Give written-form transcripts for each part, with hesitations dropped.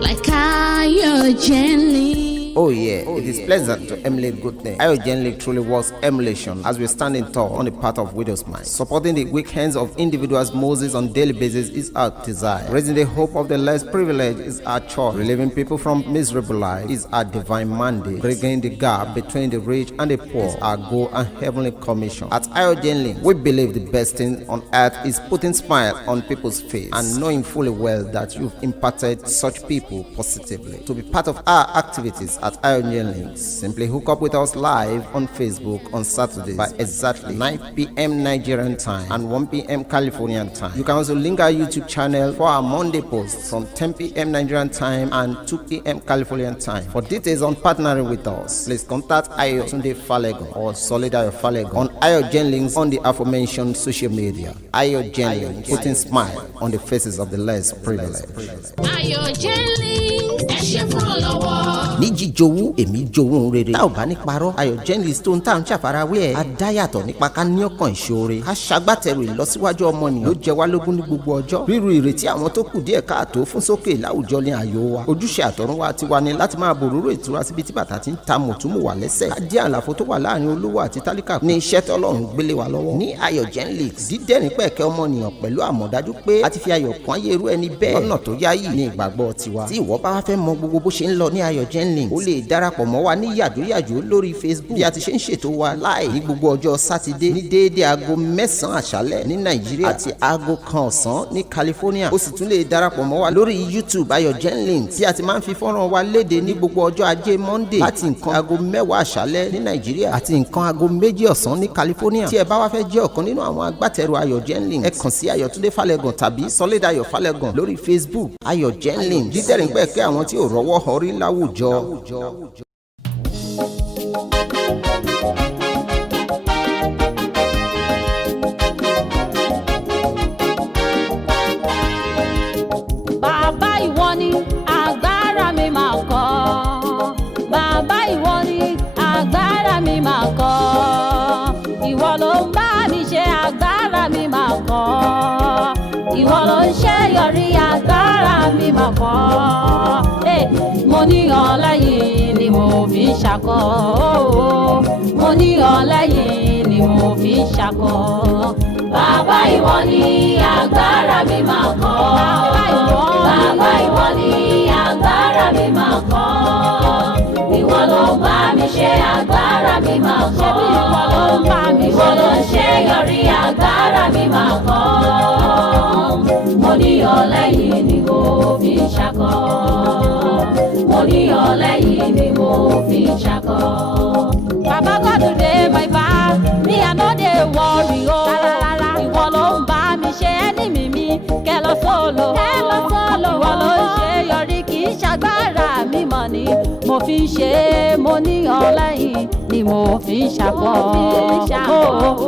like Ayo gently. Oh yeah, it is pleasant to emulate good things. Ayo gently truly was emulation as we stand in tall on the path of widow's mind. Supporting the weak hands of individuals Moses on daily basis is our desire. Raising the hope of the less privileged is our choice. Relieving people from miserable life is our divine mandate. Bridging the gap between the rich and the poor is our goal and heavenly commission. At Ayo gently, we believe the best thing on earth is putting smile on people's face and knowing fully well that you've impacted such people positively. To be part of our activities at Ayo gently, simply hook up with us live on Facebook on Saturdays by exactly 9 p.m. Nigerian time and 1 p.m. Californian time. You can also link our YouTube channel for our Monday posts from 10 p.m. Nigerian time and 2 p.m. Californian time. For details on partnering with us, please contact Ayo Tunde Falegun or Solid Ayo Falegun on Ayo Genlings on the aforementioned social media. Ayo Genlings, putting smile on the faces of the less privileged. Ayo gently, ẹ ṣe fún ọ lọ́wọ́. Ní jíjowú èmi jowú rere tá ò bá ní parọ́ Ayo Genlings tó ń tà ń ṣàfarawé ẹ̀ adáyàtọ̀ nípa ká ní ọkàn ìṣoore ká ṣagbátẹrù ìlọsíwájú ọmọnìyàn ló jẹ wá lógún ní gbogbo ọjọ́ ríru ìrètí àwọn tó kù díẹ̀ káàtó fún sókè láwùjọ ní àyò wa ojúṣe àtọ̀runwá tiwa ni láti máa bòróró ìtura síbi tí bàtà ti ń ta mùtúmù wà lẹ́sẹ̀ ká dí àlàfo tó wà láàrin olówó àti tálíkà ní iṣẹ́ tọ́lọ́run gbélé wa lọ́wọ́ ní Ayo Genlings dídẹ́rìn pẹ̀kẹ́ ọmọnìyàn pẹ̀lú àmọ̀dájú pé a ti fi ayọ̀ kún ayé irú ẹni bẹ́ẹ̀ lọ́nà tó yáyì ní ìgbàgbọ́ tiwa tí ìwọ bá wá fẹ́ mọ gbogbo bó ṣe ń lọ ní Ayo Genlings ó lè darapọ̀ mọ́ wa ní yàjóyàjó lórí Facebook bí a ti ṣe ń ṣètò wa láì ní gbogbo ọjọ́ sátidé ní déédéé aago 9 àṣálẹ́ ní Nàìjíríà àti aago 1 ọ̀sán ní California ó sì tún lè darapọ̀ mọ́ wa lórí YouTube Ayo Genlings tí a ti máa ń fi fọ́nrán wa léde ní gbogbo ọjọ́ ajé Monday láti nǹkan aago 10 àṣálẹ́ ní Nàìjíríà àti nǹkan aago 2 ọ̀sán ní California tí ẹ bá wá fẹ́ jẹ́ ọ̀kan nínú àwọn agbátẹrù Ayo Genlings ẹ kàn sí Ayo Tunde Falegun tàbí Solid Ayo Falegun lórí Facebook Ayo Genlings dídẹ̀rìn pẹ̀kẹ́ àwọn tí ò rọ́wọ́ họrí láwùjọ. Bàbá ìwọ ni agbára mi máa kọ́. Bàbá ìwọ ni agbára mi máa kọ́. Ìwọ ló ń bá mi ṣe agbára mi máa kọ́. Ìwọ ló ń ṣe yọrí agbára mi máa kọ́. Mo ní ọ lẹ́yìn ni mo fi ń ṣakọ. Mo ní ọ lẹ́yìn ni mo fi ń ṣakọ. Bàbá ìwọ ni agbára mi máa kọ́. Bàbá ìwọ ni agbára mi máa kọ́. Ìwọ ló ń bá mi ṣe agbára mi máa kọ́. Ìwọ ló ń ṣe yọrí agbára mi máa kọ́. Mo ní ọ lẹ́yìn ni mo fi ń ṣakọ. Mo ní ọ lẹ́yìn ni mo fi ń ṣakọ. Baba God dey my back, me I no dey worry o. Ìwọ ló ń bá mi ṣe enemy mi, kẹ́lọ́ sólò. Ìwọ ló ń ṣe yọrí kì í ṣagbára mi mọ̀ ni. Mo fi ń ṣe mo ní ọ lẹ́yìn ni mo fi ń ṣakọ.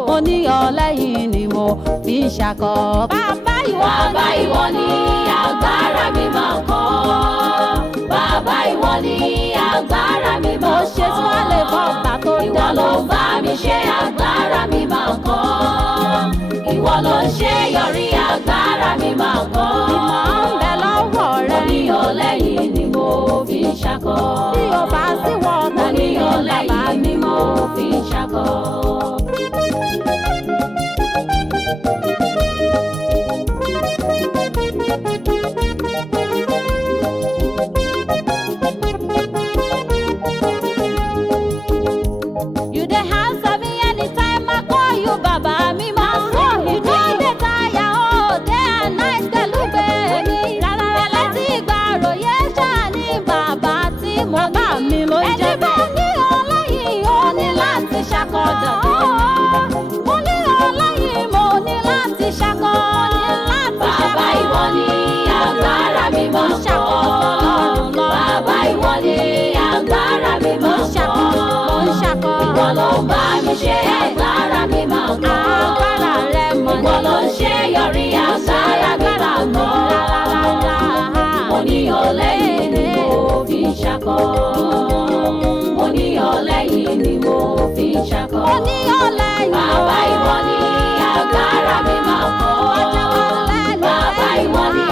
Mo ní ọ lẹ́yìn ni mo fi ń ṣakọ. Bàbá ìwọ ni agbára mi máa kọ́. Bàbá ìwọ ni agbára mi máa kọ́. Mo ṣe tí wọ́n lè bọ́ ọ̀tá tó dá. Ìwọ ló ń bá mi ṣe agbára mi máa kọ́. Ìwọ ló ń ṣe yọrí agbára mi máa kọ́. Ìmọ̀ ń bẹ lọ́wọ́ rẹ. Mo ní ọ lẹ́yìn ni mo fi ń ṣakọ. Bí o bá sí wọ ọ̀tá ní ọ lẹ́yìn ni mo fi ń ṣakọ. You dey answer me anytime I call you, Baba mi máa sọ. You don dey tire all day and night tẹ̀lúgbé mi. Ẹlẹ́tí ìgbàròyé ṣáà ní bàbá tí mo bá mi ló jẹ́ bẹ́ẹ̀. Ẹni bá ní ọlẹ́yìn ó ní láti ṣàkọ̀dọ̀. Mo ní ọlẹ́yìn mo ní láti ṣàkọ̀. Bàbá ìwọ ni agbára mi máa kọ́. Bàbá ìwọ ni agbára mi máa kọ́. Ìwọ ló ń bá mi ṣe agbára mi máa kọ́. Agbára rẹ mọ̀ ní. Ìwọ ló ń ṣe yọrí agbára mi máa kọ́. Mo ní ọ lẹ́yìn ni mo fi ń ṣakọ. Mo ní ọ lẹ́yìn ni mo fi ń ṣakọ. Mo ní ọ lẹ́yìn. Bàbá ìwọ ni agbára mi máa kọ́. Bàbá ìwọ ni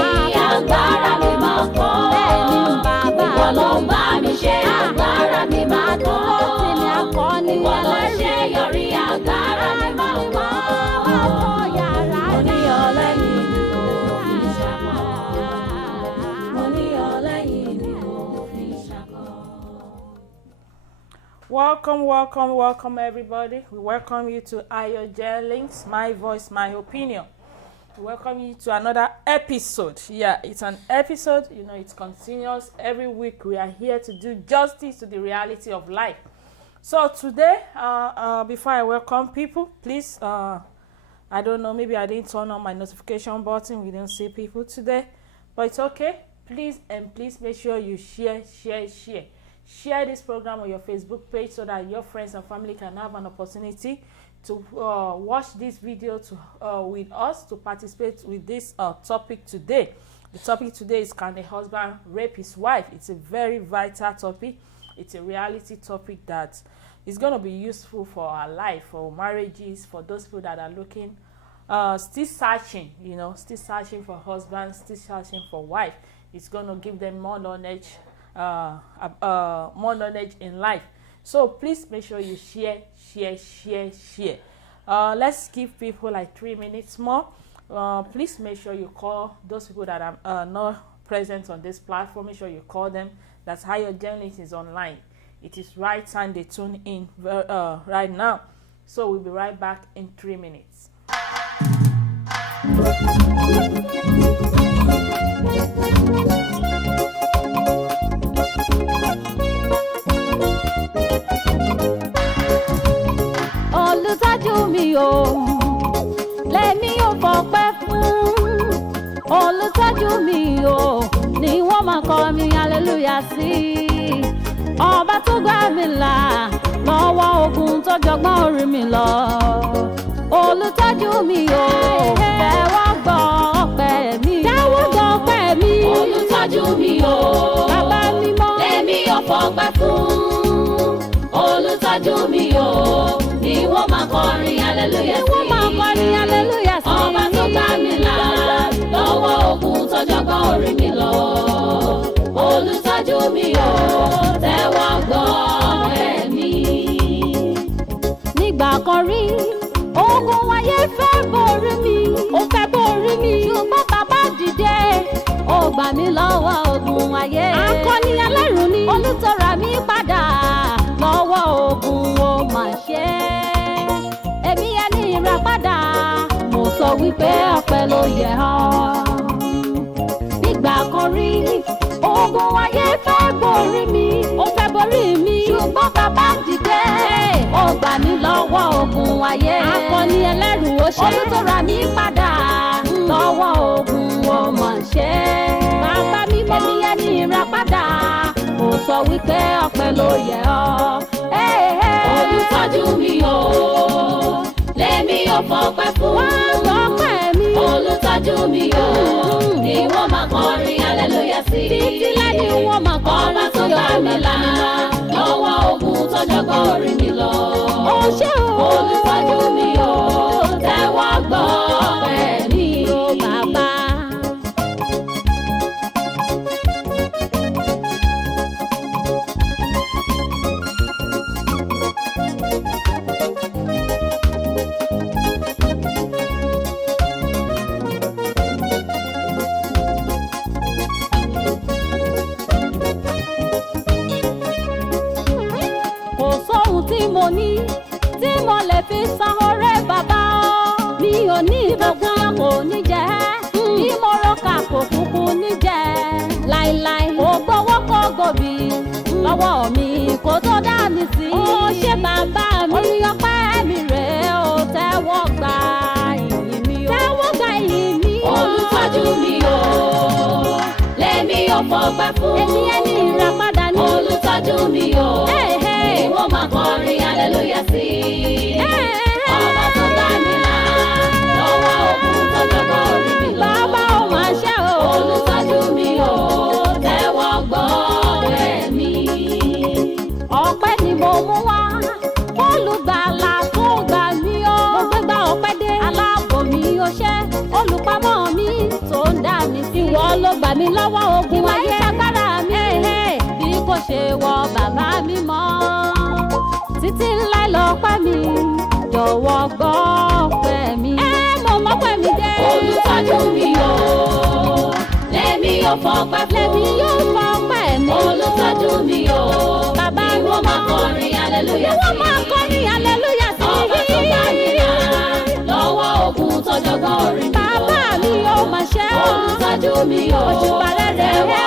agbára mi máa kọ́. Welcome everybody. We welcome you to Ayo Jennings, My Voice, My Opinion. We welcome you to another episode. Yeah, it's an episode, it's continuous. Every week we are here to do justice to the reality of life. So today, before I welcome people, please, I don't know, maybe I didn't turn on my notification button. We didn't see people today, but it's okay. Please make sure you share this program on your Facebook page so that your friends and family can have an opportunity to watch this video with us, to participate with this topic today. The topic today is, can a husband rape his wife? It's a very vital topic. It's a reality topic that is going to be useful for our life, for marriages, for those people that are looking, still searching for husbands, still searching for wife. It's going to give them more knowledge in life. So please make sure you share. Let's give people like 3 minutes more. Please make sure you call those people that are not present on this platform. Make sure you call them. That's how your journey is online. It is right time they tune in right now. So we'll be right back in 3 minutes. Olùtọ́jú mi o, lèmi ò fọpẹ́ fún. Olùtọ́jú mi o, ni wọ́n máa kọ mi hallelujah sí. Ọba tó gbà mí là lọ́wọ́ ogun tó jọgbọ́n orí mi lọ. Olùtọ́jú mi o, tẹ́wọ́ gbọ́ ọpẹ́ mi. Tẹ́wọ́ gbọ́ ọpẹ́ mi. Olùtọ́jú mi o, Bàbá mímọ́, lèmi ò fọpẹ́ fún. Olùtọ́jú mi o, ni wọ́n máa kọrin hallelujah sí. wọ́n máa kọrin hallelujah sí. Ọba tó gbà mí là lọ́wọ́ ogun tó jọgbọ́n orí mi lọ. Olùtọ́jú mi o, tẹ́wọ́ gbọ́ ọpẹ́ mi. Nígbà kan rí, ogun ayé fẹ́ borí mi, ó fẹ́ borí mi. Ṣùgbọ́n bàbá dìde, ó gbà mí lọ́wọ́ ogun ayé. Akọni ẹlẹ́rù ni, olùtọ́ra mi padà lọ́wọ́ ogun ó mà ṣe. Èmi ẹni ìràpadà, mo sọ wípé ọpẹ́ ló yẹ ọ́. Nígbà kan rí, ogun ayé fẹ́ borí mi, ó fẹ́ borí mi. Ṣùgbọ́n bàbá dìde, ó gbà mí lọ́wọ́ ogun ayé. Akọni ẹlẹ́rù ó ṣe, olùtọ́ra mi padà lọ́wọ́ ogun ó mà ṣe. Bàbá mímọ́, èmi ẹni ìràpadà, mo sọ wípé ọpẹ́ ló yẹ ọ́. Olùtọ́jú mi o, lèmi ò fọpẹ́ fún. Wọ́n gbọ́pẹ́ mi. Olùtọ́jú mi o, ni wọ́n máa kọrin hallelujah sí. Títí lẹ́yìn wọ́n máa kọrin Ọba tó gbà mí là lọ́wọ́ ogun tó jọgbọ́n orí mi lọ. Ó ṣé o. Olùtọ́jú mi o, tẹ́wọ́ gbọ́ ọpẹ́ mi. Bàbá. Kò sóhun tí mo ní tí mo lè fi san ọrẹ bàbá ọ. Mi ò ní ìbọ̀gbọ́n kò ní jẹ́, bí mo rọ́kà kò kúkú ní jẹ́. Láíláí kò gbowó kò gòbí lọ́wọ́ mi kò tó dá mi sí. Ó ṣé bàbá mi, orin ọpẹ́ mi rèé o, tẹ́wọ́ gba ìyìn mi o. Tẹ́wọ́ gba ìyìn mi o. Olùtọ́jú mi o, lèmi ò fọpẹ́ fún. Èmi ẹni ìràpadà ni. Olùtọ́jú mi o, ni wọ́n máa kọrin hallelujah sí. Ọba tó gbà mí là lọ́wọ́ ogun tó jọgbọ́n orí mi lọ. Bàbá ò máa ṣe o. Olùtọ́jú mi o, tẹ́wọ́ gbọ́ ọpẹ́ mi. Ọpẹ́ ni mo mú wá, olùgbàlà tó gbà mí o. Mo gbé gbá ọpẹ́ dé, aláàbò mi ó ṣe, olùpamọ́ mi tó ń dá mi sí. Ìwọ ló gbà mí lọ́wọ́ ogun ayé. Agbára mi bí kò ṣe wọ bàbá mi mọ́. Títí ńlá lọ́pẹ́ mi, jọ̀wọ́ gbọ́ ọpẹ́ mi. Mo mọ́pẹ́ mi dé. Olùtọ́jú mi o, lèmi ò fọpẹ́ fún. Lèmi yóò fọpẹ́ mi. Olùtọ́jú mi o, Bàbá ni wọ́n máa kọrin hallelujah. hallelujah Wọ́n máa kọrin hallelujah sí. Ọba tó gbà mí là lọ́wọ́ ogun tọ́jọ́gbọ́n orí mi lọ. Bàbá mi yóò máa ṣe ọ́. Olùtọ́jú mi o. Òṣùpá rẹ̀ rẹ̀ Ẹ̀wọ̀n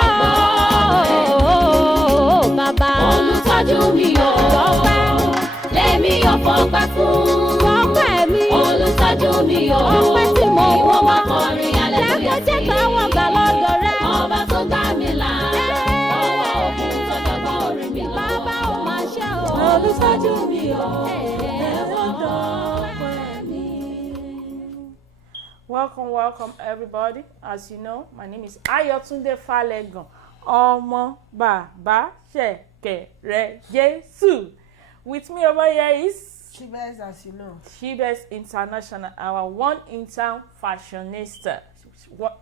gbọ́ bàbá. olùtọ́jú mi o. Ọpẹ́. Lèmi yóò fọpẹ́ fún. Ọpẹ́ mi. Olùtọ́jú mi o. Ọpẹ́ tí mo Ìwọ wọ́. máa kọrin hallelujah sí. Lẹ́kọ̀ọ́ jẹ́ káwọn gbà lọ́dọ̀ rẹ̀. Ọba tó gbà mí là lọ́wọ́ ogun tọ́jọ́gbọ́n orí mi lọ. Bàbá ò máa ṣe ọ́. Olùtọ́jú mi o. Ẹ̀wọ̀n gbọ́. Welcome, everybody. As you know, my name is Ayotunde Falegan. Ọmọ bàbá ṣẹ̀kẹ̀rẹ̀ Jésù. With me over here is Shibes, as you know. Shibes International, our one in town fashionista. What?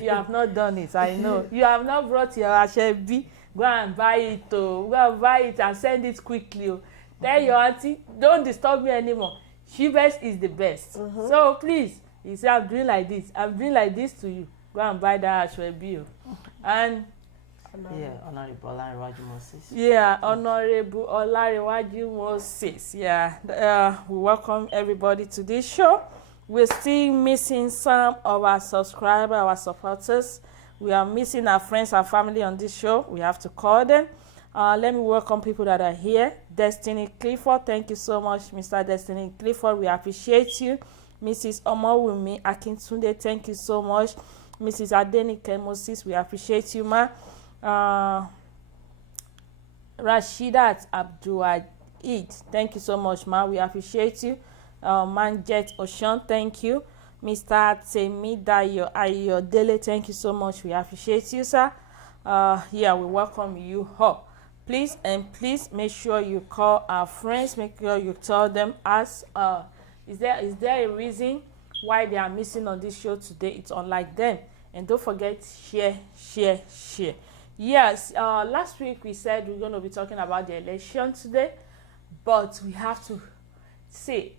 You have not done it, I know. You have not brought your Asebi. Go and buy it, oh. Go and buy it and send it quickly. Oh. Tell your auntie, don't disturb me anymore. Shibes is the best. So please, you say I'm doing like this. I'm doing like this to you. Go and buy that Asebi. Oh. And Yeah, Honorable Olarewaju Moses. yeah, Honorable Olarewaju Moses. Yeah, we welcome everybody to this show. We're still missing some of our subscribers, our supporters. We are missing our friends and family on this show. We have to call them. Let me welcome people that are here. Destiny Clifford, thank you so much, Mr. Destiny Clifford. We appreciate you. Mrs. Omowumi Akintunde, thank you so much. Mrs. Adenike Moses, we appreciate you, ma. Rashidat Abdulaid, thank you so much, ma. We appreciate you. Manjet Oshan, thank you. Mr. Temidayo Ayodele, thank you so much. We appreciate you, sir. Yeah, we welcome you all. Please make sure you call our friends. Make sure you tell them is there a reason why they are missing on this show today? It's unlike them. And don't forget, share. Yes, last week we said we're going to be talking about the election today, but we have to say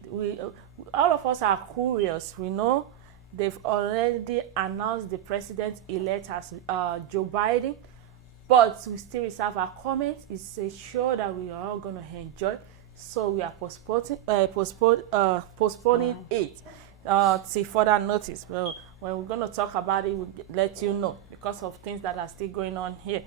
all of us are curious. We know they've already announced the president-elect as Joe Biden, but we still reserve our comments. It's a show that we are all going to enjoy, so we are postponing it till further notice. Well, when we're going to talk about it, we'll let you know because of things that are still going on here.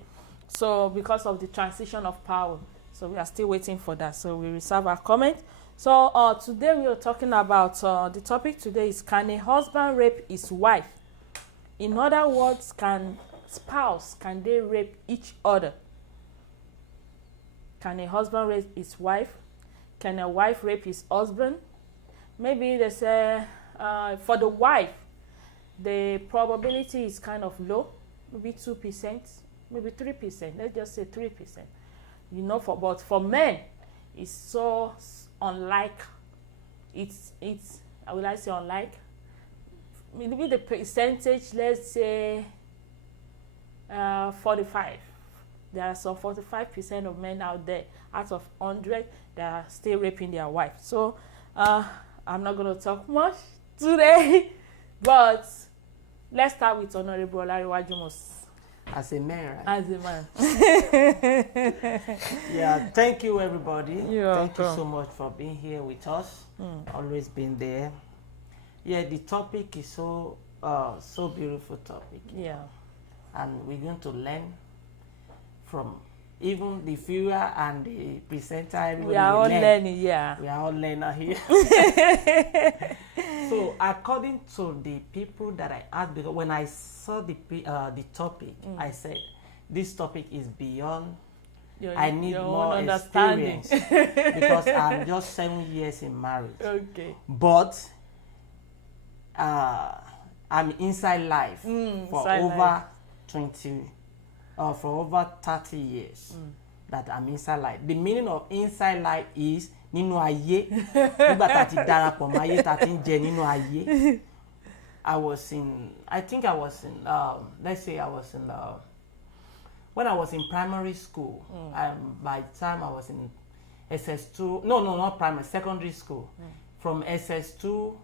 So because of the transition of power, so we are still waiting for that. So we reserve our comment. So today we are talking about the topic today is, can a husband rape his wife? In other words, can they rape each other? Can a husband rape his wife? Can a wife rape his husband? Maybe they say for the wife, the probability is kind of low, maybe 2%, maybe 3%. Let's just say 3%. You know, but for men, it's so unlike. It's will I say unlike? Maybe the percentage, let's say 45. There are some 45% of men out there out of 100 that are still raping their wife. So I'm not going to talk much today, but let's start with Honorable Olarewaju Moses. As a man, right? As a man. Yeah, thank you, everybody. You're thank you welcome. so much for being here with us. Always been there. Yeah, the topic is so beautiful topic. Yeah. And we're going to learn from even the viewer and the presenter. Everybody We are will all learn. learning, yeah. We are all learners here. So, according to the people that I asked, because when I saw the topic, I said, this topic is beyond. I need your more own understanding. experience because I'm just 7 years in marriage. Okay. But I'm inside life for inside over life. 30 years that I'm inside life. The meaning of inside life is nínú ayé. Nígbà tá ti darapọ̀ mọ́ ayé tá ti ń jẹ nínú ayé. When I was in primary school, by the time I was in SS2, not primary, secondary school. From SS2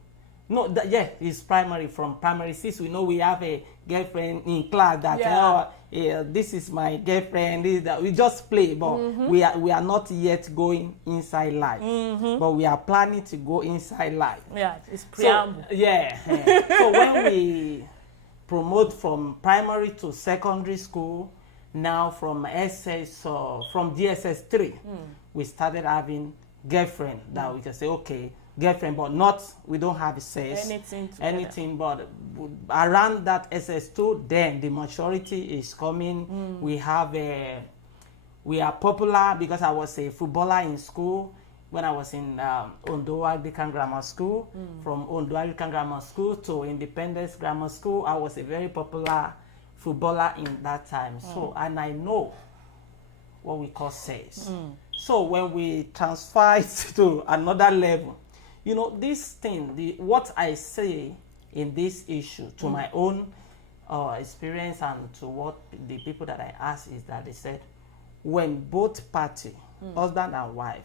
No, yeah, it's primary. From primary 6, we know we have a girlfriend in class that this is my girlfriend. This, that. We just play, but we are not yet going inside life. But we are planning to go inside life. Yeah, it's preamble. So, so when we promote from primary to secondary school, now from from DSS 3, we started having girlfriend that we can say, okay, girlfriend, but not, we don't have sex, anything, but around that SS2, then the maturity is coming. We are popular because I was a footballer in school when I was in Ondo Anglican Grammar School. From Ondo Anglican Grammar School to Independence Grammar School, I was a very popular footballer in that time. So, and I know what we call sex. So when we transfer it to another level, you know, this thing, what I say in this issue to my own experience and to what the people that I asked is that they said, when both parties, husband and wife,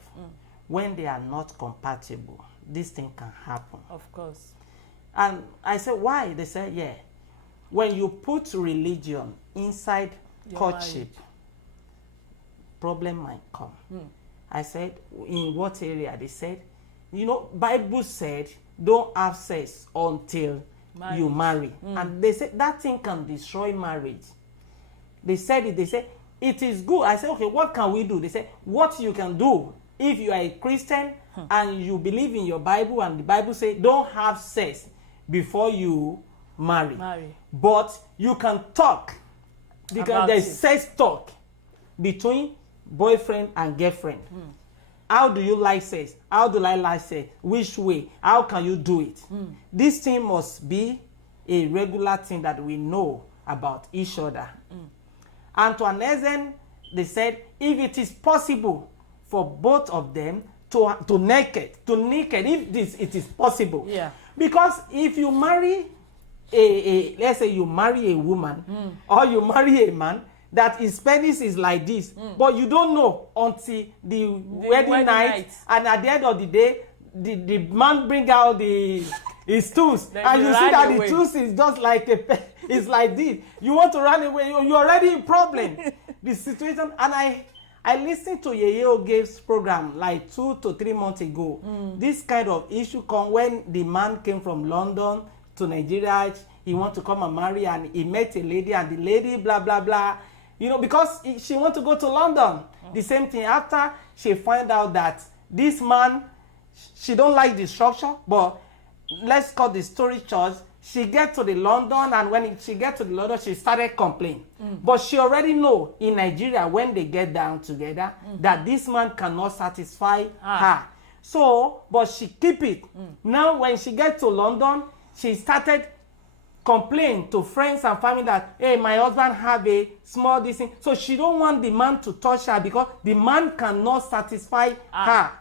when they are not compatible, this thing can happen. Of course. And I said, why? They said, yeah, when you put religion inside courtship, problem might come. I said, in what area? They said, you know, Bible said, don't have sex until you marry. And they said that thing can destroy marriage. They said it. They said, it is good. I said, okay, what can we do? They said, what you can do if you are a Christian and you believe in your Bible, and the Bible says, don't have sex before you marry. But you can talk, because there's sex talk between boyfriend and girlfriend. How do you like sex? How do I like sex? Which way? How can you do it? This thing must be a regular thing that we know about each other. And to an extent, they said, if it is possible for both of them to naked, if it is possible. Yeah. Because if you marry let's say you marry a woman or you marry a man, that his penis is like this, but you don't know until the wedding night, and at the end of the day, the man bring out his tools, and you see that the tools is just like it's like this. You want to run away, you're already in problem. The situation, and I listened to Yeye Oge's program like 2 to 3 months ago. This kind of issue come when the man came from London to Nigeria. He want to come and marry, and he met a lady, and the lady blah blah blah. You know, because she want to go to London. The same thing, after she find out that this man, she don't like the structure, but let's cut the story short. She get to the London, and when she get to the London, she started complaining. But she already know in Nigeria, when they get down together, that this man cannot satisfy her. So, but she keep it. Now, when she get to London, she started complain to friends and family that, hey, my husband have a small this thing. So she don't want the man to touch her because the man cannot satisfy her.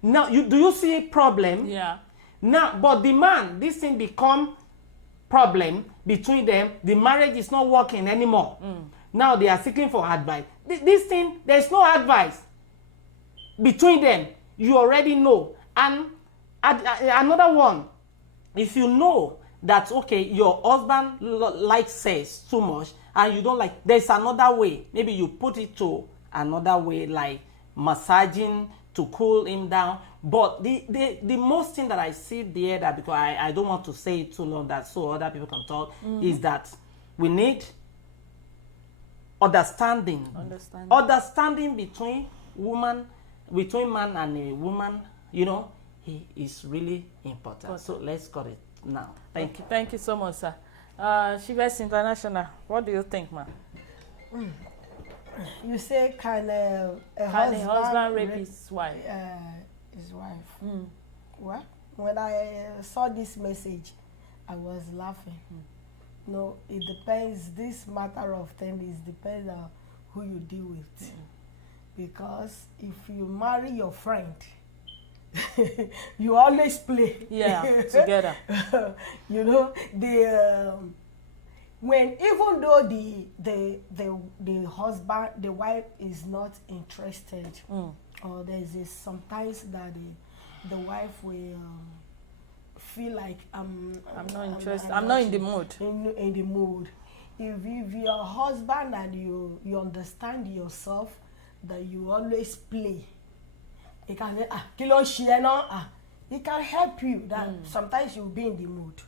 Now, do you see a problem? Yeah. Now, but the man, this thing become problem between them. The marriage is not working anymore. Now they are seeking for advice. This thing, there's no advice between them. You already know. And another one, if you know that, okay, your husband likes sex too much and you don't like, there's another way. Maybe you put it to another way, like massaging to cool him down. But the most thing that I see there, that because I don't want to say it too long, that so other people can talk, is that we need understanding between man and a woman, you know, is really important. So let's cut it now. Thank you. Thank you so much, sir. Shivers International, what do you think, ma'am? You say can a husband rape his wife? His wife. Well, when I saw this message, I was laughing. No, it depends. This matter of thing is depends on who you deal with. Because if you marry your friend, you always play. Yeah, together. You know, when even though the husband, the wife is not interested, or there's sometimes that the wife will feel like I'm not interested. I'm not in the mood. In the mood. If your husband and you understand yourself, that you always play, he can say, kí ló ṣe ẹ́ náà? He can help you. That sometimes you'll be in the mood.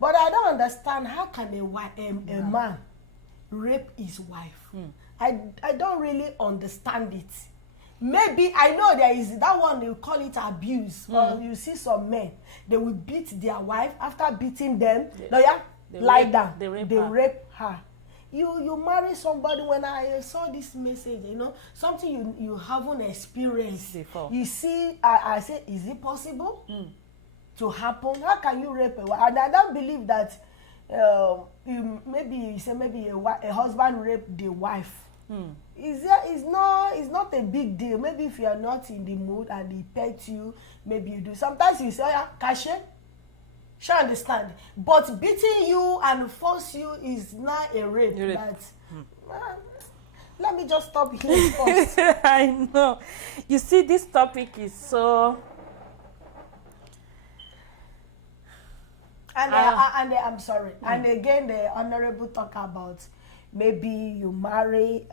But I don't understand, how can a man rape his wife? I don't really understand it. Maybe I know there is that one, they call it abuse. Or you see some men, they will beat their wife. After beating them, they lie down. They rape her. You marry somebody. When I saw this message, something you haven't experienced before. You see, I say, is it possible to happen? How can you rape a wife? And I don't believe that maybe a husband raped the wife. It's not a big deal. Maybe if you are not in the mood and he pets you, maybe you do. Sometimes you say, cash it. She understand. But beating you and force you is not a rape. Let me just stop here first. I know. You see, this topic is so... And I'm sorry. And again, the honorable talk about maybe you marry.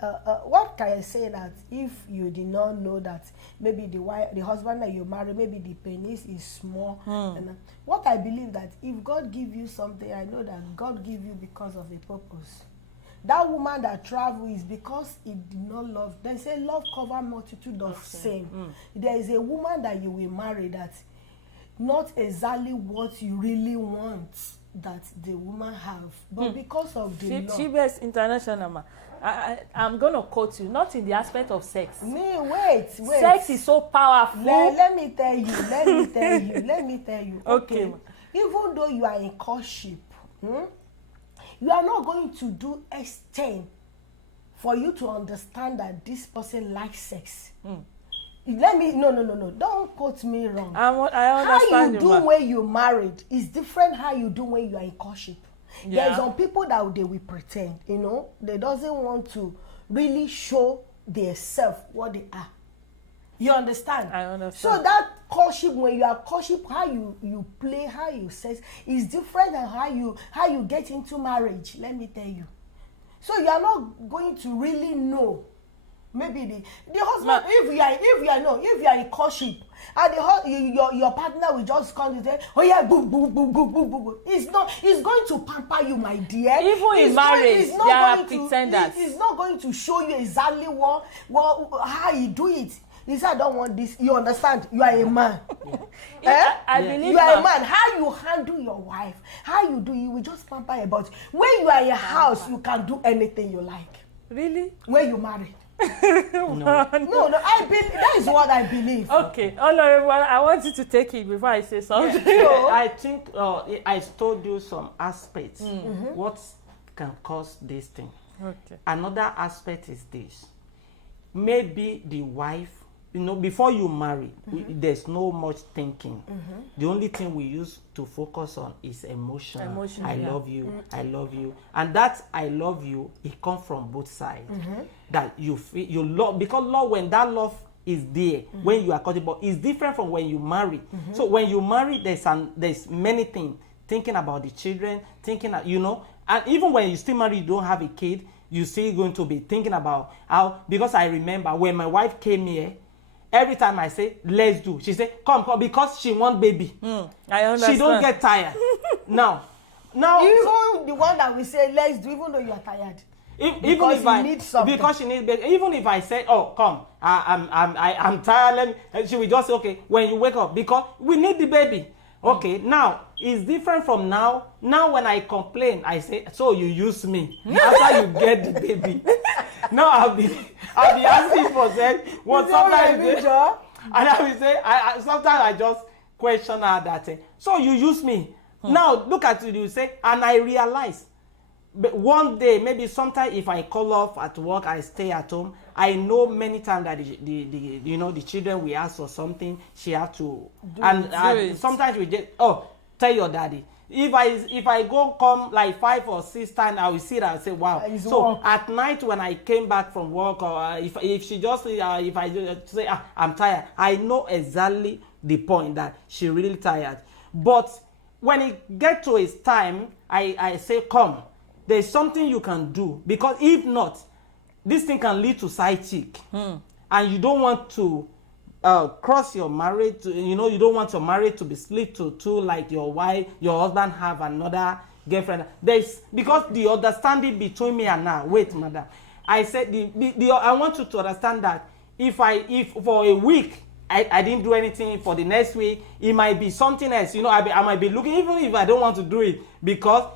What can I say that if you did not know that maybe the husband that you marry, maybe the penis is small. And what I believe that if God give you something, I know that God give you because of a purpose. That woman that travel is because he did not love. They say love cover multitude of sin. There is a woman that you will marry that not exactly what you really want that the woman have, but because of the love. Chibes International, I'm going to quote you, not in the aspect of sex. Wait. Sex is so powerful. Let me tell you. Okay. Even though you are in courtship, you are not going to do extent for you to understand that this person likes sex. No. Don't quote me wrong. I understand. How you do when you married is different how you do when you are in courtship. Yeah. There are some people that they will pretend, they doesn't want to really show themselves what they are. You understand? I understand. So that courtship, when you are courtship, how you play, how you sex is different than how you get into marriage. Let me tell you. So you are not going to really know. Maybe the husband, if you are in courtship, and your partner will just come and say, oh yeah, boo, boo, boo, boo, boo, boo, boo. It's going to pamper you, my dear. Even in marriage, they are pretenders. It's not going to show you exactly how you do it. He said, I don't want this. You understand? You are a man. I believe you are a man. How you handle your wife, how you do, you will just pamper her. But when you are in a house, you can do anything you like. Really? When you marry. No, I believe that is what I believe. Okay, Honorable, I want you to take it before I say something. I think I told you some aspects. What can cause this thing? Okay. Another aspect is this. Maybe the wife, before you marry, there's no much thinking. The only thing we use to focus on is emotion. I love you, I love you. And that I love you, it comes from both sides. That you feel, you love, because love, when that love is there, when you are compatible, it's different from when you marry. So when you marry, there's many things. Thinking about the children, thinking, and even when you still marry, you don't have a kid, you're still going to be thinking about how, because I remember when my wife came here, every time I say, let's do, she say, come, because she want baby. I understand. She don't get tired. Now, even the one that we say, let's do, even though you are tired. Even if I need something. Because she needs baby. Even if I say, oh, come, I'm tired, she will just say, okay, when you wake up, because we need the baby. Okay, now, it's different from now. Now when I complain, I say, so you use me after you get the baby. Now I'll be asking for sex. What sometimes and I will say, sometimes I just question her that thing. So you use me. Now look at it, you say, and I realize, but one day, maybe sometime if I call off at work, I stay at home. I know many times that the children will ask for something, she have to and sometimes we just tell your daddy. If I come like 5 or 6 times, I will see that and say, wow. So work. At night when I came back from work, or if she just if I just say I'm tired, I know exactly the point that she really tired. But when it get to its time, I say, come, there's something you can do, because if not, this thing can lead to side chick. And you don't want to cross your marriage, you don't want your marriage to be split to two, like your husband have another girlfriend. Because the understanding between me and her, wait, madam, I said, I want you to understand that if for a week, I didn't do anything, for the next week, it might be something else. I might be looking, even if I don't want to do it, because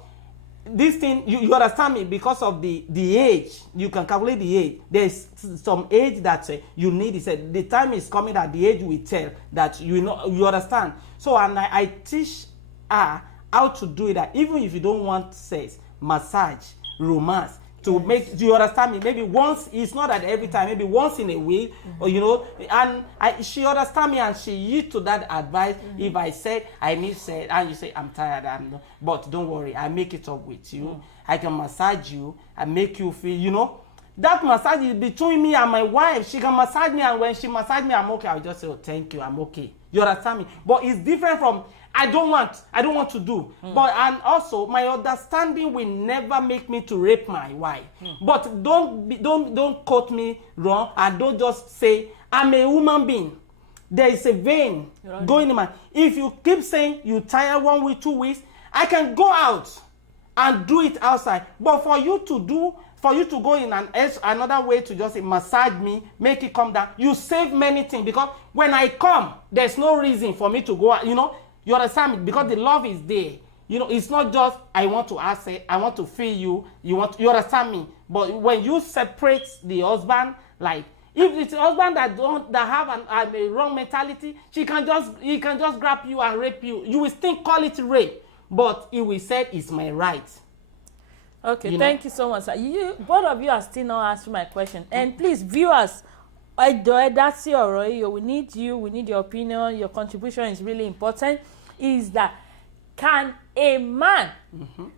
this thing, you understand me, because of the age, you can calculate the age. There's some age that you need. He said the time is coming that the age will tell that you understand. So, and I teach her how to do it, that even if you don't want sex, massage, romance, to make, do you understand me? Maybe once, it's not that every time, maybe once in a week, or and she understand me, and she used to that advice. If I said I need sex, and you say I'm tired, but don't worry, I make it up with you. I can massage you, I make you feel, that massage is between me and my wife. She can massage me, and when she massage me, I'm okay. I'll just say, oh, thank you, I'm okay. You understand me? But it's different from I don't want to do. But, and also, my understanding will never make me to rape my wife. But don't quote me wrong, and don't just say I'm a human being. There is a vein going in my. If you keep saying you tire 1 week, 2 weeks, I can go out and do it outside. But for you to go in another way to just massage me, make it come down, you save many things, because when I come, there's no reason for me to go out, You understand me? Because the love is there. It's not just I want to ask, I want to feel you. You understand me? But when you separate the husband, like if it's a husband that have a wrong mentality, he can just grab you and rape you. You will still call it rape, but he will say it's my right. Okay, thank you so much, sir. Both of you are still not answering my question. And please, viewers, that's your we need you, we need your opinion, your contribution is really important. Is that, can a man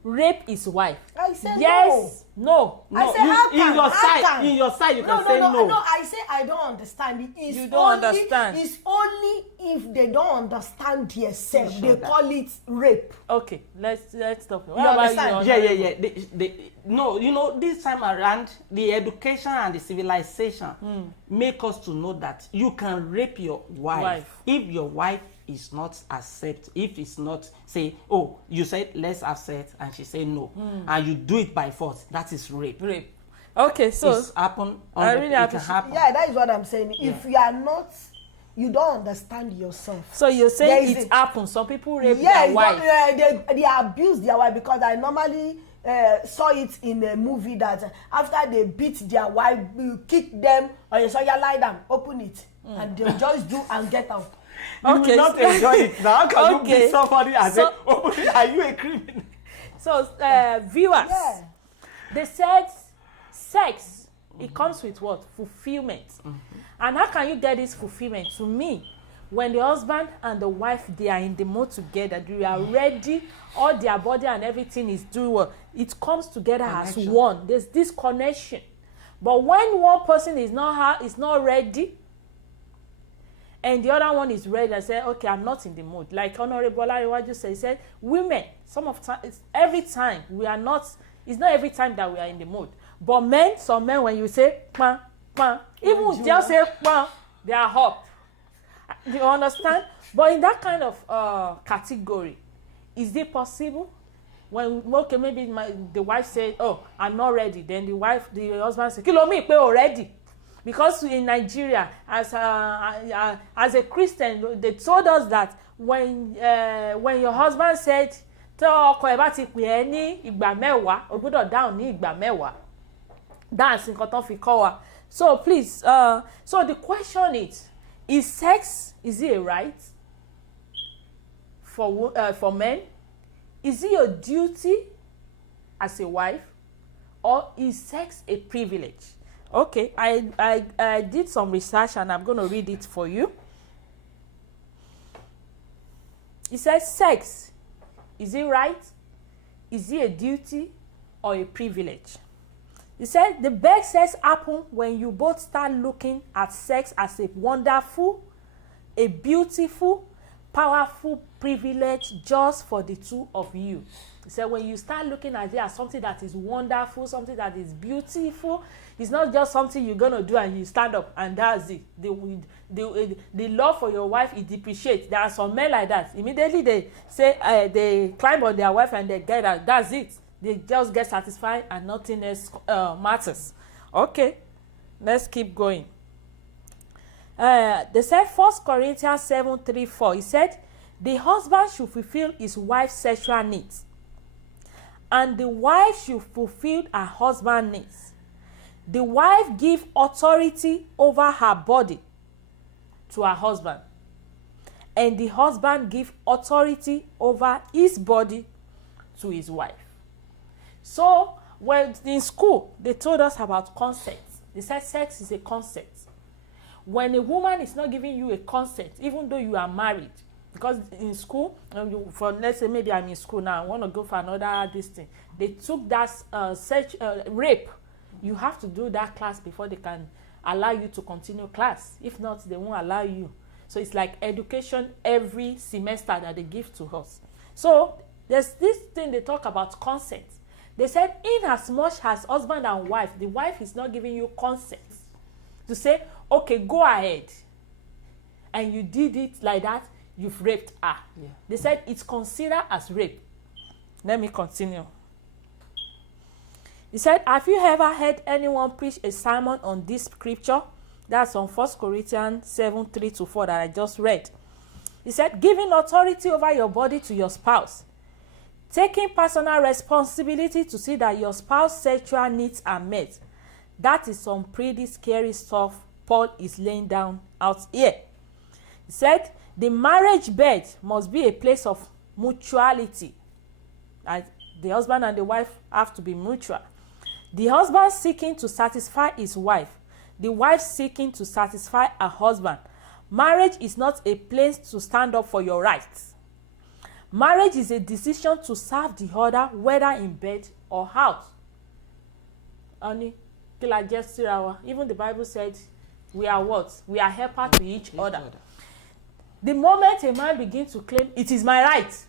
rape his wife? I said yes, no. I say how can? In your side, you can say no. No, I say I don't understand it. You don't understand. It's only if they don't understand themselves, they call it rape. Okay, let's stop. You understand? Yeah. No, this time around, the education and the civilization make us to know that you can rape your wife. If your wife is not accept, if it's not say, oh, you said let's have sex, and she say no, and you do it by force, that is rape. Okay, so it's happen. I really it can happen. Yeah, that is what I'm saying. Yeah. If you are not, you don't understand yourself. So you're saying it happens. Some people rape their wife. They abuse their wife, because I normally saw it in a movie that after they beat their wife, you kick them, or you saw you lie down, open it, and they'll just do and get out. You will not enjoy it. Now, how can you beat somebody and say, open it, are you a criminal? So, viewers, they said sex, it comes with what? Fulfillment. And how can you get this fulfillment? To me, when the husband and the wife, they are in the mood together, they are ready, all their body and everything is doing well, it comes together as one. There's this connection. But when one person is not ready, and the other one is ready and say, okay, I'm not in the mood. Like Honorable Olariwaju said, he said, women, every time we are not, it's not every time that we are in the mood. But men, some men, when you say, pan, pan, even just say, pan, they are hot. Do you understand? But in that kind of category, is it possible? When, okay, maybe the wife said, oh, I'm not ready. Then the husband said, kilo me, pe already. Because in Nigeria, as a Christian, they told us that when your husband said, "Tó ọkọ ẹ bá ti pè ẹ́ ní ìgbà mẹ́wàá, o gbọ́dọ̀ dáhùn ní ìgbà mẹ́wàá." That's nǹkan tó fi kọ́ wa. So please, so the question is sex, is it a right for men? Is it your duty as a wife, or is sex a privilege? Okay, I did some research and I'm going to read it for you. It says sex, is it right? Is it a duty or a privilege? It said the best sex happens when you both start looking at sex as a wonderful, a beautiful, powerful privilege just for the two of you. He said when you start looking at it as something that is wonderful, something that is beautiful, it's not just something you're going to do and you stand up and that's it. The love for your wife, it depreciates. There are some men like that. Immediately they say they climb on their wife and they get out. That's it. They just get satisfied and nothing else matters. Okay, let's keep going. They said 1 Corinthians 7:3-4. He said, the husband should fulfill his wife's sexual needs, and the wife should fulfill her husband's needs. The wife give authority over her body to her husband, and the husband give authority over his body to his wife. So when in school they told us about consent. They said sex is a consent. When a woman is not giving you a consent, even though you are married, because in school, for let's say maybe I'm in school now, I want to go for another this thing. They took that rape. You have to do that class before they can allow you to continue class. If not, they won't allow you. So it's like education every semester that they give to us. So there's this thing they talk about consent. They said in as much as husband and wife, the wife is not giving you consent to say, okay, go ahead, and you did it like that, you've raped her. Yeah. They said it's considered as rape. Let me continue. He said, have you ever heard anyone preach a sermon on this scripture? That's on 1 Corinthians 7:3-4 that I just read. He said, giving authority over your body to your spouse, taking personal responsibility to see that your spouse's sexual needs are met. That is some pretty scary stuff Paul is laying down out here. He said, the marriage bed must be a place of mutuality. The husband and the wife have to be mutual. The husband seeking to satisfy his wife, the wife seeking to satisfy her husband. Marriage is not a place to stand up for your rights. Marriage is a decision to serve the other, whether in bed or out. Honey, even the Bible said we are what? We are helper to each other. The moment a man begins to claim it is my right,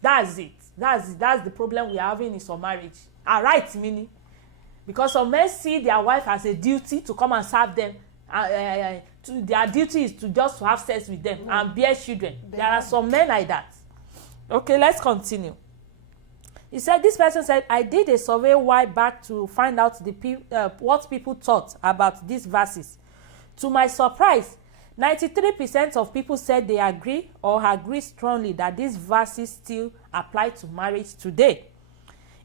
that's it. That's the problem we are having in some marriage. Our right meaning, because some men see their wife as a duty to come and serve them. Their duty is to just have sex with them and bear children. There are some men like that. Okay, let's continue. He said, this person said, I did a survey a while back to find out what people thought about these verses. To my surprise, 93% of people said they agree or agree strongly that these verses still apply to marriage today.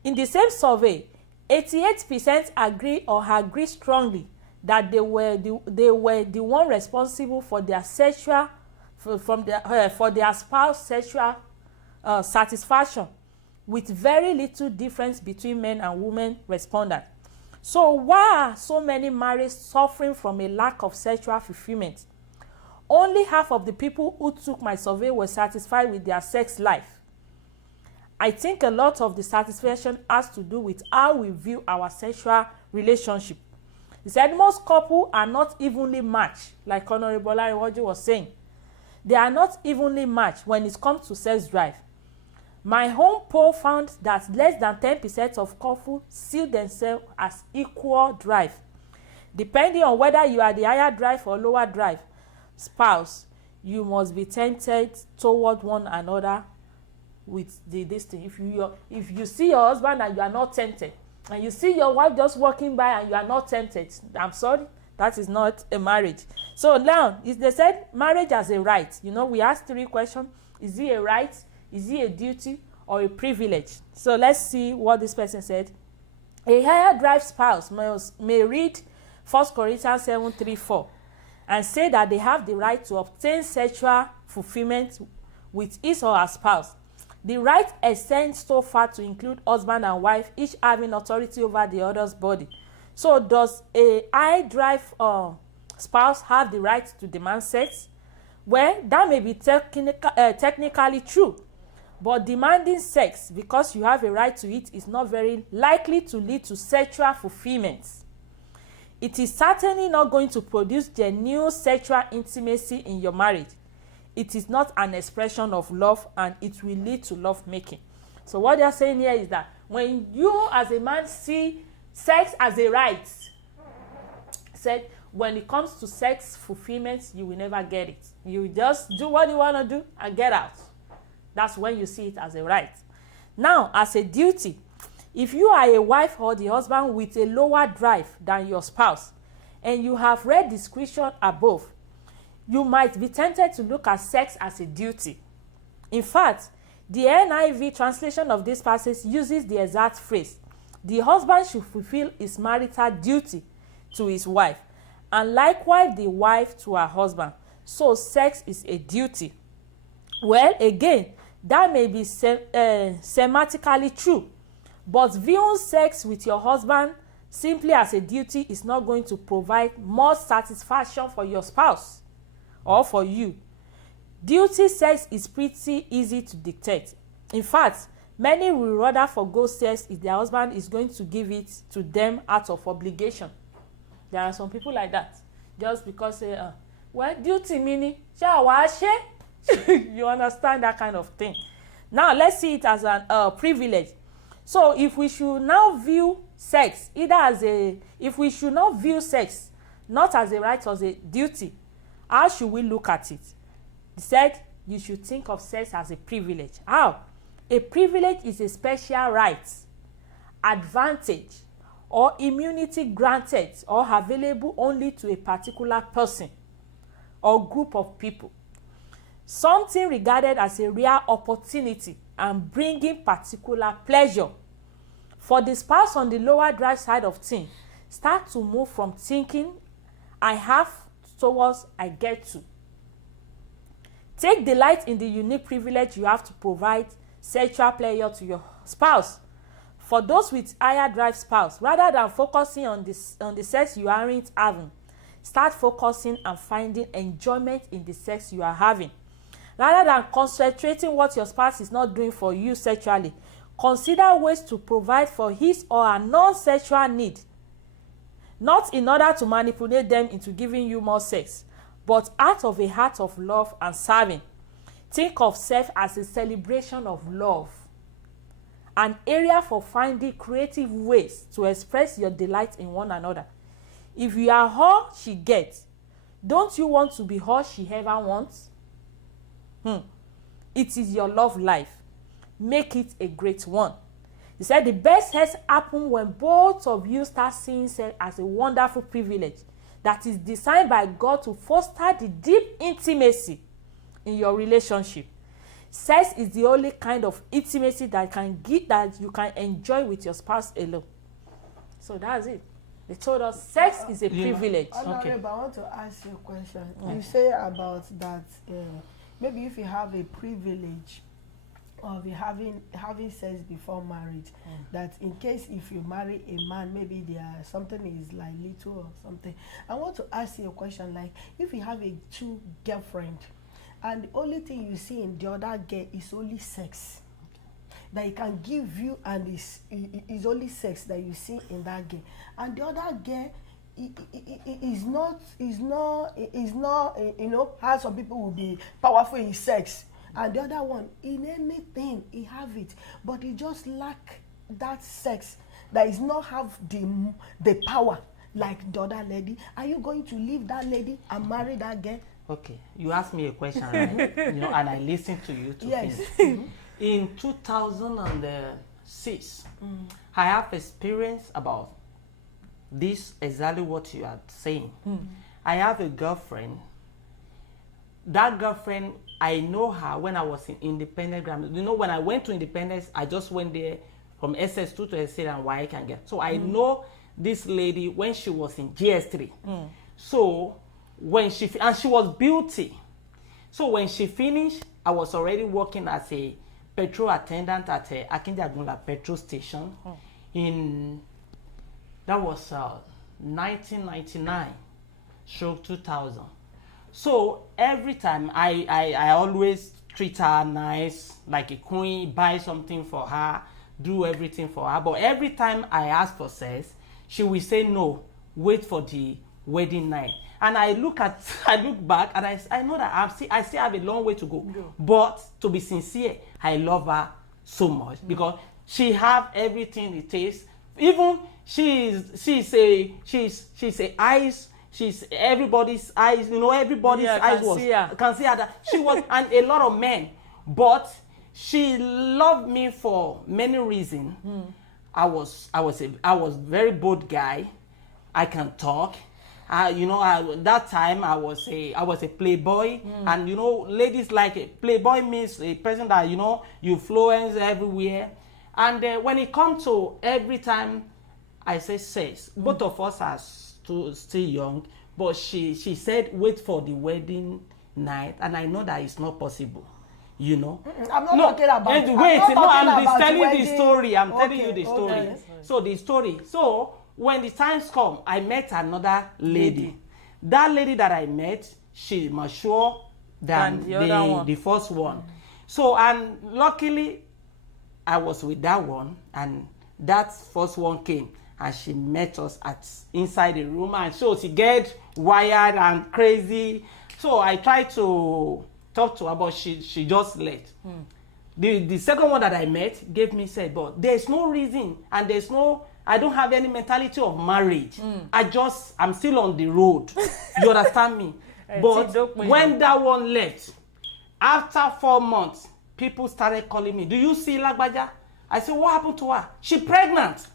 In the same survey, 88% agree or agree strongly that they were the one responsible for their sexual for their spouse sexual satisfaction, with very little difference between men and women respondents. So why are so many marriages suffering from a lack of sexual fulfillment? Only half of the people who took my survey were satisfied with their sex life. I think a lot of the satisfaction has to do with how we view our sexual relationship. He said most couples are not evenly matched, like Honorable Lariwoji was saying. They are not evenly matched when it comes to sex drive. My home poll found that less than 10% of couples see themselves as equal drive. Depending on whether you are the higher drive or lower drive spouse, you must be tempted toward one another with this thing. If you see your husband and you are not tempted, and you see your wife just walking by and you are not tempted, I'm sorry, that is not a marriage. So now, they said marriage as a right. We asked 3 questions. Is it a right? Is it a duty or a privilege? So let's see what this person said. A higher drive spouse may read 1 Corinthians 7:3-4 and say that they have the right to obtain sexual fulfillment with his or her spouse. The right extends so far to include husband and wife, each having authority over the other's body. So does a high drive spouse have the right to demand sex? Well, that may be technically true, but demanding sex because you have a right to it is not very likely to lead to sexual fulfillment. It is certainly not going to produce genuine sexual intimacy in your marriage. it is not an expression of love, and it will lead to love making. So what they are saying here is that when you as a man see sex as a right, said when it comes to sex fulfillment, you will never get it. You just do what you want to do and get out. That's when you see it as a right. Now, as a duty, if you are a wife or the husband with a lower drive than your spouse, and you have read the description above, you might be tempted to look at sex as a duty. In fact, the NIV translation of this passage uses the exact phrase, the husband should fulfill his marital duty to his wife, and likewise the wife to her husband. So sex is a duty. Well, again, that may be semantically true, but viewing sex with your husband simply as a duty is not going to provide more satisfaction for your spouse or for you. Duty sex is pretty easy to dictate. In fact, many will rather forgo sex if their husband is going to give it to them out of obligation. There are some people like that, just because well, duty meaning you understand that kind of thing. Now let's see it as a privilege. So if we should now view sex if we should not view sex not as a right or as a duty, how should we look at it? He said you should think of sex as a privilege. How? A privilege is a special right, advantage, or immunity granted or available only to a particular person or group of people. Something regarded as a rare opportunity and bringing particular pleasure. For the spouse on the lower drive side of things, start to move from thinking I have towards I get to. Take delight in the unique privilege you have to provide sexual pleasure to your spouse. For those with higher drive spouse, rather than focusing on the sex you aren't having, start focusing and finding enjoyment in the sex you are having. Rather than concentrating what your spouse is not doing for you sexually, consider ways to provide for his or her non-sexual need, not in order to manipulate them into giving you more sex, but out of a heart of love and serving. Think of sex as a celebration of love, an area for finding creative ways to express your delight in one another. If you are all she gets, don't you want to be all she ever wants? It is your love life. Make it a great one. He said the best has happened when both of you start seeing sex as a wonderful privilege that is designed by God to foster the deep intimacy in your relationship. Sex is the only kind of intimacy that you can enjoy with your spouse alone. So that's it. They told us sex is a privilege. Okay. But I want to ask you a question. You say about that maybe if you have a privilege of having sex before marriage, that in case if you marry a man, maybe something is like little or something. I want to ask you a question, like if you have a two girlfriend and the only thing you see in the other girl is only sex that he can give you, and is only sex that you see in that girl, and the other girl is not you know how some people will be powerful in sex, and the other one in anything he have it, but he just lack that sex, that is not have the power like the other lady. Are you going to leave that lady and marry that girl? Okay, you asked me a question, right? And I listened to you to yes. finish. In 2006, I have experience about this, exactly what you are saying. I have a girlfriend. That girlfriend, I know her when I was in Independent Grammar. You know, when I went to Independence, I just went there from SS2 to SS3 and why I can get. So I know this lady when she was in GS3. So when she was beauty. So when she finished, I was already working as a petrol attendant at Akinjagunla petrol station that was 1999/2000. So every time I always treat her nice, like a queen, buy something for her, do everything for her. But every time I ask for sex, she will say no, wait for the wedding night. And I look back, and I know that I still have a long way to go. But to be sincere, I love her so much because she have everything it takes. Even she's everybody's eyes. You know, everybody's eyes can see her that she was, and a lot of men. But she loved me for many reasons. I was very bold guy. I can talk. That time I was a playboy, and ladies like a playboy means a person that you influence everywhere. And when it comes to every time I say sex, both of us are still young, but she said wait for the wedding night, and I know that it's not possible. I'm not talking about. Wait, I'm telling the story. I'm telling you the story. Okay. So the story. So when the times come, I met another lady. That lady that I met, she mature than the first one. So, and luckily, I was with that one, and that first one came, and she met us inside the room, and so she get wired and crazy. So I tried to talk to her, but she just left. The second one that I met gave me said, but there's no reason, and I don't have any mentality of marriage. I'm still on the road. You understand me? But when that one left, after 4 months, people started calling me, do you see Lagbaja? I said, what happened to her? She pregnant.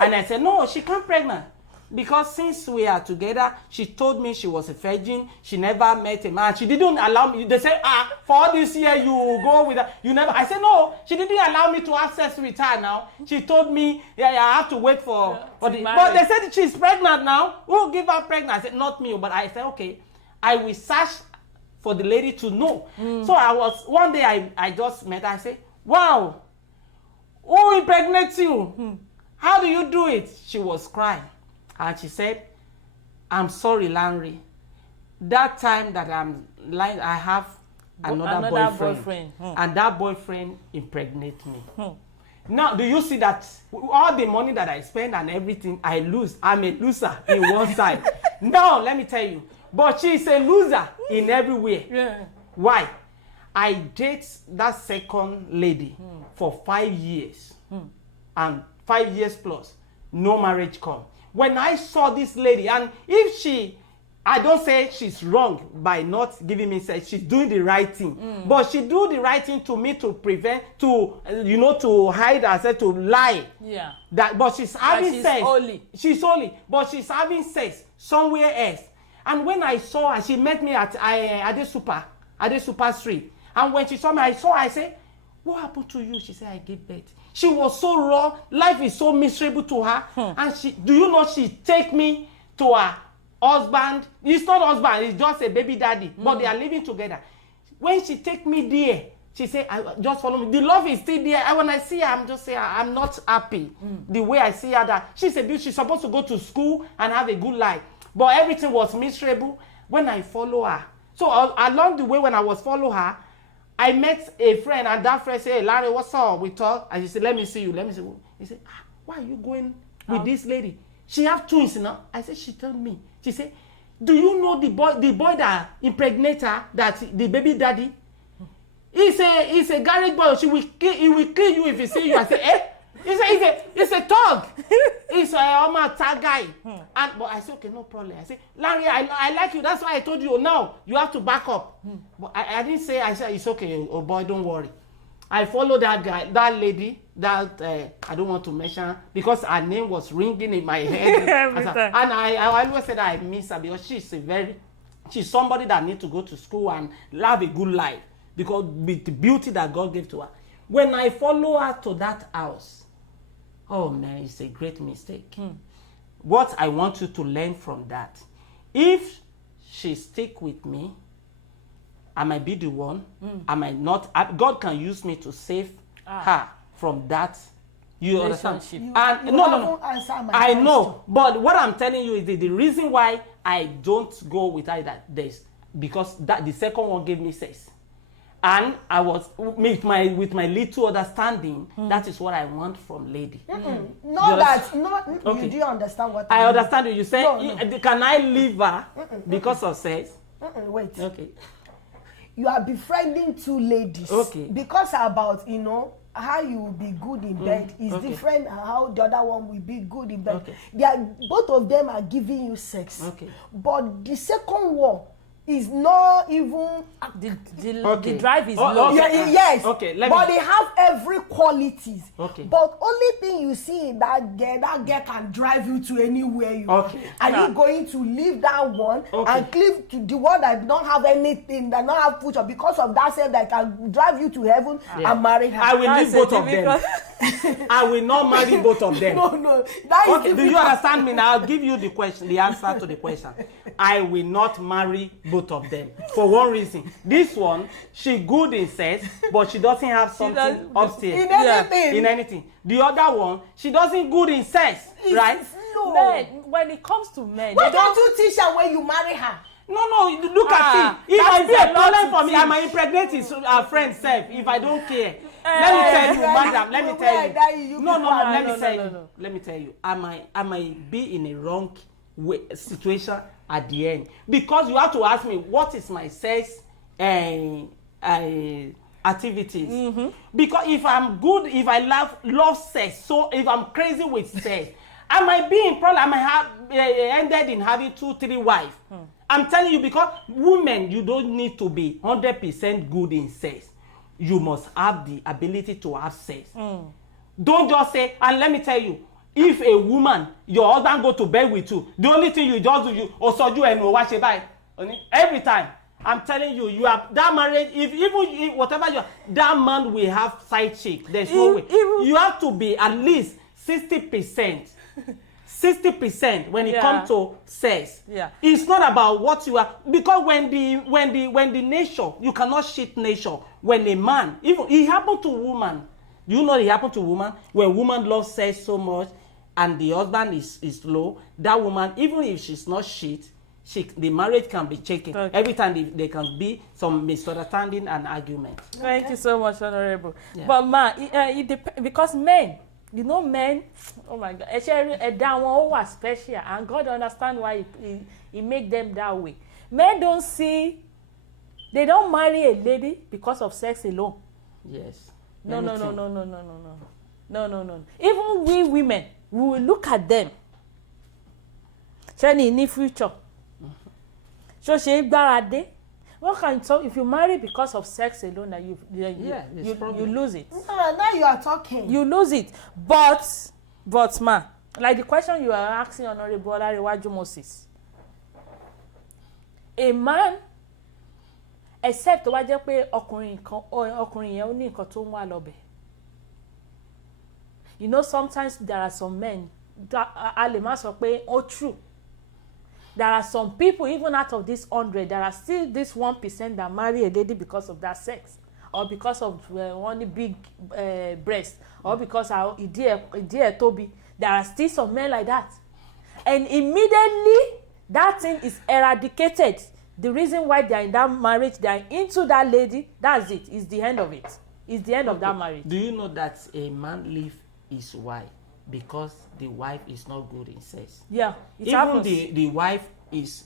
And I said, no, she can't pregnant. Because since we are together, she told me she was a virgin. She never met a man. She didn't allow me. They say, for all this year, you go with her. You never. I said, no, she didn't allow me to have sex with her now. She told me, I have to wait for but they said she's pregnant now. Who will give her pregnant? I said, not me. But I said, okay, I will search for the lady to know. So one day I just met her. I said, wow, who impregnates you? How do you do it? She was crying. And she said, I'm sorry, Larry. That time that I'm lying, I have another boyfriend. And that boyfriend impregnated me. Now, do you see that all the money that I spend and everything, I lose? I'm a loser in one side. Now, let me tell you. But she's a loser in everywhere. Yeah. Why? I date that second lady for 5 years. And 5 years plus, no marriage come. When I saw this lady, and if I don't say she's wrong by not giving me sex, she's doing the right thing. But she do the right thing to me to prevent, to hide herself, to lie. Yeah. But she's having sex. Holy. She's holy, but she's having sex somewhere else. And when I saw her, she met me at Ade Super Street. And when she saw me, I said, what happened to you? She said, I gave birth. She was so raw. Life is so miserable to her. And she take me to her husband. It's not husband, it's just a baby daddy. But they are living together. When she take me there, she said, just follow me. The love is still there. And when I see her, I'm just saying, I'm not happy. The way I see her, that she's a beauty. She's supposed to go to school and have a good life. But everything was miserable when I follow her. So along the way, when I was follow her, I met a friend, and that friend said, hey, Larry, what's up? We talk. And she said, let me see you. Let me see you. He said, why are you going with this lady? She have twins now. I said, she told me. She said, do you know the boy that impregnated her, that the baby daddy? He's a garage boy. He will kill you if he see you. I said, eh? He's a thug. He's a tag guy. But I said, okay, no problem. I said, Larry, I like you. That's why I told you. Now you have to back up. But I didn't say. I said, it's okay. Oh boy, don't worry. I followed that guy, that lady, that I don't want to mention because her name was ringing in my head. And I always said I miss her because she's somebody that needs to go to school and have a good life because with the beauty that God gave to her. When I follow her to that house, oh man, it's a great mistake. What I want you to learn from that, if she stick with me, I might be the one, I might not. God can use me to save her from that. You understand? No. I know, but what I'm telling you is the reason why I don't go with her that because the second one gave me sex. And I was with my little understanding. That is what I want from lady. No, that's not. Okay. You do understand what I mean? understand you. You say, No. can I leave her because of sex? Wait. Okay. You are befriending two ladies. Okay. Because about, how you will be good in bed is okay. different how the other one will be good in bed. Okay. Both of them are giving you sex. Okay. But the second one is not even The drive is low. Okay. yes. Okay, but they have every qualities. Okay. But only thing you see in that girl can drive you to anywhere you want. Okay. Are you going to leave that one Okay. and cleave to the one that don't have anything, that don't have future, because of that self that can drive you to heaven and marry her? I will leave both of them. I will not marry both of them. No. That is Okay, do you understand me now? I'll give you the answer to the question. I will not marry both of them for one reason. This one, she good in sex, but she doesn't have something upstairs. in anything. In anything. The other one, she doesn't good in sex, right? No. Men, when it comes to men, Why they don't. don't you teach her when you marry her? No, look at it. It that might is be a a lot problem to for me. teach. I might impregnate his friend self if I don't care. Let me tell you, madam. Let me tell you. No. Let me tell you. I might be in a wrong situation at the end, because you have to ask me what is my sex activities. Because if I'm good, if I love sex, so if I'm crazy with sex, I might be in problem. I might have ended in having 2-3 wives. I'm telling you, because women, you don't need to be 100% good in sex. You must have the ability to have sex. Don't just say, and let me tell you, if a woman, your husband go to bed with you, the only thing you just do, you osoju and wash it by every time. I'm telling you, you have that marriage. If whatever that man will have side chick. There's no way. You have to be at least 60%. 60% when it comes to sex. Yeah. It's not about what you are, because when the nature, you cannot cheat nature. When a man, even it happened to woman. You know it happened to woman when woman loves sex so much and the husband is low. That woman, even if she's not cheat, the marriage can be shaken. Okay. Every time there can be some misunderstanding and argument. Thank you so much, Honorable. Yeah. But ma, it depends, because men, men, oh my God, that one was special, and God understand why he make them that way. Men they don't marry a lady because of sex alone. Yes. No. Even we women, we will look at them. Shani in the future. So she gbárade. What can you talk if you marry because of sex alone that you lose it. Now you are talking. You lose it. But ma, like the question you are asking Honorable Olariwaju Moses. A man, except tó bá jẹ́ pé ọkùnrin yẹn ó ní nǹkan tó ń wá lọ́bẹ̀. You know, sometimes there are some men that a lè má sọ pé ó true. There are some people, even out of this 100, there are still this 1% that marry a lady because of that sex, or because of one big breast, or because ìdí ẹ̀ tóbi. There are still some men like that, and immediately that thing is eradicated. The reason why they are in that marriage, they are into that lady. That's it. It's the end of it. It's the end of that marriage. Do you know that a man leave his wife because the wife is not good in sex? Yeah, it Even happens. the wife is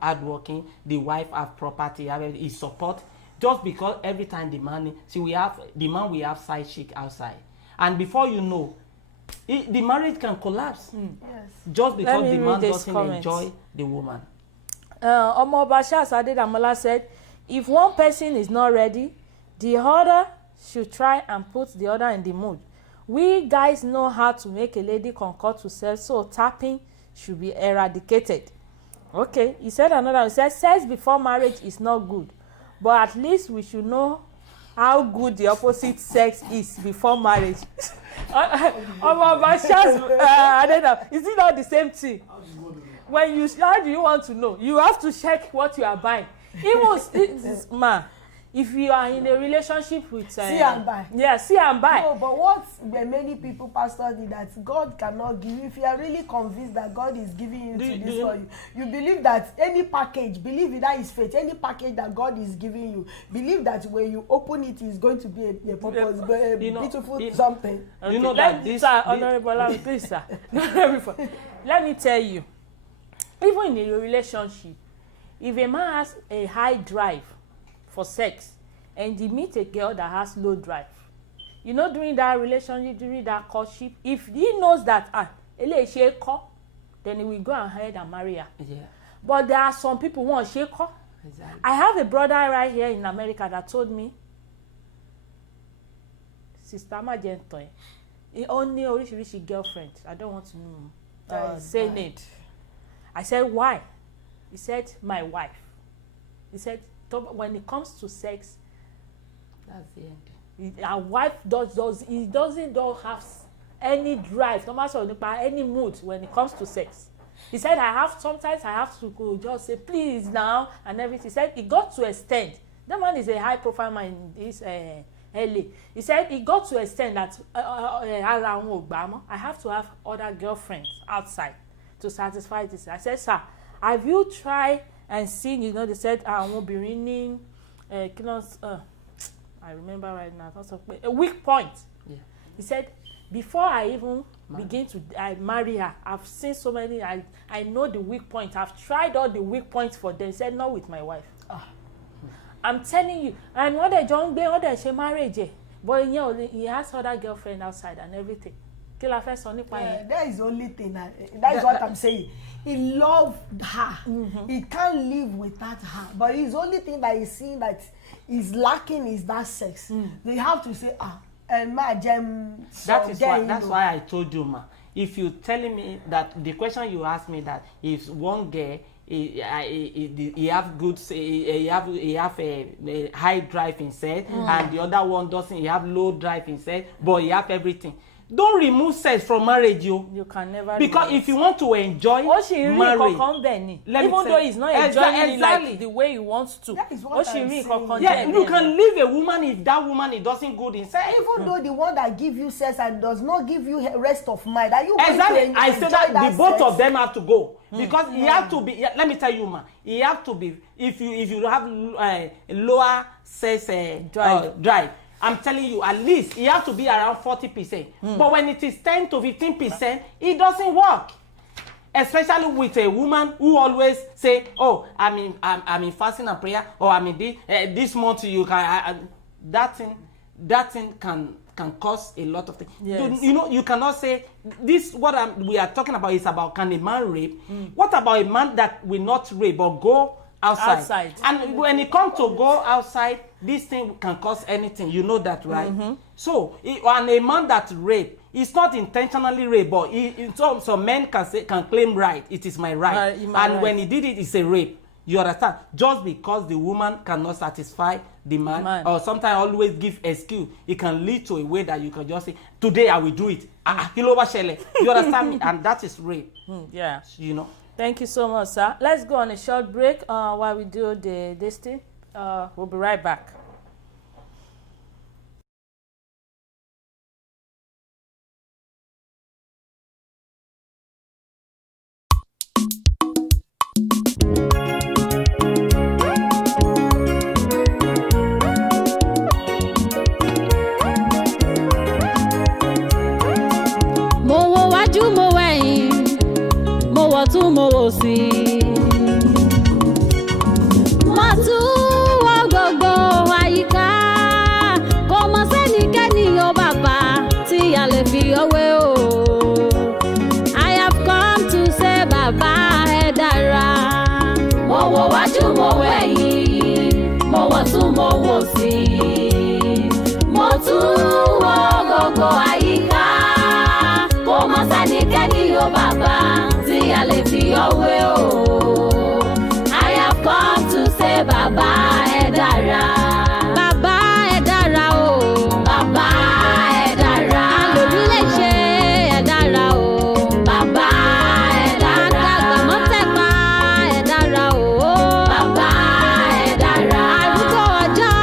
hardworking, the wife have property, is support, just because every time the man we have side chick outside, and before you know, the marriage can collapse. Yes. Just because the man doesn't comments. enjoy the woman. Omoba Charles Adedamola said, if one person is not ready, the other should try and put the other in the mood. We guys know how to make a lady concur to sex, so tapping should be eradicated. Okay, he said another. He said sex before marriage is not good, but at least we should know how good the opposite sex is before marriage. Omoba Charles Adedamola, is it not the same thing? How do you want to know? You have to check what you are buying. Even if you are in a relationship with see and buy. Yeah, see and buy. No, but what many people pastor did that God cannot give you. If you are really convinced that God is giving you this for you, you believe that any package, believe it, that is faith. Any package that God is giving you, believe that when you open it, is going to be a purpose, a beautiful something. Okay. You know that this, Honorable, please, sir. Let me tell you, even in a relationship, if a man has a high drive for sex and he meets a girl that has low drive, you know, during that relationship, during that courtship, if he knows that then he will go ahead and marry her. Yeah. But there are some people who want shake her. Exactly. I have a brother right here in America that told me, Sister Magento, he only oríṣiríṣi girlfriend. I don't want to say name. I said, why? He said, my wife. He said, when it comes to sex, That's the end. Our wife doesn't have any drive, no matter any mood when it comes to sex. He said, sometimes I have to go just say please now and everything. He said it got to extend. That man is a high profile man in this LA. He said it got to extend that I have to have other girlfriends outside to satisfy this. I said, sir, have you tried and seen, you know, they said I remember right now, a weak point. Yeah. He said, before I even begin to marry her, I've seen so many, I know the weak point. I've tried all the weak points for them. He said, not with my wife. I'm telling you. And what they don't get, what they say marriage, but you know, he has other girlfriend outside and everything. That is the only thing. That is what I'm saying. He loved her. Mm-hmm. He can't live without her. But his only thing that he's seeing that is lacking is that sex. They have to say, that's why I told you, ma. If you telling me that the question you asked me that if one girl he have good, he have a high drive in sex, and the other one doesn't, he have low drive in sex, but he have everything. Don't remove sex from marriage, you can never, because if you want to enjoy marriage, even though he's not enjoying it like the way he wants to. That is what I'm saying. Yeah, you can leave a woman if that woman it doesn't good in sex. Even though the one that give you sex and does not give you rest of mind, are you exactly going to I said that the both sex? of them have to go, because he have to be, let me tell you, man, he have to be, if you have lower sex drive, I'm telling you, at least he have to be around 40%. But when it is 10 to 15%, it doesn't work. Especially with a woman who always say, "Oh, I'm in fasting and prayer," or "I'm in this month you can." That thing can cause a lot of things. Yes. You know, you cannot say this. What we are talking about is about, can a man rape? What about a man that will not rape but go outside? And when it comes to go outside, this thing can cause anything. You know that, right? So, and a man that rape, it's not intentionally rape, but some men can claim right. It is my right. And when he did it, it's a rape. You understand? Just because the woman cannot satisfy the man. Or sometimes always give excuse, it can lead to a way that you can just say, today I will do it. You understand me? And that is rape. Yeah. You know? Thank you so much, sir. Let's go on a short break while we do this thing. We'll be right back. Mo wo wájú mo wẹ̀yìn, mo wọ̀ tún mo wò sí. Mo tún wọ gbogbo àyíká, kò mọ̀ sẹ́nikẹ́ni o bàbá tí a lè fi ọwé o. I have come to say bàbá ẹ dára. Mo wo wájú mo wẹ̀yìn, mo wọ̀ tún mo wò sí. Mo tún wọ gbogbo àyíká, kò mọ̀ sẹ́nikẹ́ni o bàbá tí a lè fi ọwé o. I have come to say bàbá ẹ dára. Bàbá ẹ dára o. Bàbá ẹ dára. Àlòrí lè ṣe ẹ dára o. Bàbá ẹ dára. Àdàgbà mọ́tẹ́pá ẹ dára o. Bàbá ẹ dára. Arúgbó ọjọ́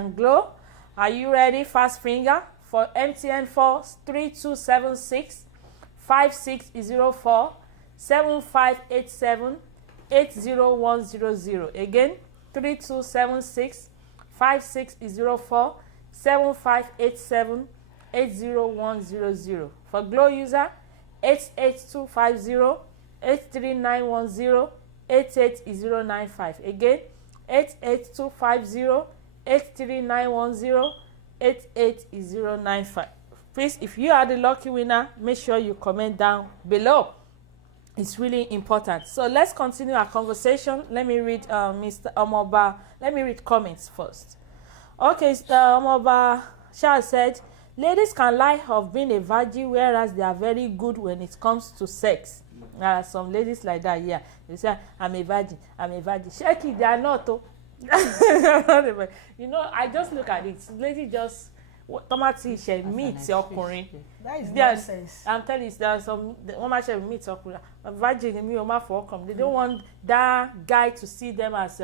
and Glow. Are you ready? Fast finger for MTN 3276 5604 7587 80100. Again, 3276 5604 7587 80100. For Glow user, 88250 83910 88095. Again, 88250 83910 88095. Please, if you are the lucky winner, make sure you comment down below. It's really important. So let's continue our conversation. Let me read Mr. Omoba. Let me read comments first. Okay, Omoba Shah said, ladies can lie of being a virgin, whereas they are very good when it comes to sex. Some ladies like that, yeah. They say, I'm a virgin. Check it, they are not. Oh. You know, I just look at it. Lady just tomati she meet ọkùnrin. That is nonsense. I'm telling you, there are some woman she meet ọkùnrin. Virgin me oma for come. They don't want that guy to see them as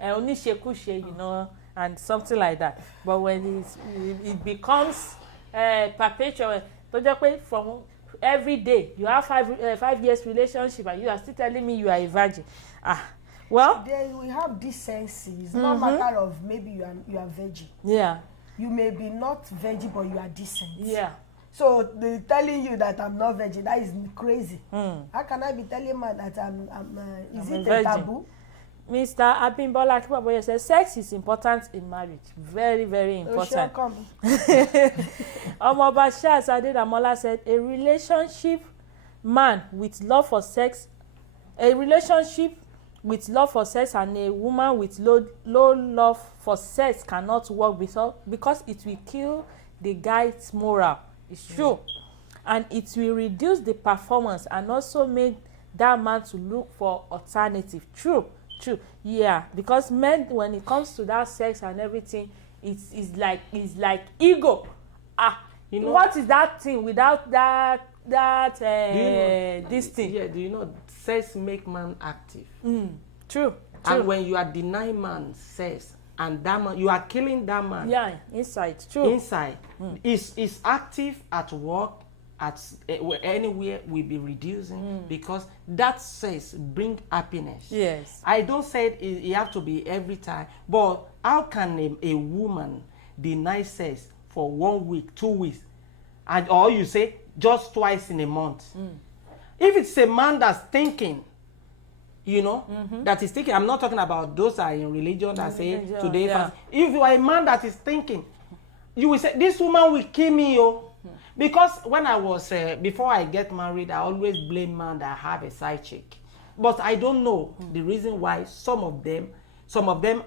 oníṣekúṣe, you know, and something like that. But when it becomes perpetual, from every day you have 5 years relationship and you are still telling me you are a virgin. Well, we have decency. It's not matter of maybe you are virgin. Yeah. You may be not virgin, but you are decent. Yeah. So they telling you that I'm not virgin, that is crazy. How can I be telling man that is it a taboo? Mr. Abimbola Akibaboye says sex is important in marriage. Very, very important. Omoba Shah Adedamola said a relationship with love for sex and a woman with low love for sex cannot work because it will kill the guy's morale. It's true. And it will reduce the performance and also make that man to look for alternative. True. Yeah, because men, when it comes to that sex and everything, it's like ego. You know, what is that thing without this thing? Yeah, do you know sex make man active? True. And when you are denying man sex and that man, you are killing that man. Yeah, inside. True. Inside. Is active at work, at anywhere will be reducing because that sex bring happiness. Yes. I don't say it have to be every time, but how can a woman deny sex for 1 week, 2 weeks, or you say just twice in a month? If it's a man that's thinking, you know, that is thinking, I'm not talking about those that are in religion that say today. Yeah. If you are a man that is thinking, you will say, this woman will kill me, because when I was, before I get married, I always blame man that have a side chick. But I don't know the reason why some of them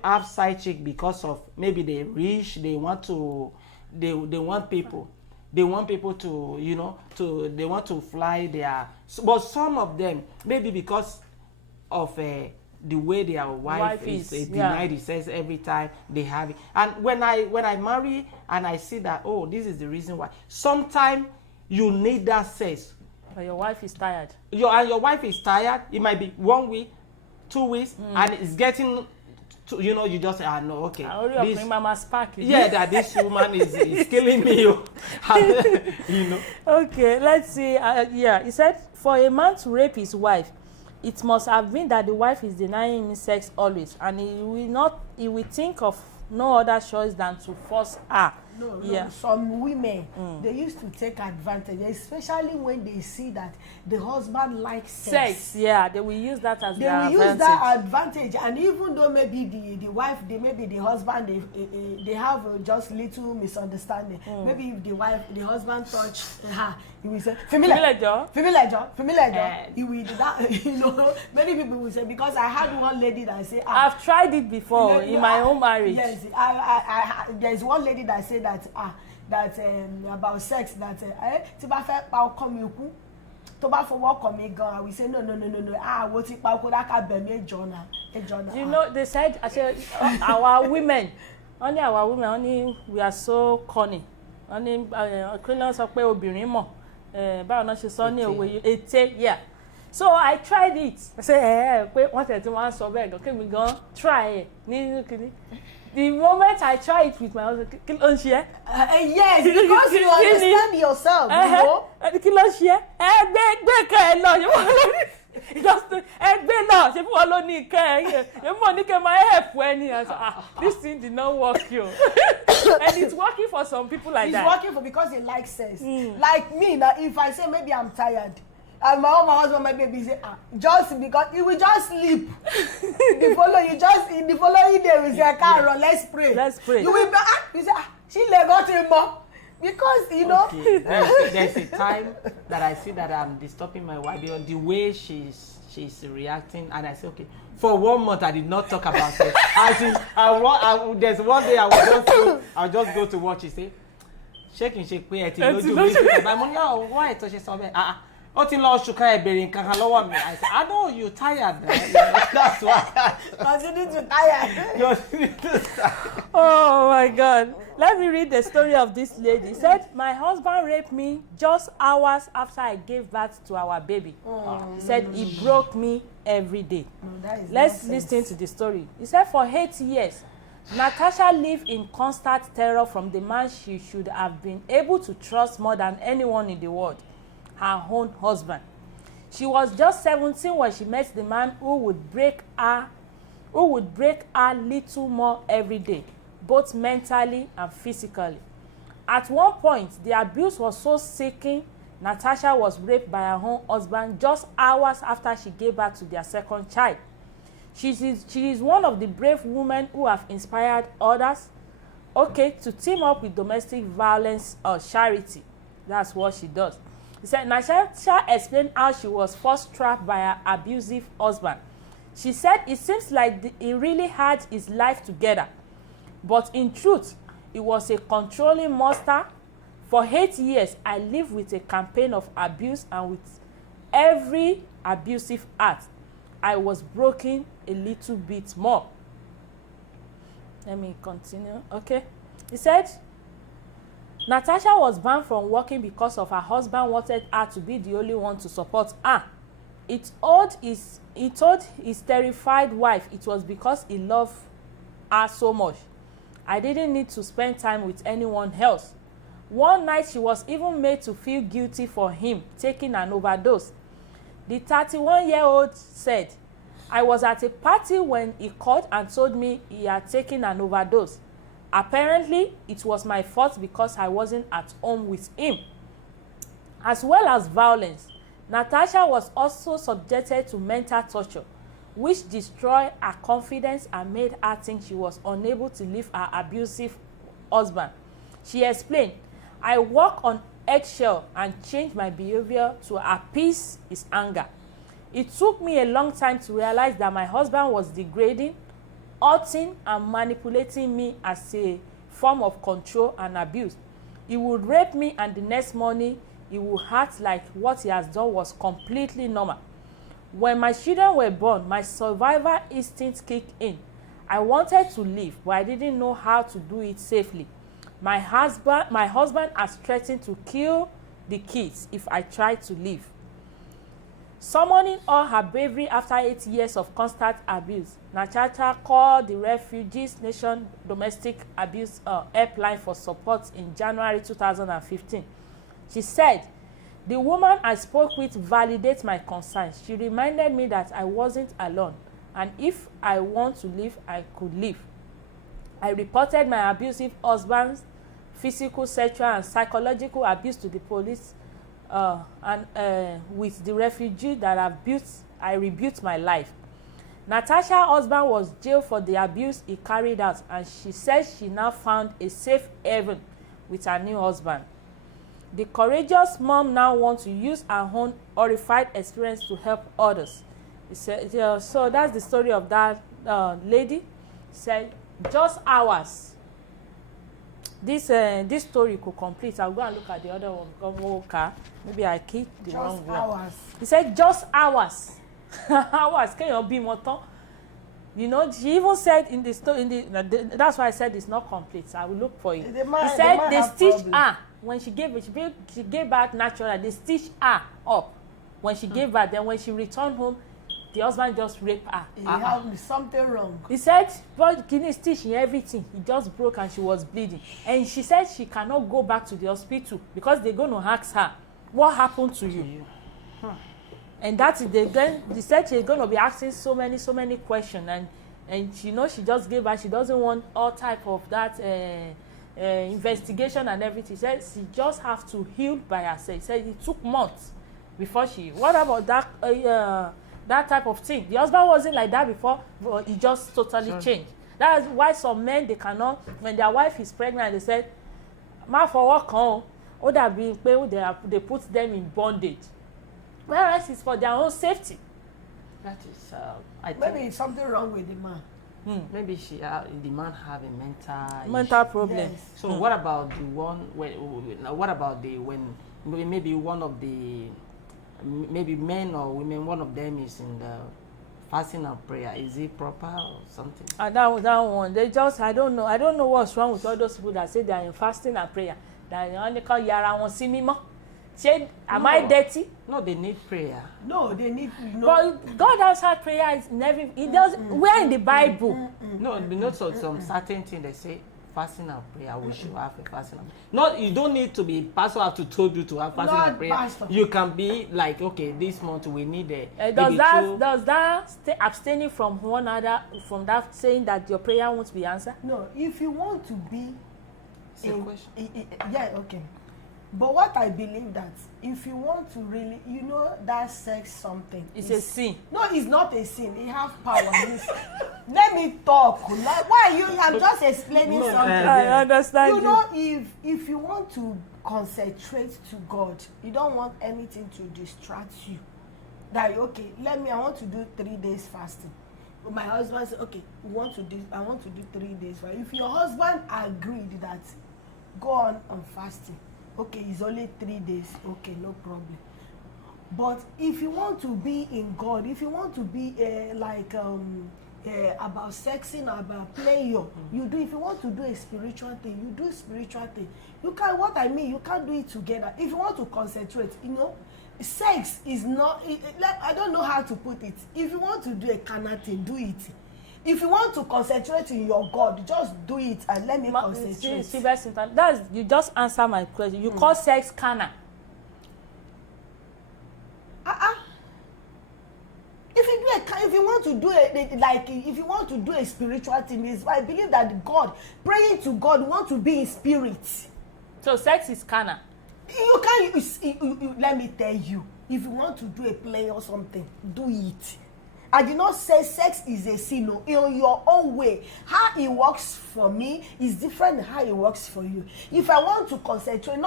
have side chick because of maybe they're rich, they want people to, you know, they want to fly their, but some of them, maybe because of the way their wife is denied the sex every time they have it. And when I marry and I see that, oh, this is the reason why. Sometimes you need that sex. But your wife is tired. Your wife is tired. It might be 1 week, 2 weeks, and it's getting to, you know, you just say, no, okay. That this woman is killing me. You know. Okay, let's see. He said, for a man to rape his wife, it must have been that the wife is denying him sex always, and he will think of no other choice than to force her. No, some women, they used to take advantage, especially when they see that the husband likes sex. Yeah, they will use that as their advantage. They will use that advantage, and even though maybe the wife, maybe the husband, they have just little misunderstanding. Maybe if the husband touch her, he will say, Femilejo. He will do that. You know, many people will say, because I had one lady that say, I've tried it before in my own marriage. Yes, there's one lady that said that about sex that tí bá fẹ́ pa ọkọ mi kú tó bá fọwọ́ kàn mí gan, I will say no wo ti pa ọkọ dáká bẹ̀ mí ẹjọ́ náà. You know, they said our women only we are so corny. Only Christian sọ pé obìnrin mọ̀ báwo náà ṣe sọ ní òwe ète. Yeah. So I tried it. I say pé wọ́n tẹ̀ tí wọ́n á sọ bẹ́ẹ̀ gan kémi gan try ẹ̀ ní kíní. the moment I try it with my husband, kí ló ń ṣe ẹ́? Yes, because you understand yourself, you know. Kí ló ń ṣe ẹ́? Gbé kẹ́ ẹ lọ. Ẹgbẹ́ náà ṣe fún wọn ló ní kẹ́ ẹ. Èmi mọ̀ ní kẹ́ máa help ẹni. This thing did not work yo. And it's working for some people like that. It's working for because they like sex. Like me, now if I say maybe I'm tired, and my husband, my baby say, just because he will just sleep. The following day we say, Carol, let's pray. Let's pray. You will be, you say, she got him more. Because, you know. Okay. There's a time that I see that I'm disturbing my wife because the way she's reacting, and I say, okay, for 1 month I did not talk about it. There's one day I'll just go to watch. She say, shake pé ẹ ti lójú mi ṣe bá mo ní why tó ṣe sọ bẹ́ẹ̀ ó ti lọ ṣùkà ẹ̀bẹ̀rẹ̀ nǹkan kan lọ́wọ́ mi. I say, I know you tired. That's why. Continue to tired. Oh my God. Let me read the story of this lady. He said, my husband raped me just hours after I gave birth to our baby. He said, he broke me every day. Let's listen to the story. He said, for 8 years, Natasha lived in constant terror from the man she should have been able to trust more than anyone in the world, her own husband. She was just 17 when she met the man who would break her little more every day, both mentally and physically. At one point, the abuse was so sickening, Natasha was raped by her own husband just hours after she gave birth to their second child. She is one of the brave women who have inspired others, to team up with domestic violence or charity. That's what she does. He said, Natasha explained how she was first trapped by her abusive husband. She said it seems like he really had his life together, but in truth, he was a controlling monster. For 8 years, I lived with a campaign of abuse, and with every abusive act, I was broken a little bit more. Let me continue. Okay. He said, Natasha was banned from working because of her husband wanted her to be the only one to support her. He told his terrified wife it was because he loved her so much. I didn't need to spend time with anyone else. One night she was even made to feel guilty for him taking an overdose. The 31-year-old said, I was at a party when he called and told me he had taken an overdose. Apparently, it was my fault because I wasn't at home with him. As well as violence, Natasha was also subjected to mental torture, which destroyed her confidence and made her think she was unable to leave her abusive husband. She explained, I walk on eggshell and changed my behavior to appease his anger. It took me a long time to realize that my husband was degrading, hurting, and manipulating me as a form of control and abuse. He would rape me, and the next morning he would act like what he has done was completely normal. When my children were born, my survival instinct kicked in. I wanted to leave, but I didn't know how to do it safely. My husband has threatened to kill the kids if I tried to leave. Summoning all her bravery after 8 years of constant abuse, Natasha called the Refugees Nation Domestic Abuse Helpline for support in January 2015. She said, the woman I spoke with validates my concerns. She reminded me that I wasn't alone, and if I want to leave, I could leave. I reported my abusive husband's physical, sexual, and psychological abuse to the police, with the refugee that I rebuked my life. Natasha's husband was jailed for the abuse he carried out, and she says she now found a safe haven with her new husband. The courageous mom now wants to use her own horrified experience to help others. So that's the story of that lady. Said just hours. This story could complete. I'll go and look at the other one. Maybe I keep the wrong one. Hours. He said just hours. Hours. Can you be more? You know, she even said in the story. That's why I said it's not complete. I will look for it. He said they stitched her when she gave birth naturally. They stitched her up when she gave birth. Then when she returned home, the husband just raped her. He have something wrong. He said, but kidney stitching everything. He just broke and she was bleeding. And she said she cannot go back to the hospital because they're going to ask her, what happened to you? And that is they said she's going to be asking so many questions. And she knows she just gave her, she doesn't want all type of that investigation and everything. She said she just have to heal by herself. She said it took months before she. What about that type of thing? The husband wasn't like that before, but he just totally changed. That is why some men, they cannot, when their wife is pregnant, they said, "Ma for work on," or that being they put them in bondage. Whereas it's for their own safety. That is, I think Maybe it's something wrong with the man. maybe the man have a Mental issue. problem. Yes. So what about the one what about when maybe one of the maybe men or women, one of them is in the fasting and prayer? Is it proper or something? And that one, they just, I don't know what's wrong with all those people that say they are in fasting and prayer. That they only call yara wọn sí mímọ́. Say, am I dirty? No, they need prayer. No, they need But God answered prayer is never. It does. Where in the Bible? No, not some certain thing they say fasting and prayer. We should have a fasting and prayer. Not, you don't need to be pastor have to told you to have fasting Not and prayer. pastor. You can be like, okay, this month we need a Does that abstaining from one another, from that saying that your prayer won't be answered? No, if you want to be It's a question. yeah, okay. But what I believe that if you want to really, that sex something. It's a sin. No, it's not a sin. It has power. Let me talk. Like, why are you? I'm just explaining something. I understand If you want to concentrate to God, you don't want anything to distract you. That okay, I want to do 3 days fasting. My husband said, okay, I want to do 3 days. If your husband agreed that go on fasting, okay, it's only 3 days, okay, no problem. But if you want to be in God, if you want to be about sexing, about pleasure, you do. If you want to do a spiritual thing, you do spiritual thing. You can't. What I mean, you can't do it together. If you want to concentrate, sex is not. I don't know how to put it. If you want to do a carnal thing, do it. If you want to concentrate in your God, just do it and let me concentrate. That's, you just answer my question. You call sex carnal. If you want to do if you want to do a spiritual thing, I believe that God, praying to God, you want to be in spirit. So sex is carnal. You can't. Let me tell you, if you want to do a play or something, do it. I did not say sex is a sin. In your own way, how it works for me is different than how it works for you. If I want to concentrate,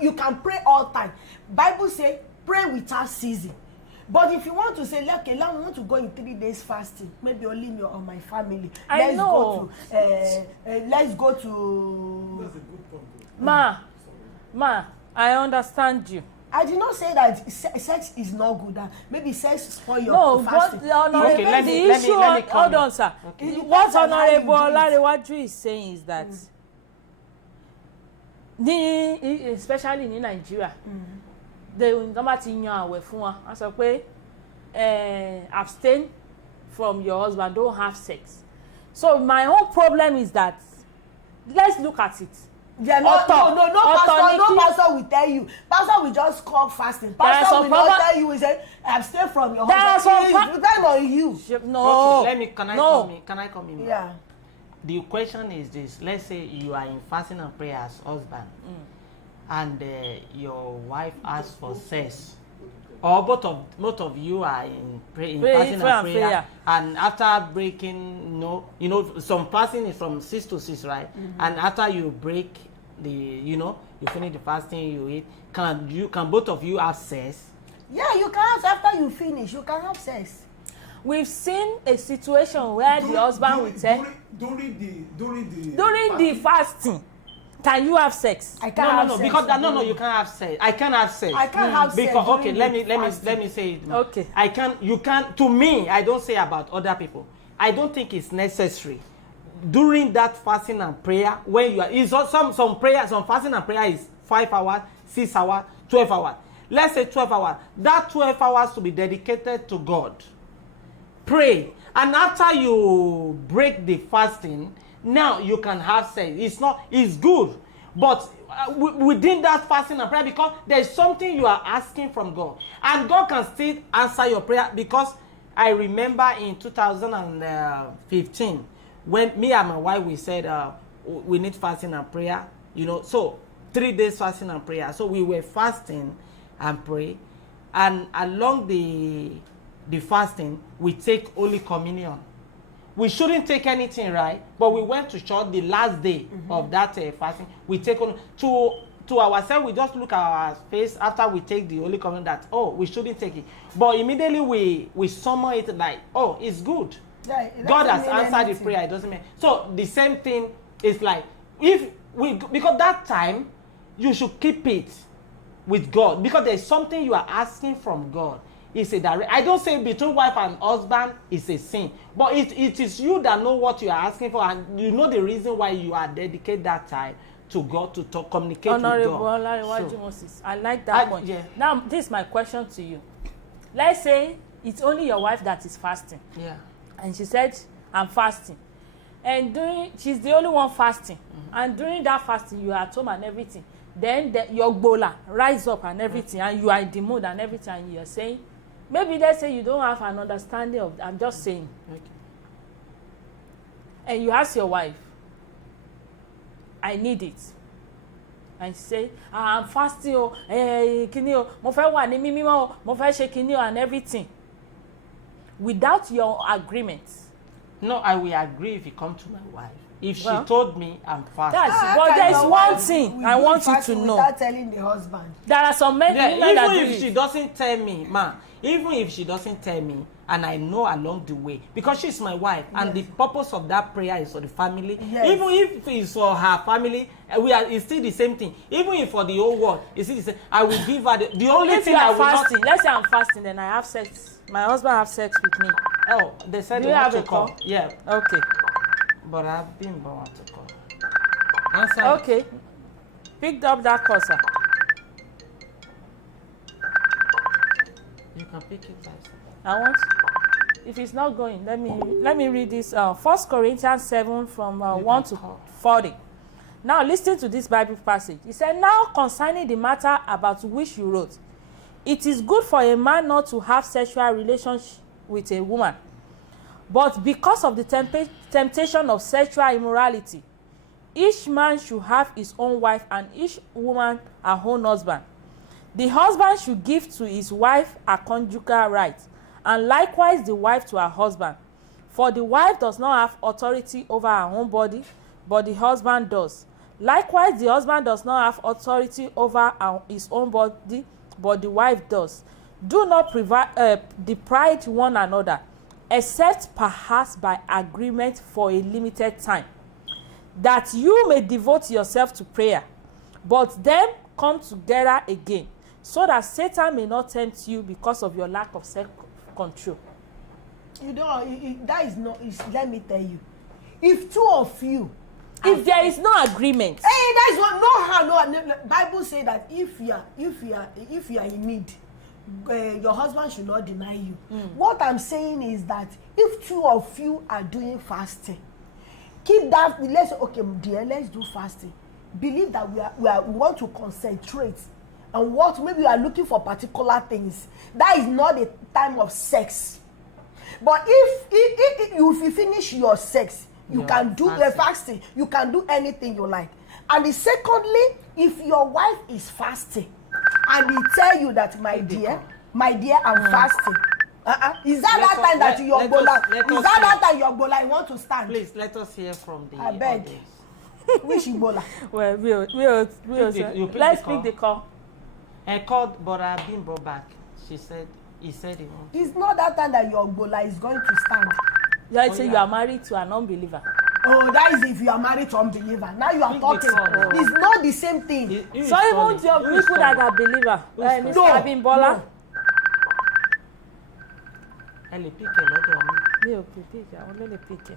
you can pray all time. Bible say pray without ceasing. But if you want to say, okay, I want to go in 3 days fasting, maybe only me or my family. Let's go to. That's a good point. Ma, I understand you. I did not say that sex is not good. Maybe sex spoil your fasting. Okay, let me hold on, sir. Okay. What Honorable Olarewaju is saying is that, especially in Nigeria, they normally yan àwẹ̀ fún wa. I say, abstain from your husband, don't have sex. So my whole problem is that, let's look at it. Yeah, no pastor will tell you. Pastor will just call fasting. Pastor will not tell you. He said, abstain from your husband. It depends on you. No. Okay, can I come in? Yeah. The question is this: let's say you are in fasting and prayer as husband, and your wife asks for sex, or both of you are in fasting and prayer, and after breaking, some fasting is from 6 to 6, right? And after you break you finish the fasting, you eat. Can both of you have sex? Yeah, you can have after you finish. You can have sex. We've seen a situation where the husband will say, during the fasting, can you have sex? I can't have sex. Because you can't have sex. I can't have sex. I can't have sex. Because okay, let me say it. Okay. You can. To me, I don't say about other people. I don't think it's necessary during that fasting and prayer when you are. Some fasting and prayer is 5 hours, 6 hours, 12 hours. let's say 12 hours, that 12 hours to be dedicated to God. Pray. And after you break the fasting, now you can have sex. It's good. But within that fasting and prayer, because there's something you are asking from God. And God can still answer your prayer, because I remember in 2015, when me and my wife, we said we need fasting and prayer, so 3 days fasting and prayer. So we were fasting and pray, and along the fasting, we take Holy Communion. We shouldn't take anything, right? But we went to church the last day of that fasting. We take on to ourselves. We just look at our face after we take the Holy Communion that, we shouldn't take it. But immediately we summon it like, it's good. Yeah, God has answered the prayer. It doesn't mean. So the same thing is like, because that time you should keep it with God, because there's something you are asking from God. It's a direct. I don't say between wife and husband is a sin, but it is you that know what you are asking for, and you know the reason why you are dedicate that time to God to communicate Honorable with God. Olariwaju Moses, I like that point. Yeah. Now, this is my question to you. Let's say it's only your wife that is fasting. Yeah. And she said, I'm fasting. And she's the only one fasting. And during that fasting, you are at home and everything. Then your gbola rise up and everything, and you are in the mood and everything, and you're saying, maybe let's say you don't have an understanding of, I'm just saying. Okay. And you ask your wife, I need it. And she say, I'm fasting, kini o, mo fẹ́ wà ní mímọ́, mo fẹ́ ṣe kini o, and everything. Without your agreement. No, I will agree if you come to my wife. If she told me I'm fasting. But there is one thing I want you to know. Without telling the husband. There are some men that even if she doesn't tell me, even if she doesn't tell me, and I know along the way, because she's my wife, and the purpose of that prayer is for the family. Yes. Even if it's for her family, it's still the same thing. Even if for the whole world, it's still the same. I will give her the only if thing you I are will fasting, not. let's say I'm fasting, then I have sex. My husband have sex with me. Oh, they said Do they you want have to a call? come. Yeah, Okay. but I've been born to call. Answer. Okay. Picked up that call, sir. You can pick it up. I want. If it's not going, let me read this. 1 Corinthians 7 from 1 to 40. Now listen to this Bible passage. It said, now concerning the matter about which you wrote, it is good for a man not to have sexual relations with a woman, but because of the temptation of sexual immorality, each man should have his own wife and each woman her own husband. The husband should give to his wife a conjugal right, and likewise the wife to her husband. For the wife does not have authority over her own body, but the husband does. Likewise, the husband does not have authority over his own body, but the wife does. Do not deprive one another, except perhaps by agreement for a limited time, that you may devote yourself to prayer, but then come together again, so that Satan may not tempt you because of your lack of self-control. That is not. Let me tell you, if two of you, if there is no agreement, that is what no. Bible say that if you are in need, your husband should not deny you. What I'm saying is that if two of you are doing fasting, keep that. Let's say, okay, dear, let's do fasting. Believe that we want to concentrate on what maybe you are looking for particular things. That is not the time of sex. But if you finish your sex, you can do the fasting. You can do anything you like. And secondly, if your wife is fasting and he tell you that my dear, I'm fasting. Is that time that your bola? Is that time your bola you want to stand? Please let us hear from the I beg. audience. Which bola? well, let's pick the call. I called, but I've been brought back. He said he won't. It's not that time that your bola is going to stand. Let's say you are married to an unbeliever. Oh, that is if you are married to unbeliever. Now you are talking. It's not the same thing. So even your people that are believer, Mr. Abimbola. ẹ lè pick ẹ lọ́dọ̀ mi. Mi ò pick àwọn ló lè pick ẹ.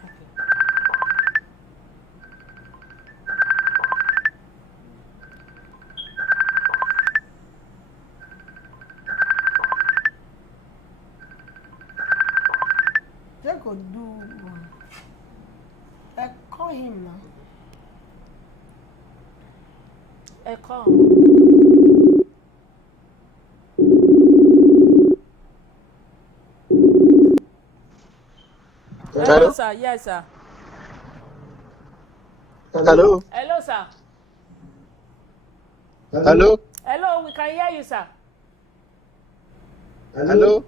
Hello, sir. Yes, sir. Hello. Hello, sir. Hello. Hello, we can hear you, sir. Hello.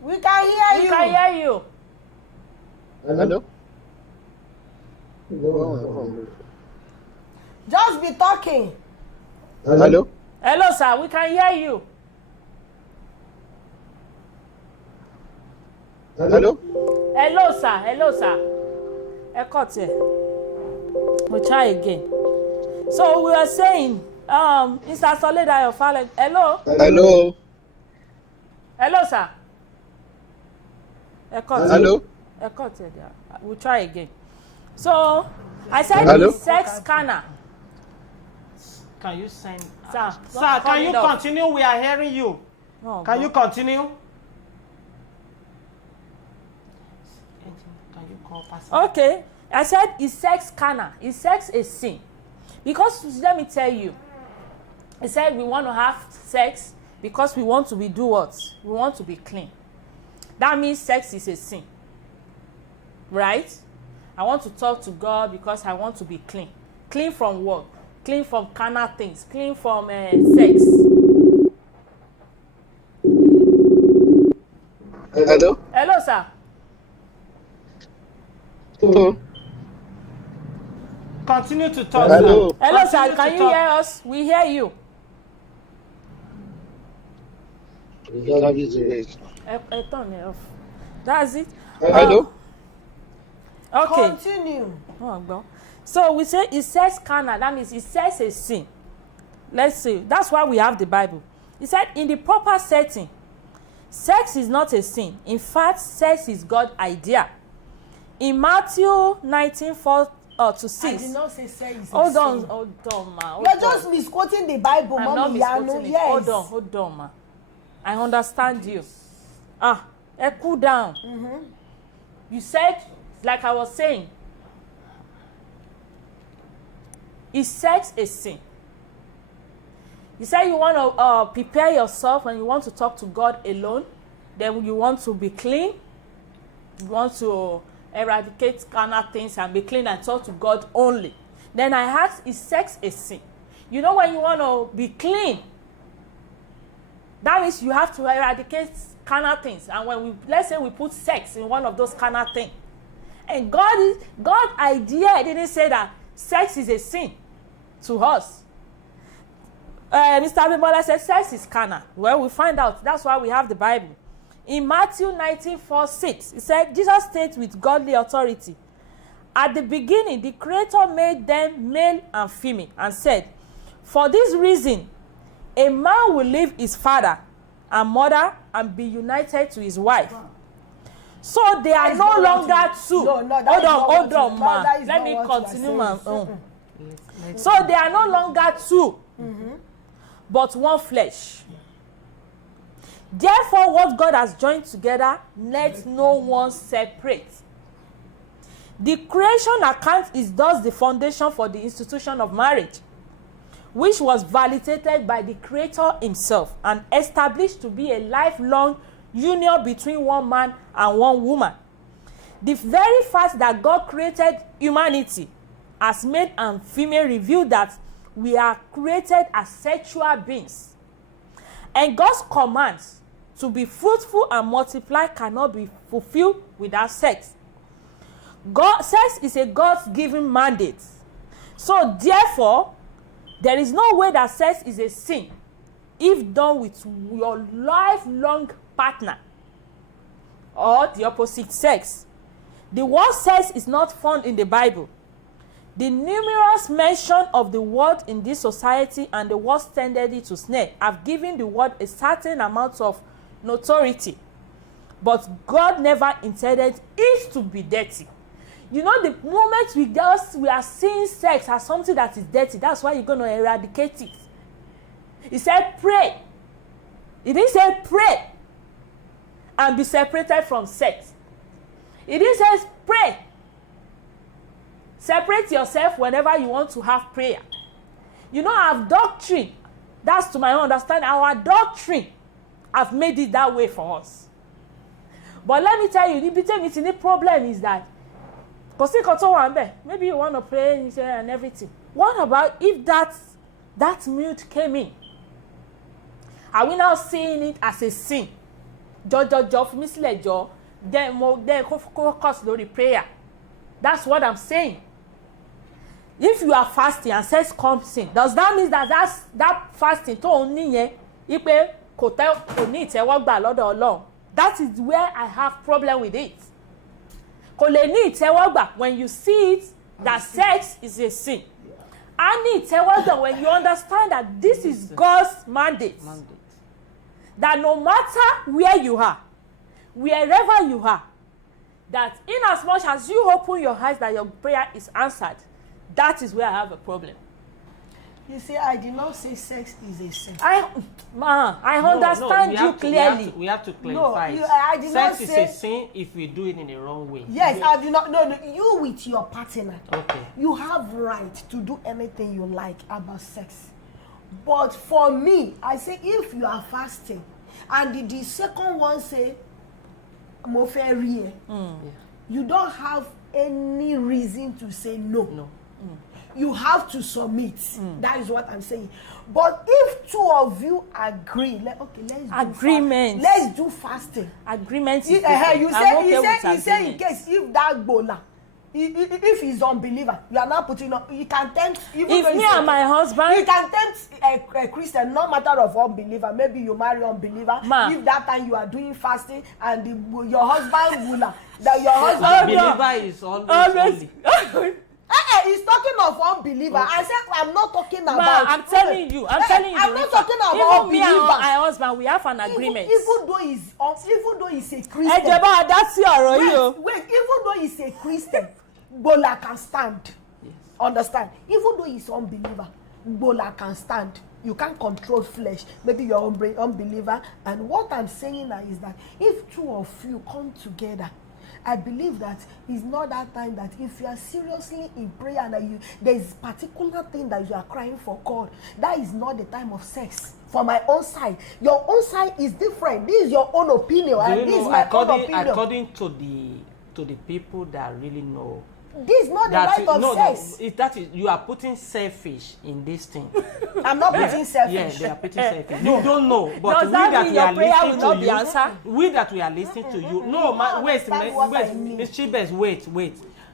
We can hear We you. can hear you. Hello. Just be talking. Hello. Hello, sir. We can hear you. Hello. Hello, sir. Hello, sir. We'll try again. So we were saying, Mr. Soledad, hello. Hello. Hello, sir. Hello. We'll try again. So I said Hello? the sex scanner. Can you send? Sir, Sir, can you continue? We are hearing you. Oh, Can you continue? Can you call Pastor? Okay. I said is sex scanner. Is sex a sin? Because let me tell you, he said we want to have sex because we want to do what? We want to be clean. That means sex is a sin. Right? I want to talk to God because I want to be clean. Clean from what? Clean from carnal things. Clean from sex. Hello. Hello, sir. Hello. Continue to talk. Hello. Sir. Hello, sir. Continue Can to you talk. hear us? We hear you. Turn it off. That's it. Hello. Okay. Continue. Oh, well. So we say it says carnal. That means it says a sin. Let's see. That's why we have the Bible. It said in the proper setting, sex is not a sin. In fact, sex is God's idea. In Matthew 19:4 to 6. I did not say sex is Hold a on, sin. ma. You're just misquoting the Bible, I'm not Mommy Yanu. misquoting it. Yes. Hold on, ma. I understand you. Cool down. You said, like I was saying, is sex a sin? You say you want to prepare yourself and you want to talk to God alone. Then you want to be clean. You want to eradicate carnal things and be clean and talk to God only. Then I ask, is sex a sin? You know when you want to be clean, that means you have to eradicate carnal things. And when let's say we put sex in one of those carnal things, and God's idea didn't say that sex is a sin to us. Mr. Abimbola said sex is carnal. Well, we find out. That's why we have the Bible. In Matthew 19:4-6, it said, Jesus states with godly authority, at the beginning, the Creator made them male and female and said, for this reason, a man will leave his father and mother and be united to his wife. So they are no longer two. Hold on, ma. Let me continue, ma. So they are no longer two, but one flesh. Therefore, what God has joined together, let no one separate. The creation account is thus the foundation for the institution of marriage, which was validated by the Creator himself and established to be a lifelong union between one man and one woman. The very fact that God created humanity as male and female revealed that we are created as sexual beings. And God's commands to be fruitful and multiply cannot be fulfilled without sex. Sex is a God-given mandate. So therefore, there is no way that sex is a sin if done with your lifelong partner or the opposite sex. The word sex is not found in the Bible. The numerous mention of the word in this society and the word tendency to snare have given the word a certain amount of notoriety. But God never intended it to be dirty. You know, the moment we are seeing sex as something that is dirty, that's why you're going to eradicate it. He said pray. He didn't say pray and be separated from sex. He didn't say pray. Separate yourself whenever you want to have prayer. You know, our doctrine, that's to my understanding, our doctrine have made it that way for us. But let me tell you, the problem is that, maybe you want to pray and everything. What about if that mute came in? Are we now seeing it as a sin? Then focus on the prayer. That's what I'm saying. If you are fasting and sex comes in, does that mean that fasting to only that is where I have problem with it. When you see it, that sex is a sin. When you understand that this is God's mandate. That no matter where you are, wherever you are, that in as much as you open your eyes that your prayer is answered, that is where I have a problem. You see, I did not say sex is a sin. I understand you clearly. We have to clarify. No, I did not say... Sex is a sin if we do it in the wrong way. Yes, I do not. No, you with your partner. Okay. You have right to do anything you like about sex. But for me, I say if you are fasting, and the second one say, mo fẹ́ rí ẹ, you don't have any reason to say no. No. You have to submit. That is what I'm saying. But if two of you agree, let's do fasting. Agreement is You say in case if that bola, if he's unbeliever, you are not putting on. You can tempt. If me and my husband, you can tempt a Christian, no matter of unbeliever. Maybe you marry unbeliever. If that time you are doing fasting and your husband bola, that your husband believer is always. He's talking of unbeliever. Okay. I said I'm not talking about. I'm telling you. I'm not talking about even unbeliever. Me and my husband, we have an agreement. Even though he's a Christian. Wait, even though he's a Christian, Bola can stand. Yes. Understand? Even though he's unbeliever, Bola can stand. You can't control flesh. Maybe you're unbeliever. And what I'm saying now is that if two of you come together, I believe that it's not that time that if you are seriously in prayer and there is particular thing that you are crying for God, that is not the time of sex. For my own side, your own side is different. This is your own opinion, and this is my own opinion. According to the people that really know, this is not the right of sex. That is, you are putting selfish in this thing. I'm not putting selfish. Yeah, they are putting selfish. You don't know, but does that mean your prayer will not be answered? We that we are listening to you. No, wait, Miss Chibes,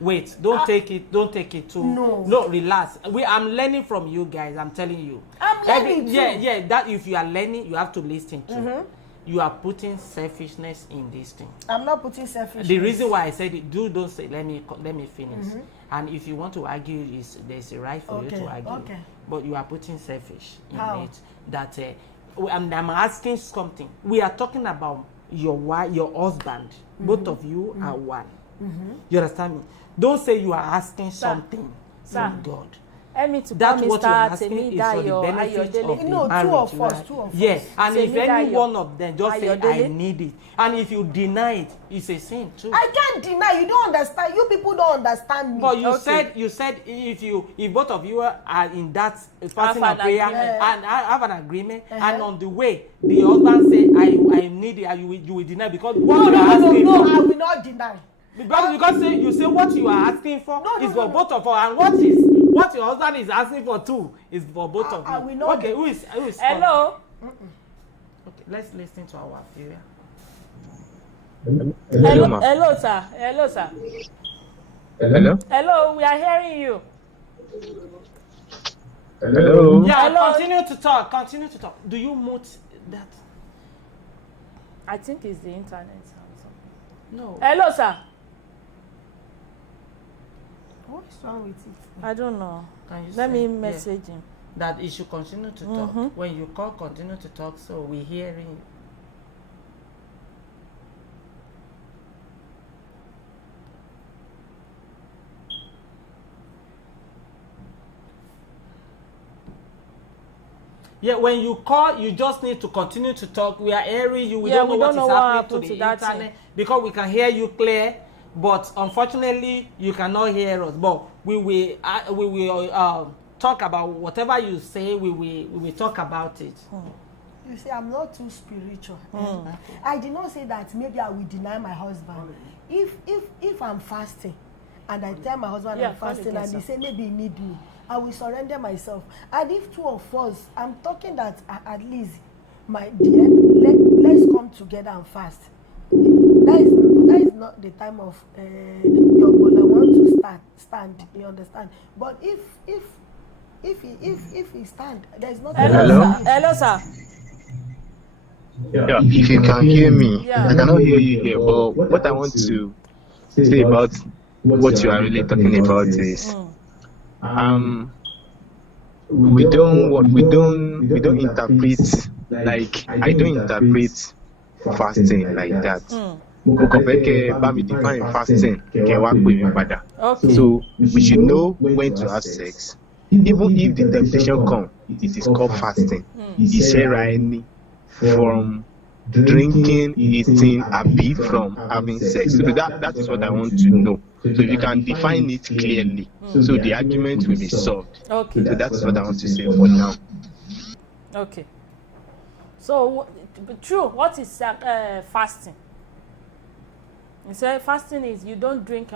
wait. Don't take it too. No, relax. I'm learning from you guys. I'm telling you. I'm learning too. Yeah. That if you are learning, you have to listen to. You are putting selfishness in this thing. I'm not putting selfishness. The reason why I said it, don't say, let me finish. And if you want to argue, there's a right for you to argue. Okay. But you are putting selfish in it. That I'm asking something. We are talking about your wife, your husband. Both of you are one. You understand me? Don't say you are asking something from God. That's what you're asking is for the benefit of the marriage. Two of us. Yeah, and if any one of them just say, I need it. And if you deny it, it's a sin too. I can't deny. You don't understand. You people don't understand me. But you said if both of you are in that fasting and prayer and have an agreement, and on the way, the husband say, I need it, you will deny because what you are asking for. No, I will not deny. Because you say what you are asking for is for both of us, and what your husband is asking for too is for both of you. Okay, who is hello? Okay, let's listen to our fear. Hello, sir. Hello, we are hearing you. Hello. Yeah, hello. Continue to talk. Do you mute that? I think it's the internet. No. Hello, sir. What is wrong with it? I don't know. Let me message him. That he should continue to talk. When you call, continue to talk so we hearing you. Yeah, when you call, you just need to continue to talk. We are hearing you. We don't know what is happening to the internet because we can hear you clear, but unfortunately, you cannot hear us. But we will talk about whatever you say. We will talk about it. You see, I'm not too spiritual. I did not say that maybe I will deny my husband. If I'm fasting and I tell my husband I'm fasting and he say maybe he need me, I will surrender myself. And if two of us, I'm talking that at least, my dear, let's come together and fast. That is not the time of your I want to stand. You understand? But if he stand, there is nothing. Hello, sir. Yeah, if you can hear me, Yeah. I cannot hear you here. But what I want to say about what you are really talking about is, we don't interpret, like, I don't interpret fasting like that. Define fasting. Okay. So we should know when to have sex. Even if the temptation comes, it is called fasting. It's from drinking, eating, from having sex. So that is what I want to know. So if you can define it clearly, so the argument will be solved. Okay. So that is what I want to say for now. Okay. So, true. What is fasting? You say fasting is you don't drink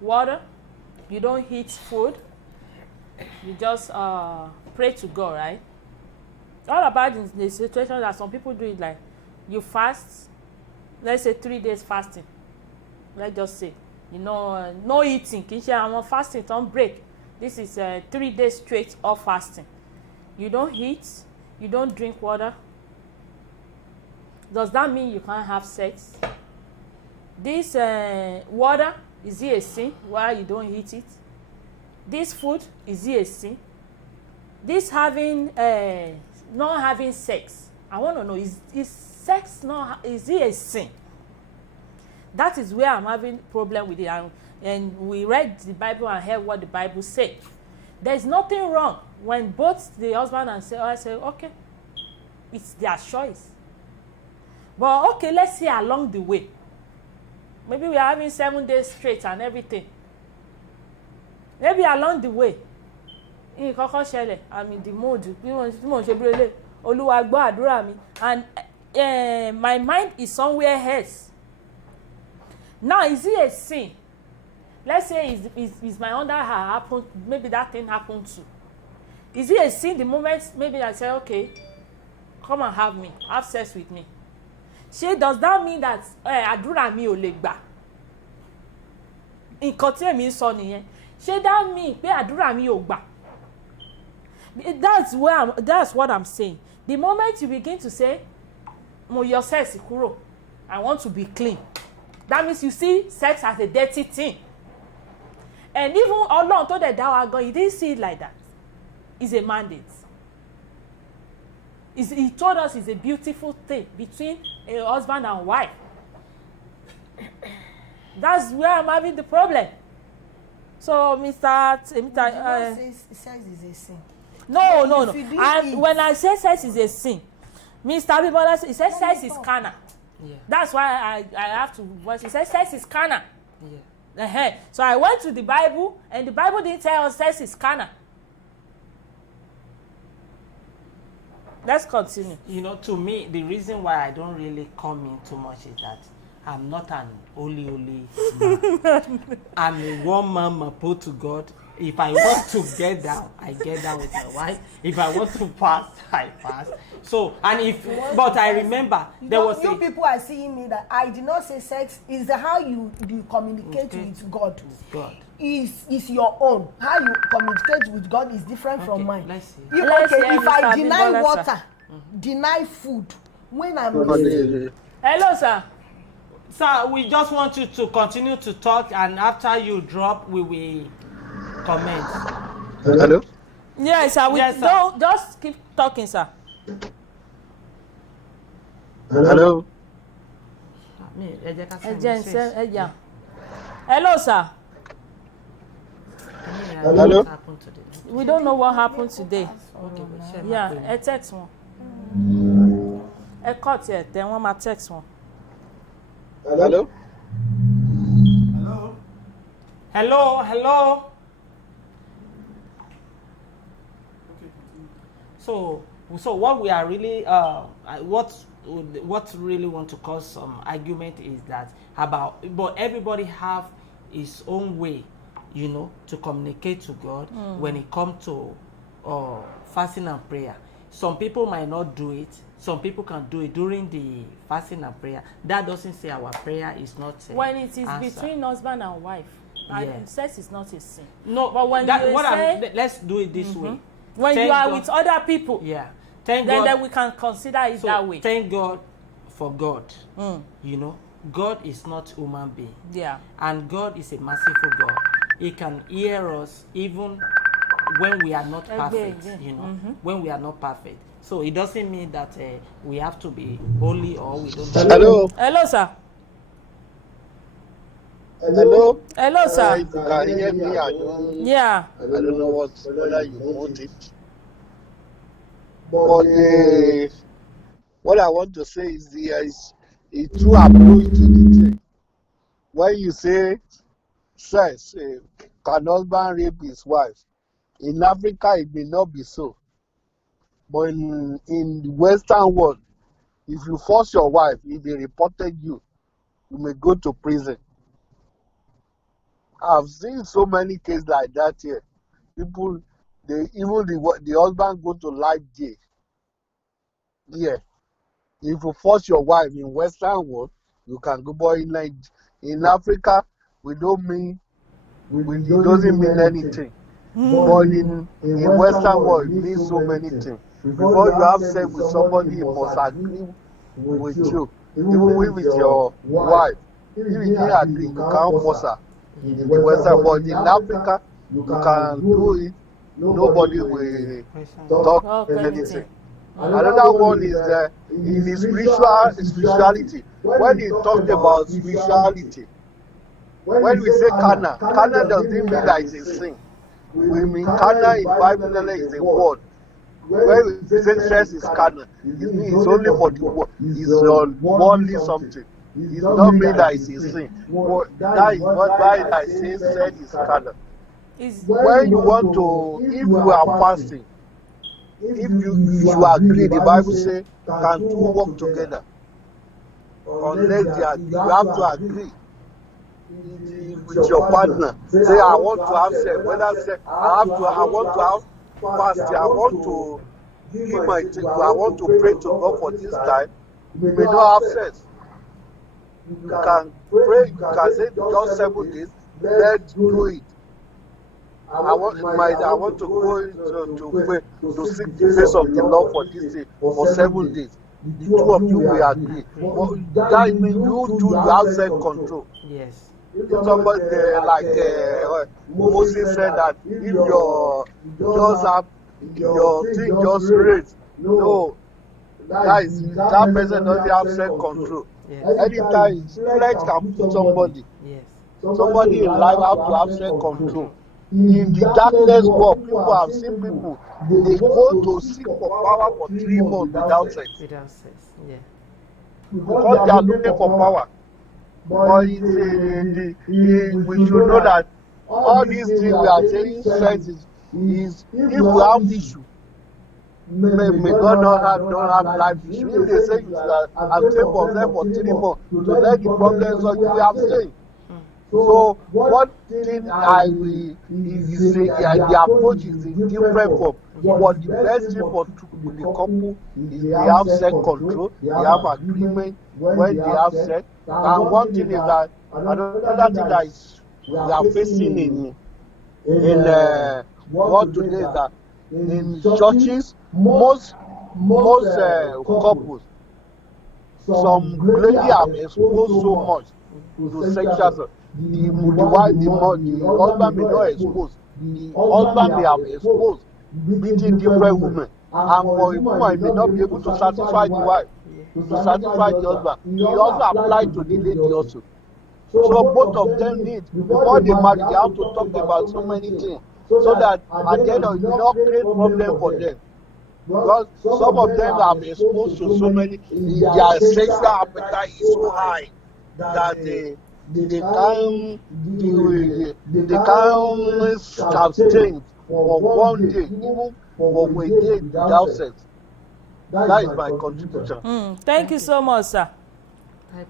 water, you don't eat food, you just pray to God, right? All about the situation that some people do it like you fast, let's say 3 days fasting. Let's just say, no eating. I'm fasting, don't break. This is 3 days straight of fasting. You don't eat, you don't drink water. Does that mean you can't have sex? This water, is it a sin while you don't eat it? This food, is it a sin? This not having sex, I want to know, is sex is it a sin? That is where I'm having problem with it. And we read the Bible and heard what the Bible said. There's nothing wrong when both the husband and wife say, okay, it's their choice. But okay, let's say along the way, maybe we are having 7 days straight and everything. Maybe along the way, I'm in the mood. And my mind is somewhere else. Now, is it a sin? Let's say is my under her happened, maybe that thing happened too. Is it a sin the moment maybe I say, okay, come and have sex with me? Does that mean that àdúrà mi ò lè gbà? Nǹkan tí èmi sọ nìyẹn. That mean pé àdúrà mi ò gbà? That's what I'm saying. The moment you begin to say, mo yọ sex kúrò, I want to be clean. That means you see sex as a dirty thing. And even Ọlọ́run tó dẹ̀ dá wa gan, he didn't see it like that. It's a mandate. He told us it's a beautiful thing between a husband and wife. That's where I'm having the problem. So, sex is a sin. No. When I say sex is a sin, Mr. Abibola, he says sex is carnal. Yeah. That's why I have to voice. He says sex is carnal. Yeah. So I went to the Bible, and the Bible didn't tell us sex is carnal. Let's continue. To me, the reason why I don't really come in too much is that I'm not an holy man. I'm a one-man put to God. If I want to get down, I get down with my wife. If I want to fast, I fast. So, but I remember there was you people are seeing me that I did not say sex is how you communicate with God. Is your own. How you communicate with God is different from mine. Let's see. If I deny water, deny food, when I'm listening. Hello, sir. Sir, we just want you to continue to talk, and after you drop, we will comment. Hello? Yes, sir. Don't just keep talking, sir. Hello? Hello, sir. Hello? We don't know what happened today. Yeah, a text one. A cut here, then one more text one. Hello? Hello? So what we are really what really want to cause some argument is that but everybody have his own way, you know, to communicate to God when it comes to fasting and prayer. Some people might not do it. Some people can do it during the fasting and prayer. That doesn't say our prayer is not when it is answered. between husband and wife, Yeah. and sex is not a sin. No, But when you say- let's do it this way. When Thank you are God. with other people, Yeah. Thank then God. we can consider it So that way. thank God for God. You know, God is not human being. Yeah. And God is a merciful God. He can hear us even when we are not perfect, you know, when we are not perfect. So it doesn't mean that we have to be holy or we don't. Hello. Hello, sir. Hello. Hello, sir. If you can hear me, Yeah. I don't know whether you want it. But what I want to say is there is a true approach to the thing. When you say sex, can husband rape his wife? In Africa, it may not be so. But in the Western world, if you force your wife, if they reported you, you may go to prison. I've seen so many cases like that here. People, the husband go to life jail. Yeah. If you force your wife in Western world, you can go. But in Africa, it doesn't mean anything. But in Western world, it means so many things. Before you have sex with somebody, you must agree with you. Even with your wife. If you didn't agree, you can't force her. In the Western world, in Africa, you can do it. Nobody will talk anything. Another one is in the spirituality. When you talk about spirituality, when we say Kana doesn't mean that it's a sin. We mean Kana in Bible is a word. When we say sex is Kana, it means it's only for the word. It's on worldly something. It's not mean that it's a sin. That is what I say sex is Kana. When you want to, if you are fasting, if you agree, the Bible says, can two work together? Unless you have to agree with your partner. Say, I want to have sex. When I say, I want to have fasting, I want to give my thing, I want to pray to God for this time. You may not have sex. You can pray, you can say just 7 days, let's do it. I want to go to pray to seek the face of the Lord for this day for 7 days. The two of you will agree. But that means you have self-control. Yes. If somebody Moses said that if your thing just raised, no, that person doesn't have self-control. Yes. Anytime flesh can put somebody. Yes. Somebody in life have to have self-control. In the darkness world, people have seen people, they go to seek for power for 3 months without sex. Without sex. Yeah. Because they are looking for power. But we should know that all these things we are saying sex is if we have issue, may God don't have life issue. If they say you should abstain from them for 3 months to let the problem solve, you abstain. So one thing the approach is in different form. But the best thing for the couple is they have self-control, they have agreement when they have sex. And one thing is that another thing that we are facing in world today is that in churches, most couples, some lady have exposed so much to sexual. The husband may not expose. The husband may have exposed meeting different women. And for a woman, he may not be able to satisfy the wife, to satisfy the husband. He also applied to the lady also. So both of them need, before they marry, they have to talk about so many things. So that at the end of it, will not create problem for them. Because some of them are exposed to so many, their sexual appetite is so high that they can't abstain for 1 day. Even but we did without sex. That is my contribution. Thank you so much, sir. Thank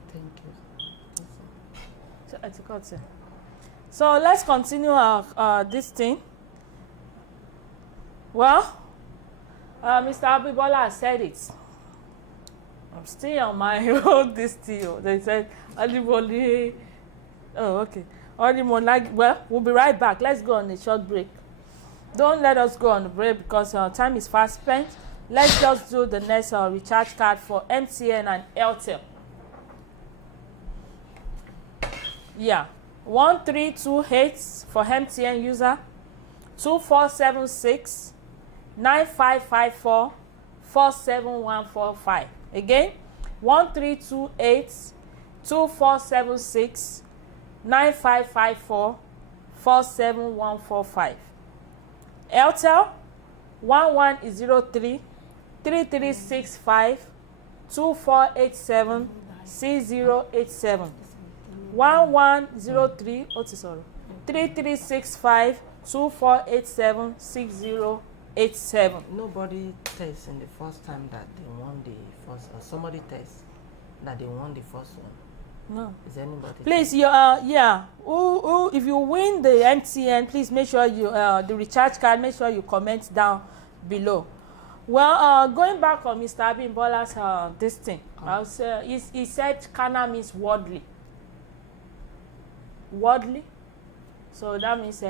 you. So let's continue our this thing. Well, Mr. Abibola has said it. I'm still on my own this thing. They said, Adiboli. Oh, okay. Well, we'll be right back. Let's go on a short break. Don't let us go on the break because time is fast spent. Let's just do the next recharge card for MTN and Airtel. Yeah. 1328 for MTN user. 2476 9554 47145. Again, 1328 2476 9554 47145. Airtel 1103 3365 2487 6087. 1103 3365 2487 6087. Nobody tests in the first time that they won the first, or somebody tests that they won the first one. No. Is anybody? Please, you if you win the MTN, please make sure you the recharge card. Make sure you comment down below. Well, going back on Mr. Abimbola's this thing, he said kana means worldly. Worldly. So that means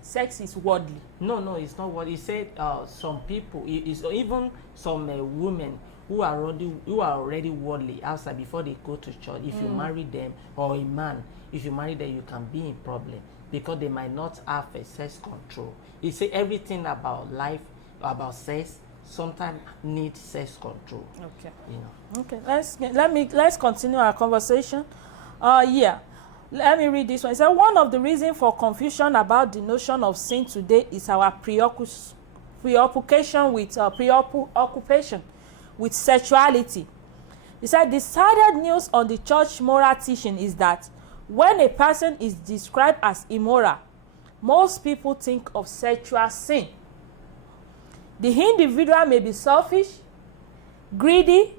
sex is worldly. No, it's not what he said. Some people, even some women who are already worldly outside before they go to church. If you marry them, or a man, if you marry them, you can be in problem because they might not have a sex control. He said everything about life, about sex, sometimes needs sex control. Okay. You know. Okay. Let's continue our conversation. Yeah. Let me read this one. It said one of the reasons for confusion about the notion of sin today is our preoccupation with sexuality. He said the sad news on the church moral teaching is that when a person is described as immoral, most people think of sexual sin. The individual may be selfish, greedy,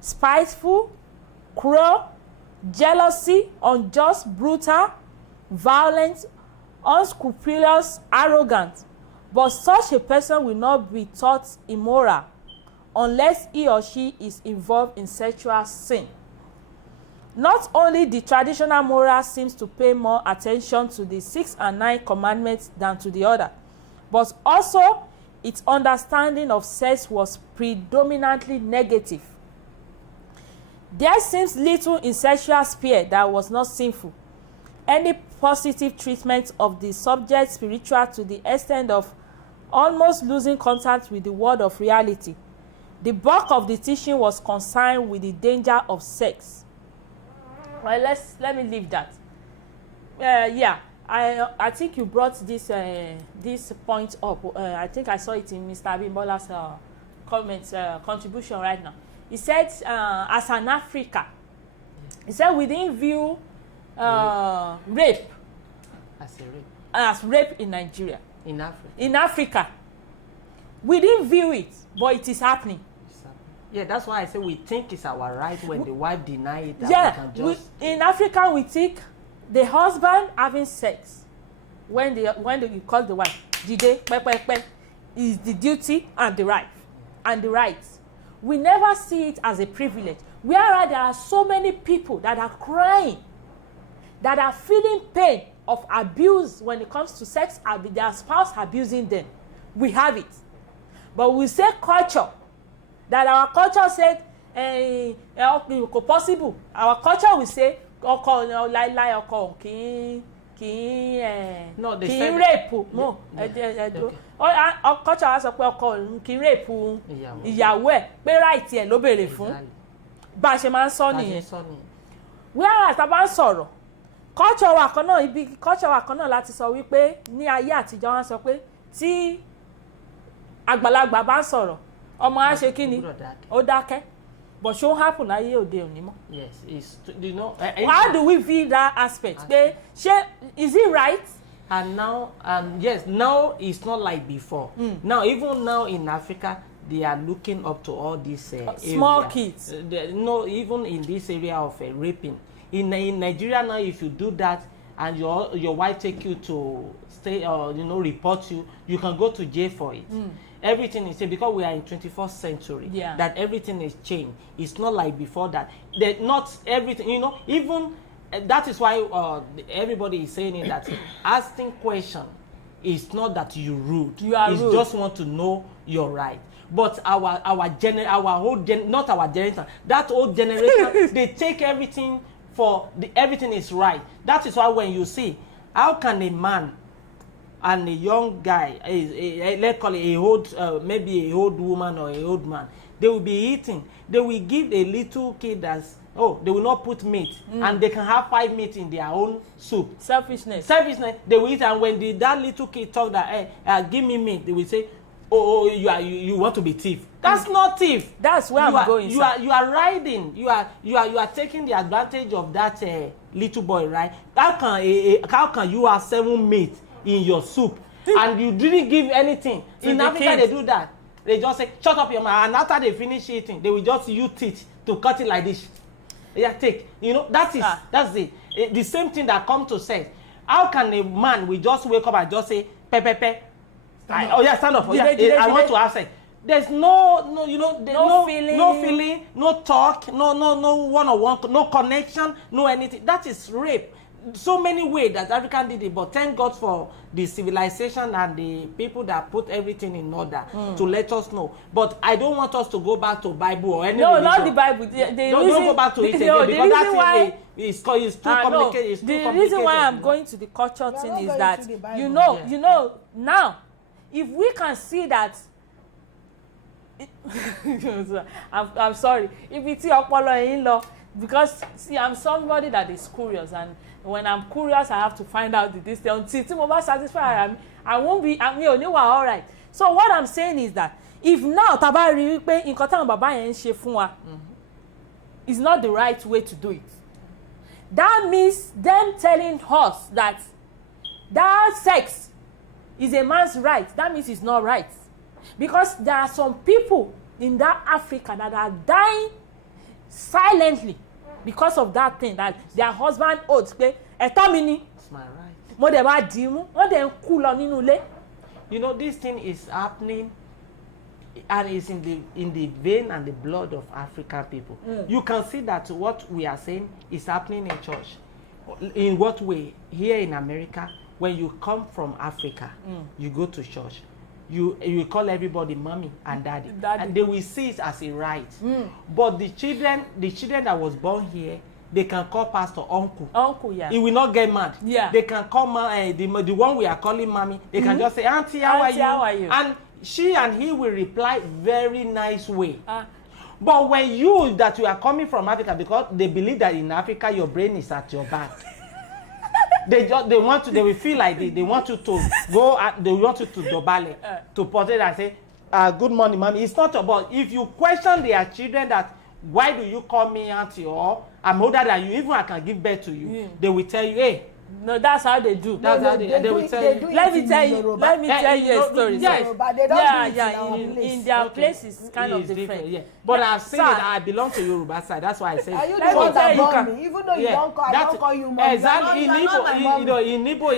spiteful, cruel, jealousy, unjust, brutal, violent, unscrupulous, arrogant, but such a person will not be thought immoral unless he or she is involved in sexual sin. Not only the traditional moral seems to pay more attention to the 6 and 9 commandments than to the other, but also its understanding of sex was predominantly negative. There seems little in sexual sphere that was not sinful. Any positive treatment of the subject spiritual to the extent of almost losing contact with the world of reality. The bulk of the teaching was concerned with the danger of sex. Well, let me leave that. I think you brought this point up. I think I saw it in Mr. Abimbola's contribution right now. He said, as an Africa, he said we didn't view rape as rape in Nigeria. In Africa, we didn't view it, but it is happening. Yeah, that's why I say we think it's our right when the wife denies it. That we can just... in Africa, we think the husband having sex when you call the wife, is the duty and the right and the rights. We never see it as a privilege. Whereas there are so many people that are crying, that are feeling pain of abuse when it comes to sex, their spouse abusing them. We have it. But we say culture, that our culture said, possible. Our culture will say, no, they say rape. No, culture has a kí rape ìyàwó ẹ̀ pé right ẹ̀ ló béèrè fún. Bá a ṣe máa ń sọ nìyẹn. Whereas tá bá ń sọ̀rọ̀, culture wa kan náà láti sọ wípé ní ayé àtijọ́ wọ́n sọ pé tí àgbàlagbà bá ń sọ̀rọ̀, ọmọ á ṣe kí ni? Ó dákẹ́. But ṣó happen láyé òde òní mọ́. Yes, it's, you know. How do we view that aspect? Pé ṣé is it right? And now, yes, now it's not like before. Now, even now in Africa, they are looking up to all these small area. kids. No, even in this area of raping. In Nigeria now, if you do that and your wife take you to stay or report you, you can go to jail for it. Everything is because we are in 21st century. Yeah. That everything is changed. It's not like before that. Not everything. Even that is why everybody is saying it, that asking question is not that you rude. You are rude. Just want to know your right. But our old not our generation, that old generation, they take everything everything is right. That is why when you see, how can a man and a young guy, let's call it maybe a old woman or a old man, they will be eating. They will give a little kid they will not put meat, and they can have 5 meat in their own soup. Selfishness. They will eat, and when that little kid talk that, give me meat, they will say, you want to be thief. That's not thief. That's where I'm going. You are riding. You are taking the advantage of that little boy, right? How can you have 7 meat in your soup and you didn't give anything? In Africa, they do that. They just say, shut up your mouth, and after they finish eating, they will just use teeth to cut it like this. Yeah, take. That's it. The same thing that comes to sex. How can a man will just wake up and just say, pepe? Stand up. I want to have sex. There's no feeling, no talk, no one-on-one, no connection, no anything. That is rape. So many ways that African did it, but thank God for the civilization and the people that put everything in order to let us know. But I don't want us to go back to Bible or any religion. Not the Bible. Don't go back to it again, because that thing is too complicated. The reason why I'm going to the culture thing is that now, if we can see that, I'm sorry, if it's ọpọlọ in law, because see, I'm somebody that is curious, and when I'm curious, I have to find out this thing. Until I'm satisfied, I won't be. All right. So what I'm saying is that if now taba rí pé nǹkan táwọn bàbá yẹn ń ṣe fún wa is not the right way to do it, that means them telling us that sex is a man's right. That means it's not right, because there are some people in that Africa that are dying silently because of that thing, that their husband owes pé ẹ̀tọ́ mi ni. It's my right. Mo dẹ̀ bá dì í mú, wọ́n dẹ̀ ń kú lọ nínú ilé. This thing is happening, and it's in the vein and the blood of African people. You can see that what we are saying is happening in church. In what way? Here in America, when you come from Africa, you go to church. You call everybody mommy and daddy, and they will see it as a right. But the children that was born here, they can call pastor uncle. Uncle, yeah. He will not get mad. Yeah. They can call the one we are calling mommy. They can just say, auntie, how are you? And she and he will reply very nice way. But when you are coming from Africa, because they believe that in Africa your brain is at your back. They will feel like they want you to go, they want you to dobale, to portray and say, good morning, mommy. It's not about, if you question their children that, why do you call me auntie, or I'm older than you, even I can give birth to you, they will tell you, hey. No, that's how they do. That's how they will tell you. Let me tell you a story. Yes. In their place is kind of different. Yeah. But I've seen it. I belong to Yoruba side. That's why I say. Are you the one that born me? Even though you don't call, I don't call you mom. Exactly. In Igbo,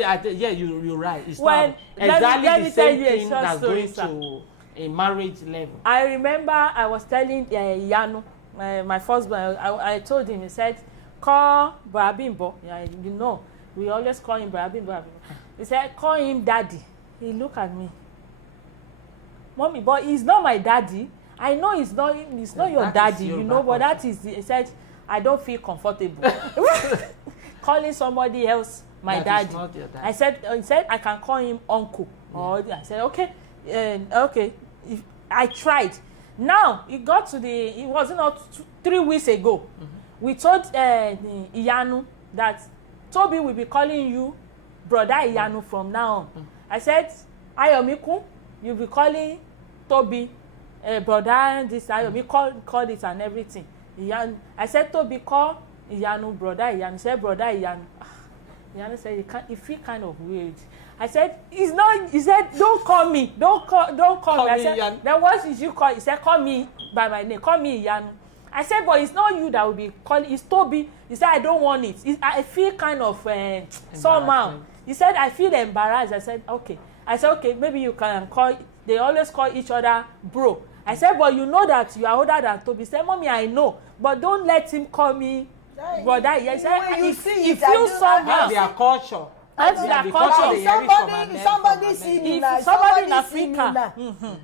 you're right. It's not exactly the same thing that's going to a marriage level. I remember I was telling Yanu, my first born, I told him, he said, call Brabimbo. We always call him Brabimbo. He said, call him daddy. He looked at me. Mommy, but he's not my daddy. I know it's not your daddy, but that is, he said, I don't feel comfortable calling somebody else my daddy. Is not your daddy. He said I can call him uncle. Or I said, okay. I tried. Now, it wasn't 3 weeks ago. We told Iyanu that Toby will be calling you brother Iyanu from now on. I said, Ayomiku, you'll be calling Toby brother this, Ayomi call it and everything. I said, Toby, call Iyanu brother Iyanu. He said, brother Iyanu. Iyanu said, it feel kind of weird. I said, it's not, he said, don't call me. Don't call me. I said, then what did you call? He said, call me by my name. Call me Iyanu. I said, but it's not you that will be calling. It's Toby. He said, I don't want it. I feel kind of somehow. He said, I feel embarrassed. I said, okay. I said, okay, maybe you can call. They always call each other bro. I said, but you know that you are older than Toby. He said, Mommy, I know, but don't let him call me brother. He said, he feels somehow. Their culture. That's their culture. Somebody see me now. Somebody in Africa.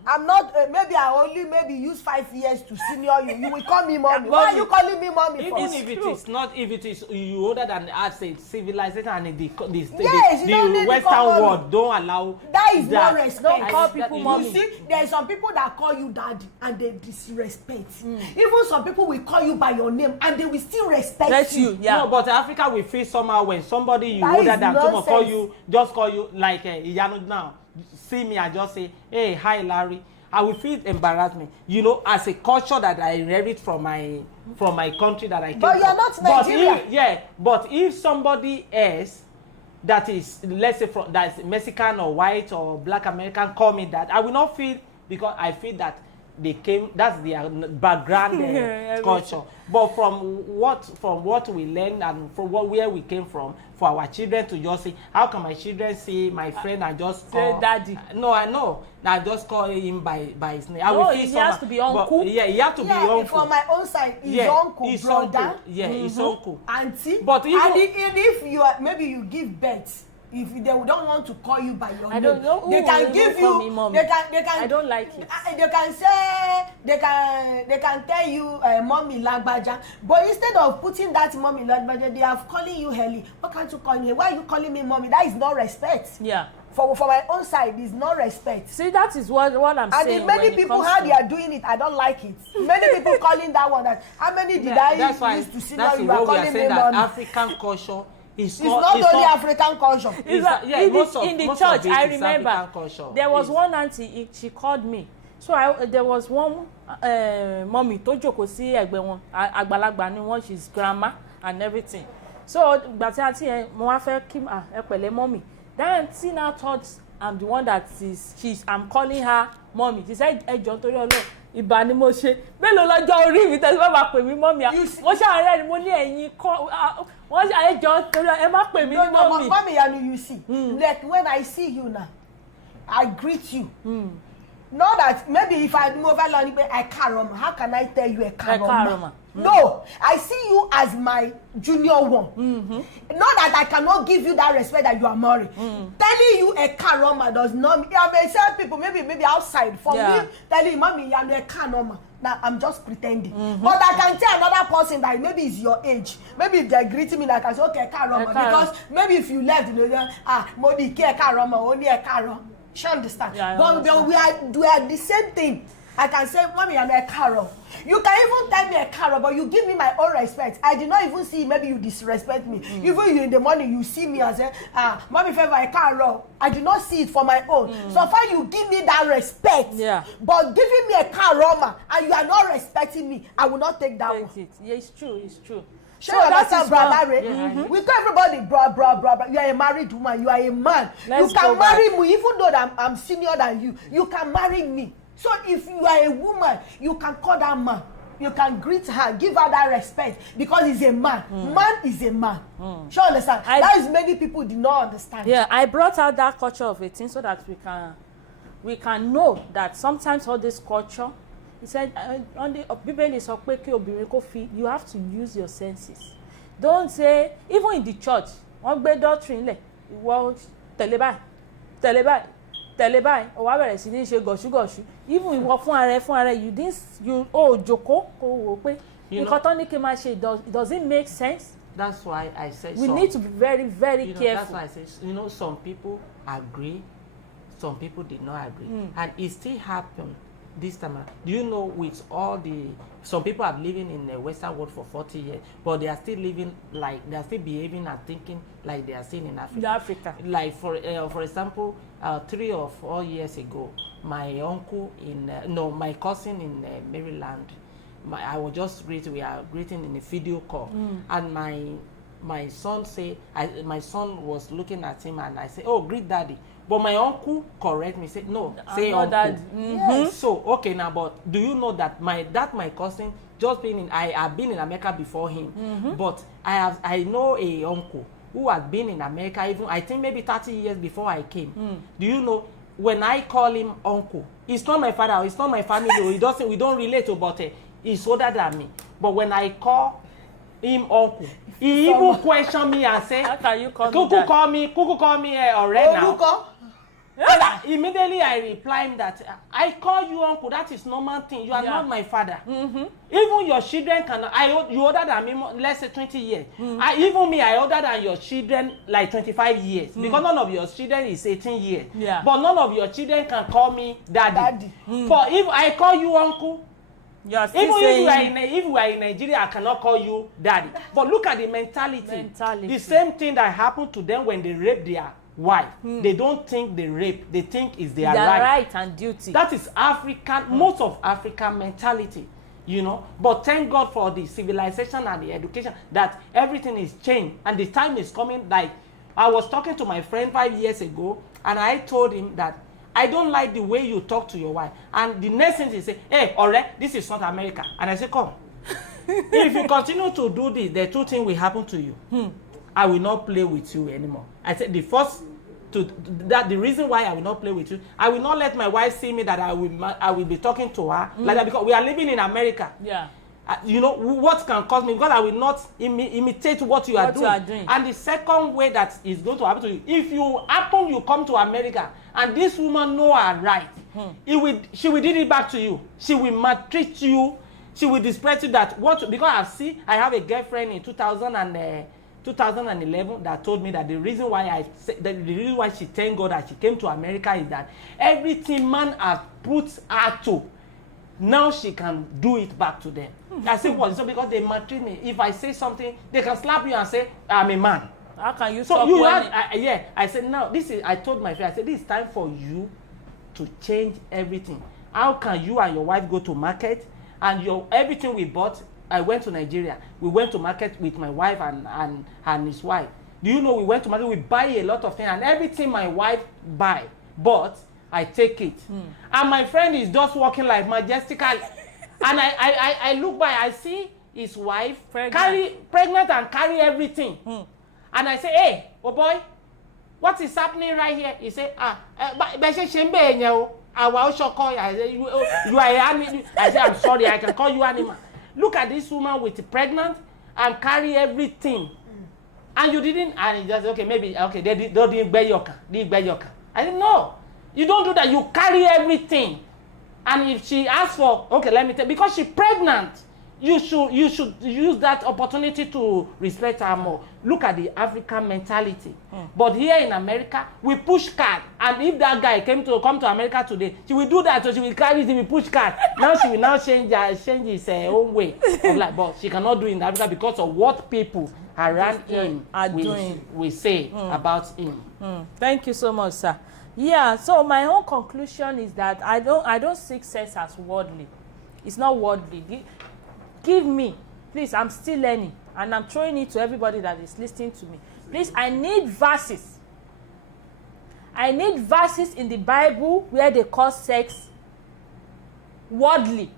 I'm not. Maybe use 5 years to senior you. You will call me mommy. Why are you calling me mommy? Even if it is not, if it is you older than us, say civilization and the Western world don't allow. That is no respect. Don't call people mommy. You see, there are some people that call you daddy and they disrespect. Even some people will call you by your name and they will still respect you. Yeah. No, but Africa will feel somehow when somebody you older than someone call you like Iyanu now. See me, I just say, hey, hi Larry. I will feel embarrassment, you know, as a culture that I inherit from my country that I came from. But you're not Nigerian. But if somebody else that is, let's say, that is Mexican or white or black American call me that, I will not feel, because I feel that they came, that's their background culture. But from what we learned and from where we came from, for our children to just say, how can my children see my friend and just call daddy? No, I know. I just call him by his name. He has to be uncle. But, he has to be uncle. For my own side, his uncle, brother, uncle. His uncle, auntie. But even if you are, maybe you give birth. If they don't want to call you by your name, I don't know. They can give you. They can. I don't like it. They can say. They can tell you, mommy Lagbaja. But instead of putting that mommy Lagbaja, they are calling you Heli. Why can't you call me? Why are you calling me mommy? That is no respect. Yeah. For my own side, is no respect. See, that is what I'm saying. And many people, how they are doing it, I don't like it. Many people calling that one that. How many did I used to see now you are calling me mommy? African culture. It's not only African culture. In the church, I remember there was one auntie. She called me. So there was one mommy tó jókòó sí ẹ̀gbẹ́ wọn, àgbàlagbà ni wọ́n, she's grandma and everything. So ìgbà tí auntie yẹn mo wá fẹ́ kí ẹ pẹ̀lẹ́ mommy. That auntie now thought I'm the one that I'm calling her mommy. She said ẹjọ́ torí Ọlọ́run ìbá ni mo ṣe mélòó lọ́jọ́ orí mi tẹ́sí bá máa pè mí mọ́mí mo ṣàárẹ̀ ni mo ní ẹ̀yin kọ́ wọ́n ṣàárẹ̀jọ́ torí ẹ má pè mí ní mọ́mí. Mommy Iyanu, you see, like when I see you now, I greet you. Not that maybe if I move along, I karoma. How can I tell you a karoma? No, I see you as my junior one. Not that I cannot give you that respect that you are married. Telling you a karoma does not mean, I may say people maybe outside. For me, telling mommy Iyanu a karoma. Now I'm just pretending. But I can tell another person that maybe it's your age. Maybe if they're greeting me like I say, okay, karoma. Because maybe if you left, you know, Modi ke karoma, only a karoma. She understand. Yeah, but we are the same thing. I can say, mommy, I'm a Carol. You can even tell me a Carol, but you give me my own respect. I did not even see maybe you disrespect me. Even you in the morning, you see me and say, mommy, favor a Carol. I did not see it for my own. So far, you give me that respect. Yeah. But giving me a Carol, and you are not respecting me, I will not take that one. Yeah, it's true. It's true. So that's a brother. We tell everybody, bro. You are a married woman. You are a man. You can marry me, even though I'm senior than you. You can marry me. So if you are a woman, you can call that man. You can greet her, give her that respect because he's a man. Man is a man. Sure, understand? That is many people did not understand. Yeah, I brought out that culture of a thing so that we can know that sometimes all this culture. He said, on the Bible is you have to use your senses. Don't say, even in the church, one gbé doctrine lẹ̀, ìwọ tẹ̀lé báyìí, ó wá bẹ̀rẹ̀ sí ní ṣe gọ̀ṣúgọ̀ṣú. Even ìwọ fún ara you jókòó kó wò pé nǹkan tó ní kí n máa ṣe, does it make sense? That's why I say we need to be very, very careful. That's why I say, some people agree, some people did not agree. And it still happened. This time, do you know, with all some people are living in the Western world for 40 years, but they are still living like, they are still behaving and thinking like they are still in Africa. Like for example, 3 or 4 years ago, my cousin in Maryland, I was just we are greeting in a video call, and my son say, my son was looking at him and I say, oh, greet daddy. But my uncle correct me, say, no, say uncle. Yes. So, okay, now, but do you know that my cousin, just being in, I have been in America before him, but I know a uncle who has been in America, even, I think maybe 30 years before I came. Do you know, when I call him uncle, he's not my father, it's not my family, we don't relate, but he's older than me. But when I call him uncle, he even question me and say, how can you call me Kuku that? call me already now. Oluko? Immediately I reply him that I call you uncle, that is normal thing, you are not my father. Even your children you older than me, let's say 20 years. Even me, I older than your children like 25 years, because none of your children is 18 years. But none of your children can call me daddy. For if I call you uncle, You are still even saying if we are in Nigeria, I cannot call you daddy. But look at the mentality. The same thing that happened to them when they raped their wife. They don't think they rape, they think it's their right and duty. That is African, most of African mentality, you know. But thank God for the civilization and the education that everything is changed and the time is coming. Like I was talking to my friend 5 years ago and I told him that I don't like the way you talk to your wife. And the next thing he say, hey, alright, this is not America. And I say, come. If you continue to do this, the two things will happen to you. I will not play with you anymore. I said the reason why I will not play with you, I will not let my wife see me that I will be talking to her like that, because we are living in America. You know what can cause me, because I will not imitate what you are doing. And the second way that is going to happen to you, if you come to America and this woman know her right, she will do it back to you. She will maltreat you. She will disrespect you. Because I have a girlfriend in 2011 that told me that the reason why she thank God that she came to America is that everything man has put her to, now she can do it back to them. I say, what? So because they maltreat me. If I say something, they can slap you and say, I'm a man. How can you stop I said, now, I told my friend, I said, this is time for you to change everything. How can you and your wife go to market and everything we bought? I went to Nigeria. We went to market with my wife and his wife. Do you know we went to market? We buy a lot of things, and everything my wife bought, I take it. And my friend is just walking like majestically. And I look by, I see his wife pregnant and carry everything. And I say, hey, oh boy, what is happening right here? He say, you are animal. I say, I'm sorry, I can call you animal. Look at this woman with pregnant and carry everything. And you didn't, and he just, they didn't bear your car. I said, no, you don't do that. You carry everything. And if she asks for, let me tell you, because she's pregnant, you should use that opportunity to respect her more. Look at the African mentality. But here in America, we push card. And if that guy come to America today, she will do that, so she will carry it, she will push card. Now she will change his own way of life. But she cannot do it in Africa because of what people around him will say about him. Thank you so much, sir. Yeah, so my own conclusion is that I don't see sex as worldly. It's not worldly. Give me, please, I'm still learning, and I'm throwing it to everybody that is listening to me. Please, I need verses. I need verses in the Bible where they call sex worldly.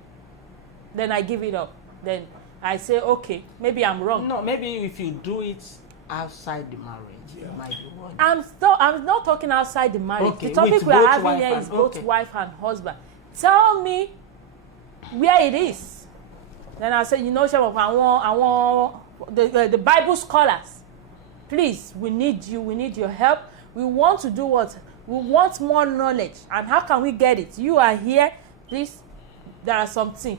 Then I give it up. Then I say, okay, maybe I'm wrong. No, maybe if you do it outside the marriage, it might be worldly. I'm not talking outside the marriage. The topic we are having here is both wife and husband. Tell me where it is. Then I say, some of the Bible scholars, please, we need you. We need your help. We want to do what? We want more knowledge. And how can we get it? You are here. Please, there are some things.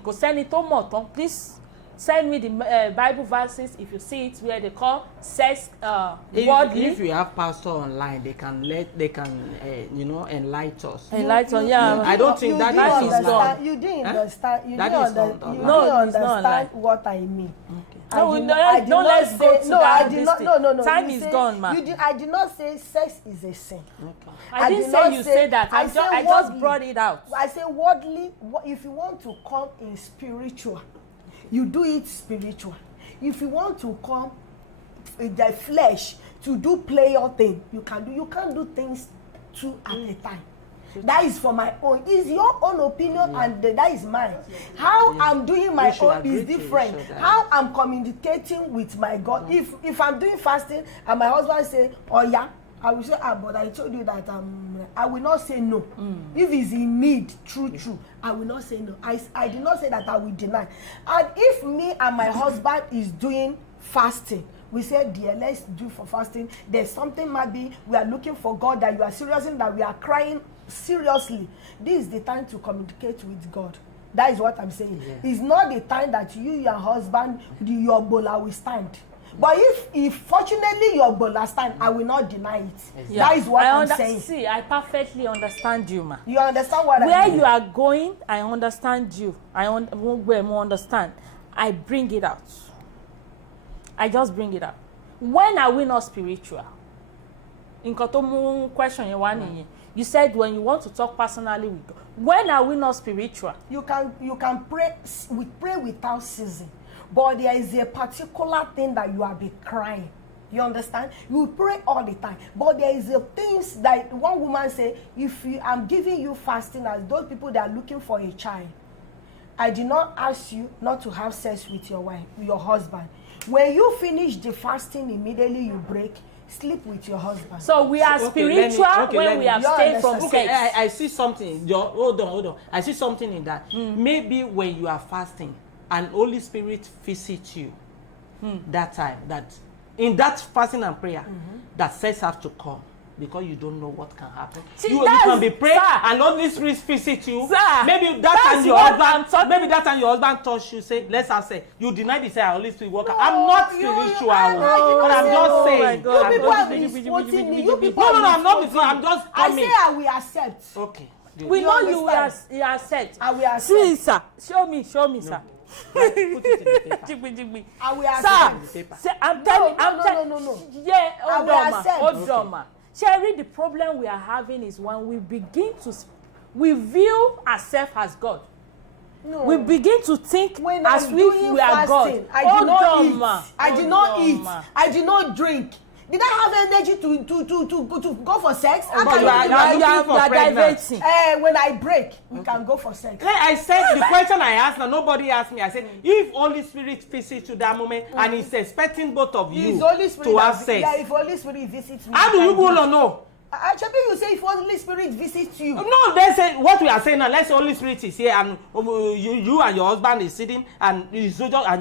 Please send me the Bible verses if you see it where they call sex worldly. If you have pastor online, they can enlighten us. Enlighten, yeah. I don't think that is gone. You didn't understand. You That didn't is not online. understand what I mean. No, let's go to that. No. Time is gone, man. I did not say sex is a sin. I didn't say you said that. I just brought it out. I say worldly. If you want to come in spiritual, you do it spiritual. If you want to come the flesh to do player thing. You can't do things two at a time. That is for my own. Is your own opinion, and that is mine. How I'm doing my own is different. How I'm communicating with my God. If I'm doing fasting and my husband say, "Oh yeah," I will say, but I told you that I will not say no. If he's in need, true, I will not say no. I did not say that I will deny. And if me and my husband is doing fasting, we say, dear, let's do for fasting. There's something maybe we are looking for God, that you are serious in, that we are crying seriously. This is the time to communicate with God. That is what I'm saying. Yeah. It's not the time that your husband, your bola will stand. But if fortunately your bola stand, I will not deny it. Yeah. That is what I'm saying. See, I perfectly understand you, ma. You understand what where you are going? I understand you. I understand. I bring it out. I just bring it out. When are we not spiritual? In Kotomu question you said when you want to talk personally with God. When are we not spiritual? You can pray. We pray without ceasing, but there is a particular thing that you are be crying. You understand? You pray all the time, but there is a things that one woman say. I'm giving you fasting as those people that are looking for a child. I did not ask you not to have sex with your wife, your husband. When you finish the fasting, immediately you break. Sleep with your husband. So we are spiritual when we abstain from sex. I see something. Hold on. I see something in that. Maybe when you are fasting and Holy Spirit visits you, that time, that in that fasting and prayer, that sex have to come. Because you don't know what can happen. See, you can be praying and Holy Spirit visit you. Sir, maybe that time your husband touch you, say, let's have sex. You deny the say, Holy Spirit work. No, I'm not spiritual, but I'm just saying. You people are misquoting me. You people no, I'm not misquoting. I'm just coming. I say I will accept. Okay. We know you accept. I will accept. See, sir. Show me, sir. Put it in the paper. I will accept. Sir, I'm telling. No. Yeah, hold on. Sherry, the problem we are having is when we begin to, we view ourselves as God. No. We begin to think when as if we are God. I did not eat. I did not drink. Did I have energy to go for sex? But you are diverting. When I break, we can go for sex. I said the question I asked, now nobody asked me. I said, if Holy Spirit visits you that moment and he's expecting both of you to have sex. Yeah, if Holy Spirit visits me. How do you go or no? Actually, you say if Holy Spirit visits you. No, they say what we are saying now. Let's say Holy Spirit is here and you and your husband is sitting and you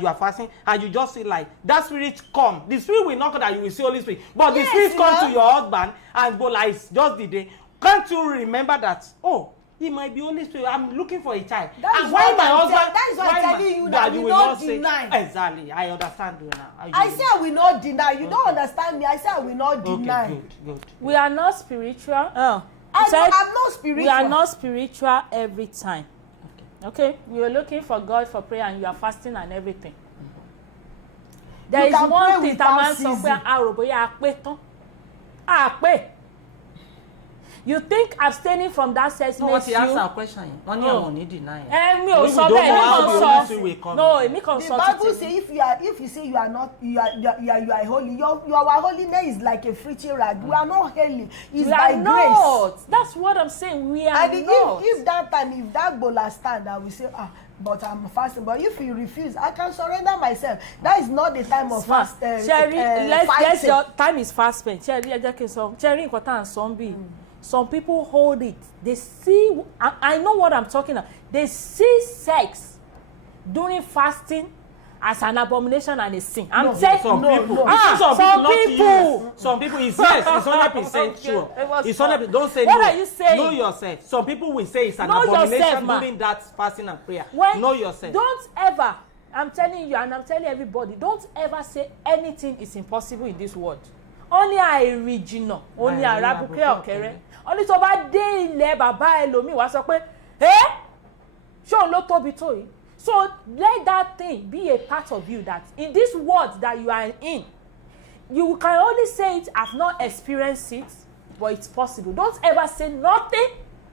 are fasting and you just see like that spirit come. The spirit will not come that you will see Holy Spirit, but the spirit comes to your husband and go like just the day. Can't you remember that? Oh, he might be Holy Spirit. I'm looking for a child. That is why my husband. That is why I'm telling you that you will not deny. Exactly, I understand you now. I say I will not deny. You don't understand me. I say I will not deny. Good. We are not spiritual. I'm not spiritual. We are not spiritual every time. Okay? You are looking for God for prayer and you are fasting and everything. There is one thing that man somewhere. You think abstaining from that sex makes you? No, ask our question. One year won't deny. The Bible says if you say you are not, you are holy. Your holiness is like a fritzy rag. We are not holy. It's by grace. That's what I'm saying. We are and not. If that bola stand, I will say but I'm fasting. But if you refuse, I can surrender myself. That is not the time of fast. Cherry, let's your time is fast spent. Cherry, some people hold it. They see, I know what I'm talking about. They see sex during fasting as an abomination and a sin. I'm saying some people. Some people is yes, it's 100% sure. It's 100%. Don't say what no. What are you saying? Know yourself. Some people will say it's an abomination during that fasting and prayer. Know yourself. Don't ever. I'm telling you, and I'm telling everybody, don't ever say anything is impossible in this world. Only original, only arabuke okere. Only tó bá dé ilé bàbá ẹlòmíì wá sọ pé ṣé òun ló tóbi tó yìí. So let that thing be a part of you that in this world that you are in, you can only say it, I've not experienced it, but it's possible. Don't ever say nothing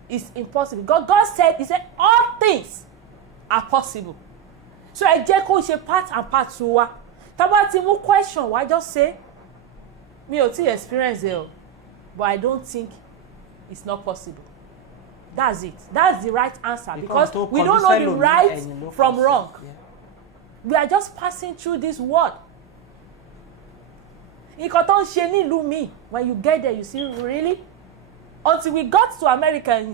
is impossible. God said, He said all things are possible. So ẹ jẹ́ kó ṣe part and part to wa. Tá bá ti mú question wá just say mi ò tí experience it, but I don't think it's not possible. That's it. That's the right answer, because we don't know the right from wrong. Yeah. We are just passing through this world. Nǹkan tó ń ṣe nílùú mi, when you get there you see really, until we got to America,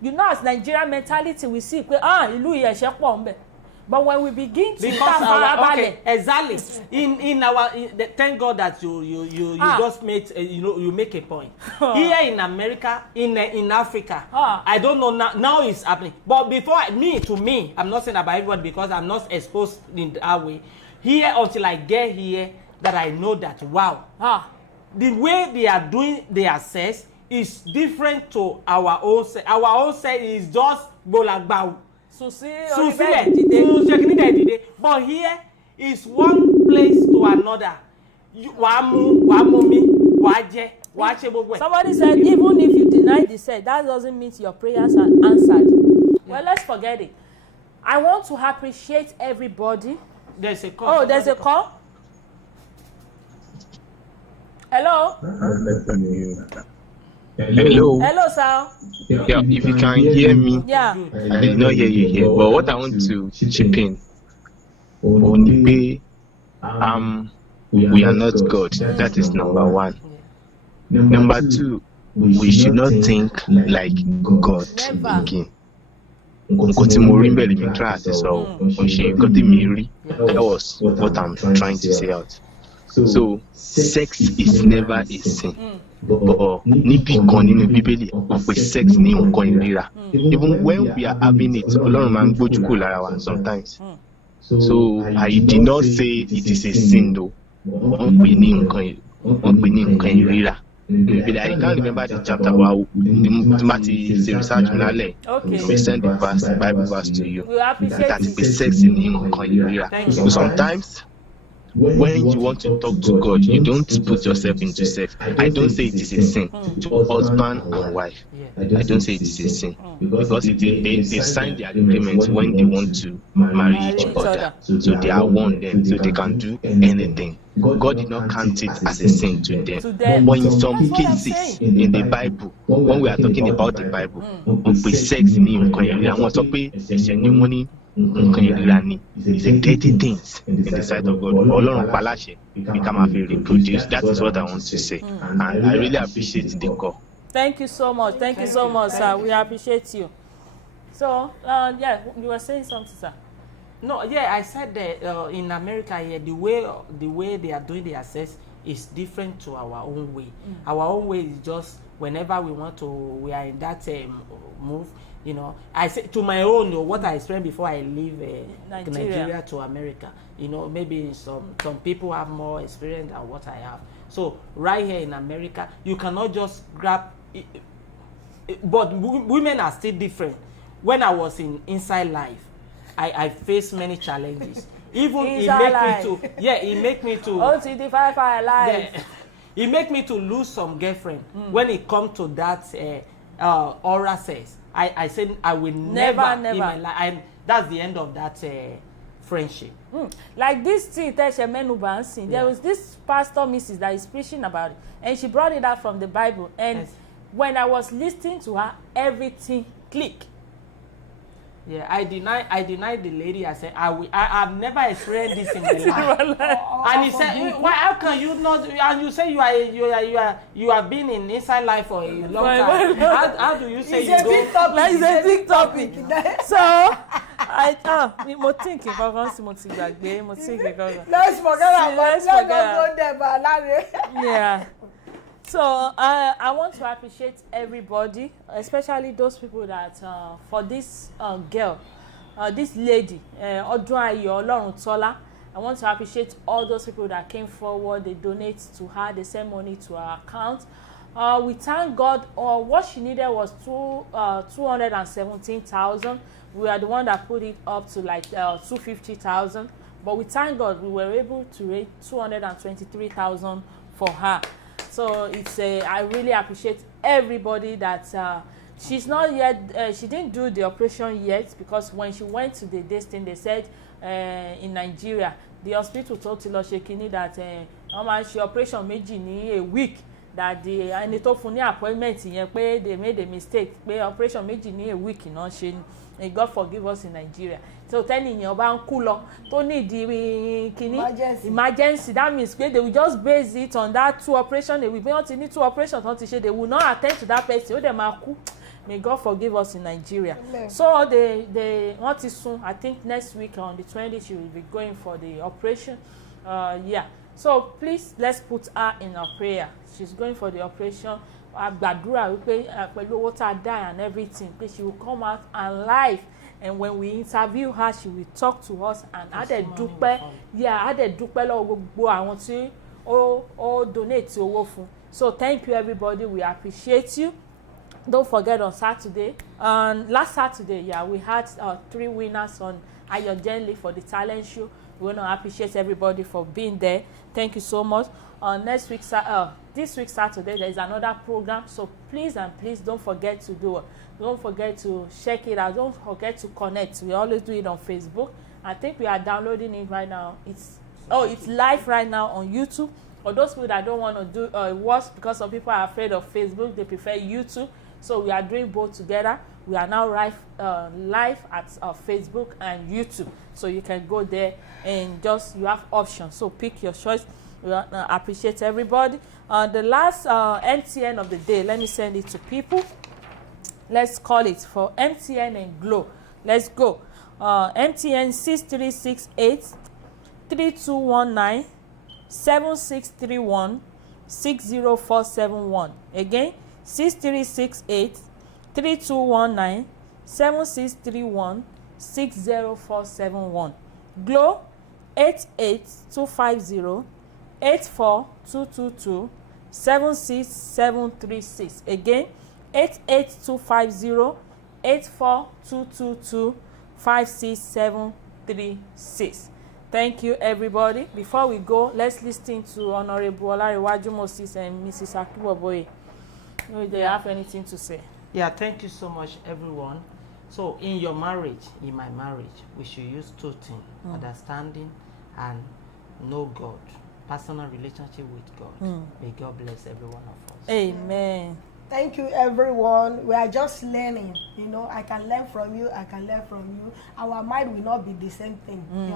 you know, as Nigerian mentality we see pé ìlú yìí ẹ̀ṣẹ̀ pọ̀ ńbẹ̀. But when we begin to okay, exactly. Thank God that you just made you make a point. Here in America, in Africa, I don't know now it's happening. But before to me, I'm not saying about everyone because I'm not exposed in that way. Here until I get here, that I know that wow, the way they are doing their sex is different to our own sex. Our own sex is just bolagbao. But here is one place to another. Somebody said even if you deny the sex, that doesn't mean your prayers are answered. Well, let's forget it. I want to appreciate everybody. There's a call. Oh, there's a call. Hello. Hello. Hello, sir. Yeah, if you can hear me, Yeah. I did not hear you here. But what I want to chip in, we are not God. That is number one. Number two, we should not think like God again. Nǹkan tí mo rí ń bẹ̀rẹ̀ mi try àti sọ ò ṣe nǹkan tí mi rí. That was what I'm trying to say out. So sex is never a sin. But níbi kan nínú Bíbélì wọ́n pè sex ní nǹkan ìríra. Even when we are having it, Ọlọ́run máa ń gbójú kúrò lára wa sometimes. So I did not say it is a sin though. Wọ́n pè ní nǹkan ìríra. I can't remember the chapter, but Matthew research lálẹ́. We send the Bible verse to you. That is sex in nǹkan ìríra. So sometimes when you want to talk to God, you don't put yourself into sex. I don't say it is a sin to husband and wife. I don't say it is a sin because they sign the agreement when they want to marry each other. So they are one then, so they can do anything. God did not count it as a sin to them. But in some cases in the Bible, when we are talking about the Bible, we sex in nǹkan ìríra. Wọ́n sọ pé ẹ̀ṣẹ̀ ni wọ́n ní. It's a dirty things in the sight of God. Ọlọ́run paláṣẹ we can have it reproduce. That is what I want to say, and I really appreciate the call. Thank you so much. Thank you so much, sir. We appreciate you. So, yeah, you were saying something, sir. No, yeah, I said that in America here, the way they are doing their sex is different to our own way. Our own way is just whenever we are in that move. You know, I say to my own, what I experienced before I leave Nigeria to America. You know, maybe some people have more experience than what I have. So right here in America, you cannot just grab it, but women are still different. When I was inside life, I faced many challenges. Even it make me to OT5 alive. Yeah, it make me to lose some girlfriend when it comes to that oral sex. I said I will never in my life. That's the end of that friendship. Like this thing, there was this pastor, Mrs. that is preaching about it, and she brought it out from the Bible. And when I was listening to her, everything clicked. Yeah, I denied the lady. I said I've never experienced this in my life. And he said, "Why? How can you not?" And you say you have been in inside life for a long time. How do you say you don't? It's a big topic. So mo think Let's forget about Yeah. So I want to appreciate everybody, especially those people that for this girl, this lady, Odunayo Oloruntola. I want to appreciate all those people that came forward. They donate to her. They send money to her account. We thank God. What she needed was 217,000. We are the one that put it up to like 250,000. But we thank God we were able to raise 223,000 for her. So I really appreciate everybody that she's not yet she didn't do the operation yet, because when she went to the this thing, they said in Nigeria the hospital told ti lọ ṣe kinní that wọ́n máa ń ṣe operation méjì ní a week, that the ẹni tó fún ní appointment yẹn pé they made a mistake, pé operation méjì ní a week náà ṣe ni. God forgive us in Nigeria. So tẹ́nìyàn bá ń kú lọ tó ní ìdí kinní emergency, that means pé they will just base it on that 2 operation a week. Bí wọ́n ti ní 2 operations wọ́n ti ṣe, they will not attend to that person, ó dẹ̀ máa kú. May God forgive us in Nigeria. Amen. So they want to soon, I think next week on the 20th, she will be going for the operation. Yeah. So please, let's put her in our prayer. She's going for the operation. Gbàdúrà wípé pẹ̀lú owó tá a dá and everything, pé she will come out alive. And when we interview her, she will talk to us and á dẹ̀ dúpẹ́. Yeah, á dẹ̀ dúpẹ́ lọ́wọ́ gbogbo àwọn tí ó donate owó fún. So thank you everybody. We appreciate you. Don't forget on Saturday, last Saturday, yeah, we had 3 winners on Ayo Gently for the talent show. We want to appreciate everybody for being there. Thank you so much. This week Saturday, there is another program. So please and please don't forget to do it. Don't forget to check it out. Don't forget to connect. We always do it on Facebook. I think we are downloading it right now. It's live right now on YouTube. For those people that don't want to do watch, because some people are afraid of Facebook, they prefer YouTube. So we are doing both together. We are now live at Facebook and YouTube. So you can go there and you have options. So pick your choice. We appreciate everybody. The last MTN of the day, let me send it to people. Let's call it for MTN and Glo. Let's go. MTN 6368 3219 7631 60471. Again, 6368 3219 7631 60471. Glo 88250 84222 76736. Again, 88250 84222 56736. Thank you, everybody. Before we go, let's listen to Honorable Olariwaju Moses and Mrs. Akiboboye. Do they have anything to say? Yeah, thank you so much, everyone. So in your marriage, in my marriage, we should use 2 things: understanding and know God. Personal relationship with God. May God bless every one of us. Amen. Thank you, everyone. We are just learning. You know, I can learn from you. I can learn from you. Our mind will not be the same thing. You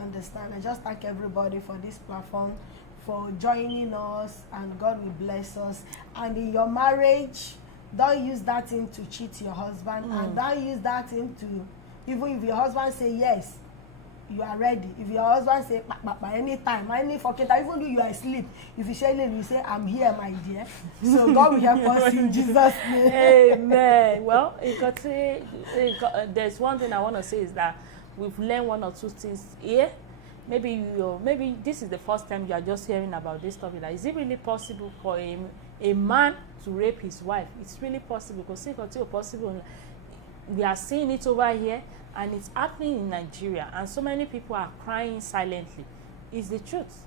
understand? I just thank everybody for this platform, for joining us, and God will bless us. And in your marriage, don't use that thing to cheat your husband, and don't use that thing to, even if your husband say yes, you are ready. If your husband say anytime, any fucking time, even though you are asleep, if you say you say, I'm here, my dear. So God will help us in Jesus' name. Amen. Well, there's one thing I want to say is that we've learned 1 or 2 things here. Maybe this is the first time you are just hearing about this topic. Like, is it really possible for a man to rape his wife? It's really possible, because it's possible. We are seeing it over here, and it's happening in Nigeria, and so many people are crying silently. It's the truth.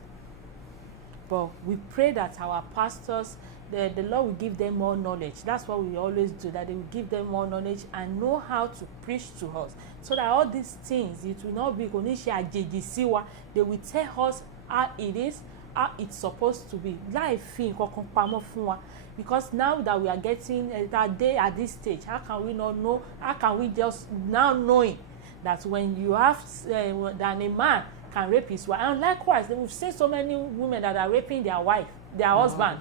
But we pray that our pastors, the Lord will give them more knowledge. That's what we always do, that they will give them more knowledge and know how to preach to us, so that all these things, it will not be oníṣe àjèjì sí wa. They will tell us how it is, how it's supposed to be. Láì fi nǹkan kan pamọ́ fún wa. Because now that we are getting that day at this stage, how can we not know? How can we just now knowing that when you have that a man can rape his wife? And likewise, we've seen so many women that are raping their wife, their husband.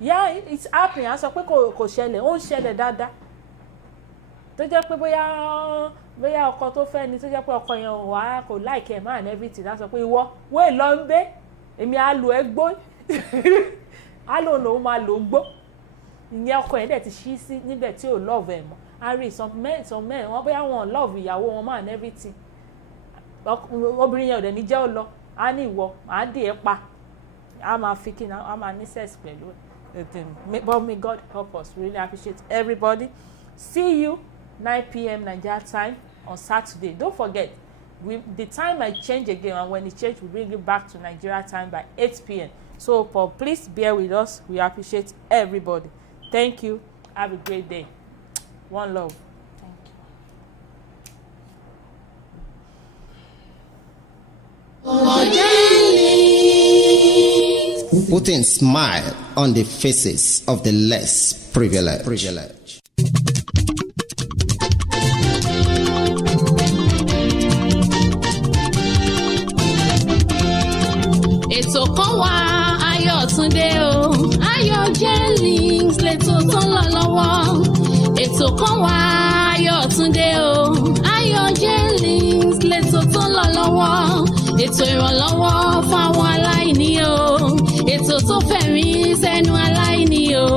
Yeah, it's happening. A sọ pé kò ṣẹlẹ̀, ó ń ṣẹlẹ̀ dáadáa. Tó jẹ́ pé bóyá ọkọ tó fẹ́ ni, tó jẹ́ pé ọkọ yẹn wà kò like ẹ̀ máa and everything. A sọ pé ìwọ wé lọ ń gbé, èmi á lò ẹ́ gbó. I don't know, máa lò ń gbó. Ìyẹn ọkọ yẹn dẹ̀ ti ṣí sí níbẹ̀ tí ò love ẹ̀ mọ́. I read some men wọ́n bóyá wọn love ìyàwó wọn máa and everything. Obìnrin yẹn ò dẹ̀ ní jẹ́ ó lọ. A ní ìwọ, màá dì ẹ́ pa. A máa fi kí ni, a máa ní sex pẹ̀lú ẹ̀. But may God help us. We really appreciate everybody. See you 9 p.m. Nigeria time on Saturday. Don't forget, the time might change again, and when it changes, we'll bring it back to Nigeria time by 8 p.m. So please bear with us. We appreciate everybody. Thank you. Have a great day. One love. Putting smile on the faces of the less privileged. Ètò kan wà Ayọ̀túndé o, Ayọ̀ Jennings lètò tó ń lọ lọ́wọ́. Ètò kan wà Ayọ̀túndé o, Ayọ̀ Jennings lètò tó ń lọ lọ́wọ́. Ètò ìrànlọ́wọ́ fáwọn aláìní o, ètò tó fẹ̀rí sẹ́nu aláìní o,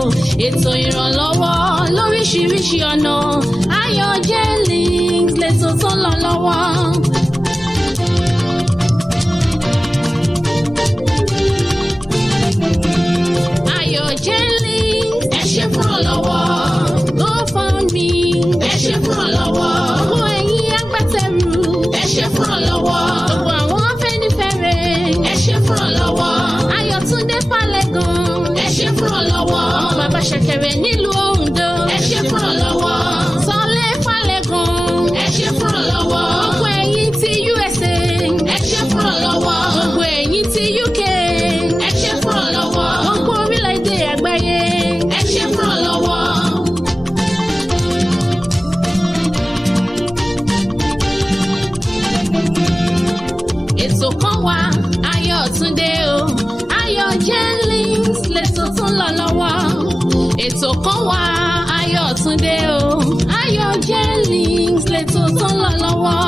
ètò ìrànlọ́wọ́ lóríṣiríṣi ọ̀nà. Ayọ̀ Jennings lètò tó ń lọ lọ́wọ́. Ayọ̀ Jennings ẹ ṣe fún ọ lọ́wọ́. GoFundMe ẹ ṣe fún ọ lọ́wọ́. Gbogbo ẹ̀yin agbátẹrù ẹ ṣe fún ọ lọ́wọ́. Gbogbo àwọn afẹ́nifẹ́re ẹ ṣe fún ọ lọ́wọ́. Ayọ̀túndé Fálẹ́gàn ẹ ṣe fún ọ lọ́wọ́. Ọmọ bàbá Ṣẹ̀kẹ̀rẹ̀ nílùú Oǹdó ẹ ṣe fún ọ lọ́wọ́. Sọlé Fálẹ́gàn ẹ ṣe fún ọ lọ́wọ́. Gbogbo ẹ̀yin ti USA ẹ ṣe fún ọ lọ́wọ́. Gbogbo ẹ̀yin ti UK ẹ ṣe fún ọ lọ́wọ́. Gbogbo orílẹ̀-èdè àgbáyé ẹ ṣe fún ọ lọ́wọ́. Ètò kan wà Ayọ̀túndé o, Ayọ̀ Jennings lètò tó ń lọ lọ́wọ́. Ètò kan wà Ayọ̀túndé o, Ayọ̀ Jennings lètò tó ń lọ lọ́wọ́.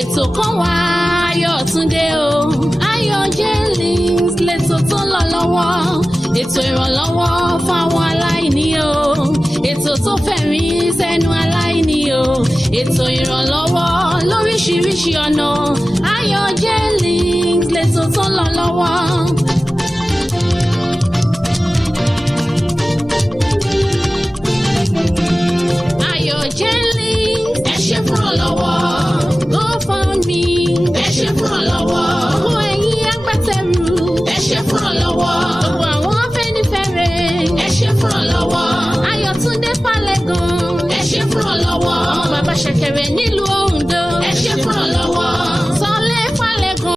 Ètò kan wà Ayọ̀túndé o, Ayọ̀ Jennings lètò tó ń lọ lọ́wọ́. Ètò ìrànlọ́wọ́ fáwọn aláìní o, ètò tó fẹ̀rí sẹ́nu aláìní o, ètò ìrànlọ́wọ́ lóríṣiríṣi ọ̀nà. Ayọ̀ Jennings lètò tó ń lọ lọ́wọ́. Ayọ̀ Jennings ẹ ṣe fún ọ lọ́wọ́. GoFundMe ẹ ṣe fún ọ